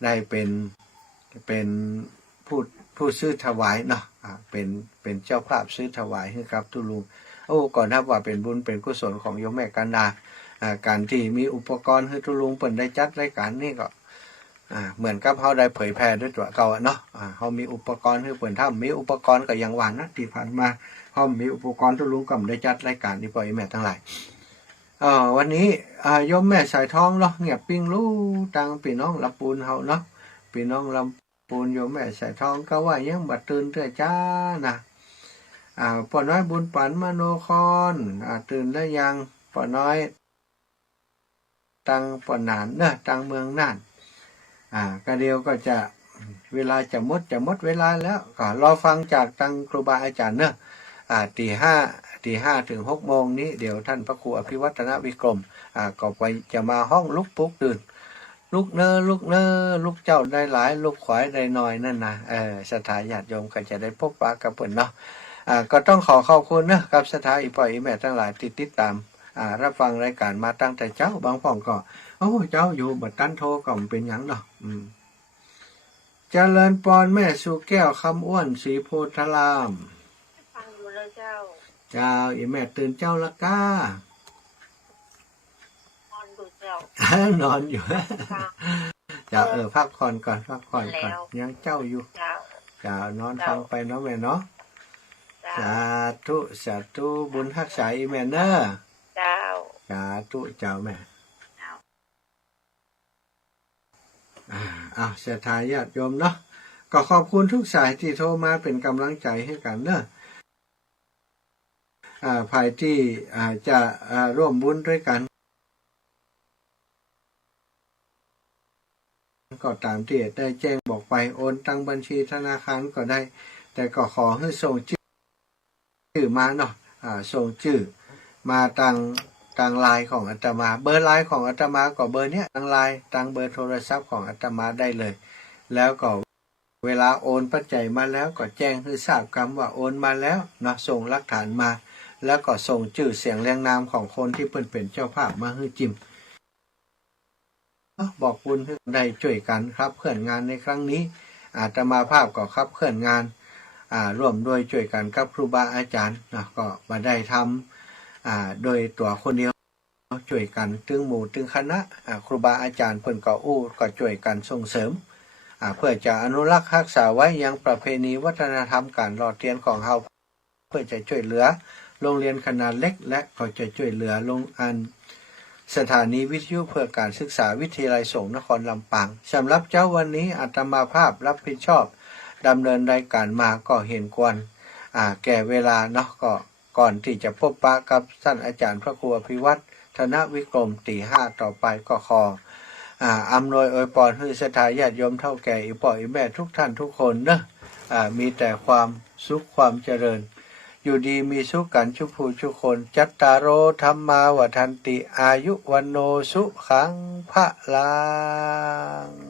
ได้เป็นผู้ซื้อถวายเนาะเป็นเจ้าภาพซื้อถวายให้ครับตุลุงก่อนนับว่าเป็นบุญเป็นกุศลของโยมแม่กันดาการที่มีอุปกรณ์ให้ตุลุงเปิ่นได้จัดรายการนี่ก็เหมือนกับเขาได้เผยแพร่ด้วยตัวเขาเนาะเขามีอุปกรณ์ให้เปิ่นถ้ามีอุปกรณ์ก็ยังหวานนะที่ผ่านมาเขามีอุปกรณ์ตุลุงก็ได้จัดรายการที่ปล่อยแม่ทั้งหลายวันนี้โยมแม่สายทองเนาะเงียบปิ้งรู้ตังพี่น้องลำปูนเฮาเนาะพี่น้องลำปูนโยมแม่สายทองก็ว่ายังบัดตื่นเตื้อจ้านะป่อน้อยบุญปันมโนครตื่นแล้วยังป่อน้อยตังป่อนานเนอะตังเมืองน่านก็เดียวก็จะเวลาจะหมดเวลาแล้วก็รอฟังจากตังครูบาอาจารย์เนอะตีห้าถึง6 โมงนี้เดี๋ยวท่านพระครูอภิวัฒนวิกรมก็ไปจะมาห้องลุกปุ๊กตื่นลุกเนอลุกเจ้าได้หลายลุกขวายได้น้อยนั่นนะสถาญาติโยมก็จะได้พบปะกับเพิ่นเนาะก็ต้องขอบคุณนะครับสถาอีพ่ออีแม่ทั้งหลายติดตามรับฟังรายการมาตั้งแต่เจ้าบางพ่องก็เจ้าอยู่บัดตันโทก็เป็นหยังเนาะเจริญปอนแม่สู่แก้วคำอ้วนสีโพธารามฟังอยู่เลยเจ้าอีแม่ตื่นเจ้าละก้านอนดูเจ้านอนอยู่เจ้าพักผ่อนก่อนยังเจ้าอยู่เจ้านอนฟังไปเนาะแม่เนาะสาธุบุญรักษาอีแม่เนอะสาธุเจ้าแม่เสียทายญาติโยมเนาะก็ขอบคุณทุกสายที่โทรมาเป็นกำลังใจให้กันเนอะภายที่จะร่วมบุญด้วยกันก็ตามที่ได้แจ้งบอกไปโอนตังบัญชีธนาคารก็ได้แต่ก็ขอให้ส่งชื่อมาเนาะส่งชื่อมาตังไลน์ของอาตมาเบอร์ไลน์ของอาตมาก็เบอร์เนี้ยตังไลน์ตังเบอร์โทรศัพท์ของอาตมาได้เลยแล้วก็เวลาโอนปัจจัยมาแล้วก็แจ้งให้ทราบคำว่าโอนมาแล้วเนาะส่งหลักฐานมาแล้วก็ส่งชื่อเสียงเรียงนามของคนที่เป็นเจ้าภาพมาให้จิมบอกบุญให้ได้ช่วยกันครับเคลื่อนงานในครั้งนี้อาตมาภาพก็ครับเคลื่อนงานร่วมด้วยช่วยกันกับครูบาอาจารย์นะก็มาได้ทำโดยตัวคนเดียวช่วยกันถึงหมู่ถึงคณะครูบาอาจารย์เพิ่นก็ก็ช่วยกันส่งเสริมเพื่อจะอนุรักษ์รักษาไว้ยังประเพณีวัฒนธรรมการหล่อเทียนของเฮาเพื่อจะช่วยเหลือโรงเรียนขนาดเล็กและก็จะช่วยเหลือโรงสถานีวิทยุเพื่อการศึกษาวิทยาลัยสงฆ์นครลำปางสำหรับเจ้าวันนี้อาตมาภาพรับผิดชอบดำเนินรายการมาก็เห็นควรแก่เวลาเนาะก็ก่อนที่จะพบปะกับท่านอาจารย์พระครูอภิวัฒนวิกรมตี 5ต่อไปก็ขออำนวยอวยพรให้ศรัทธาญาติโยมเฒ่าแก่อีพ่ออีแม่ทุกท่านทุกคนเนอะมีแต่ความสุขความเจริญ อยู่ดีมีสุขกันชุผู้ชุคนจัตตารโอธรรมาวทันติอายุวันโนสุขังพระลัง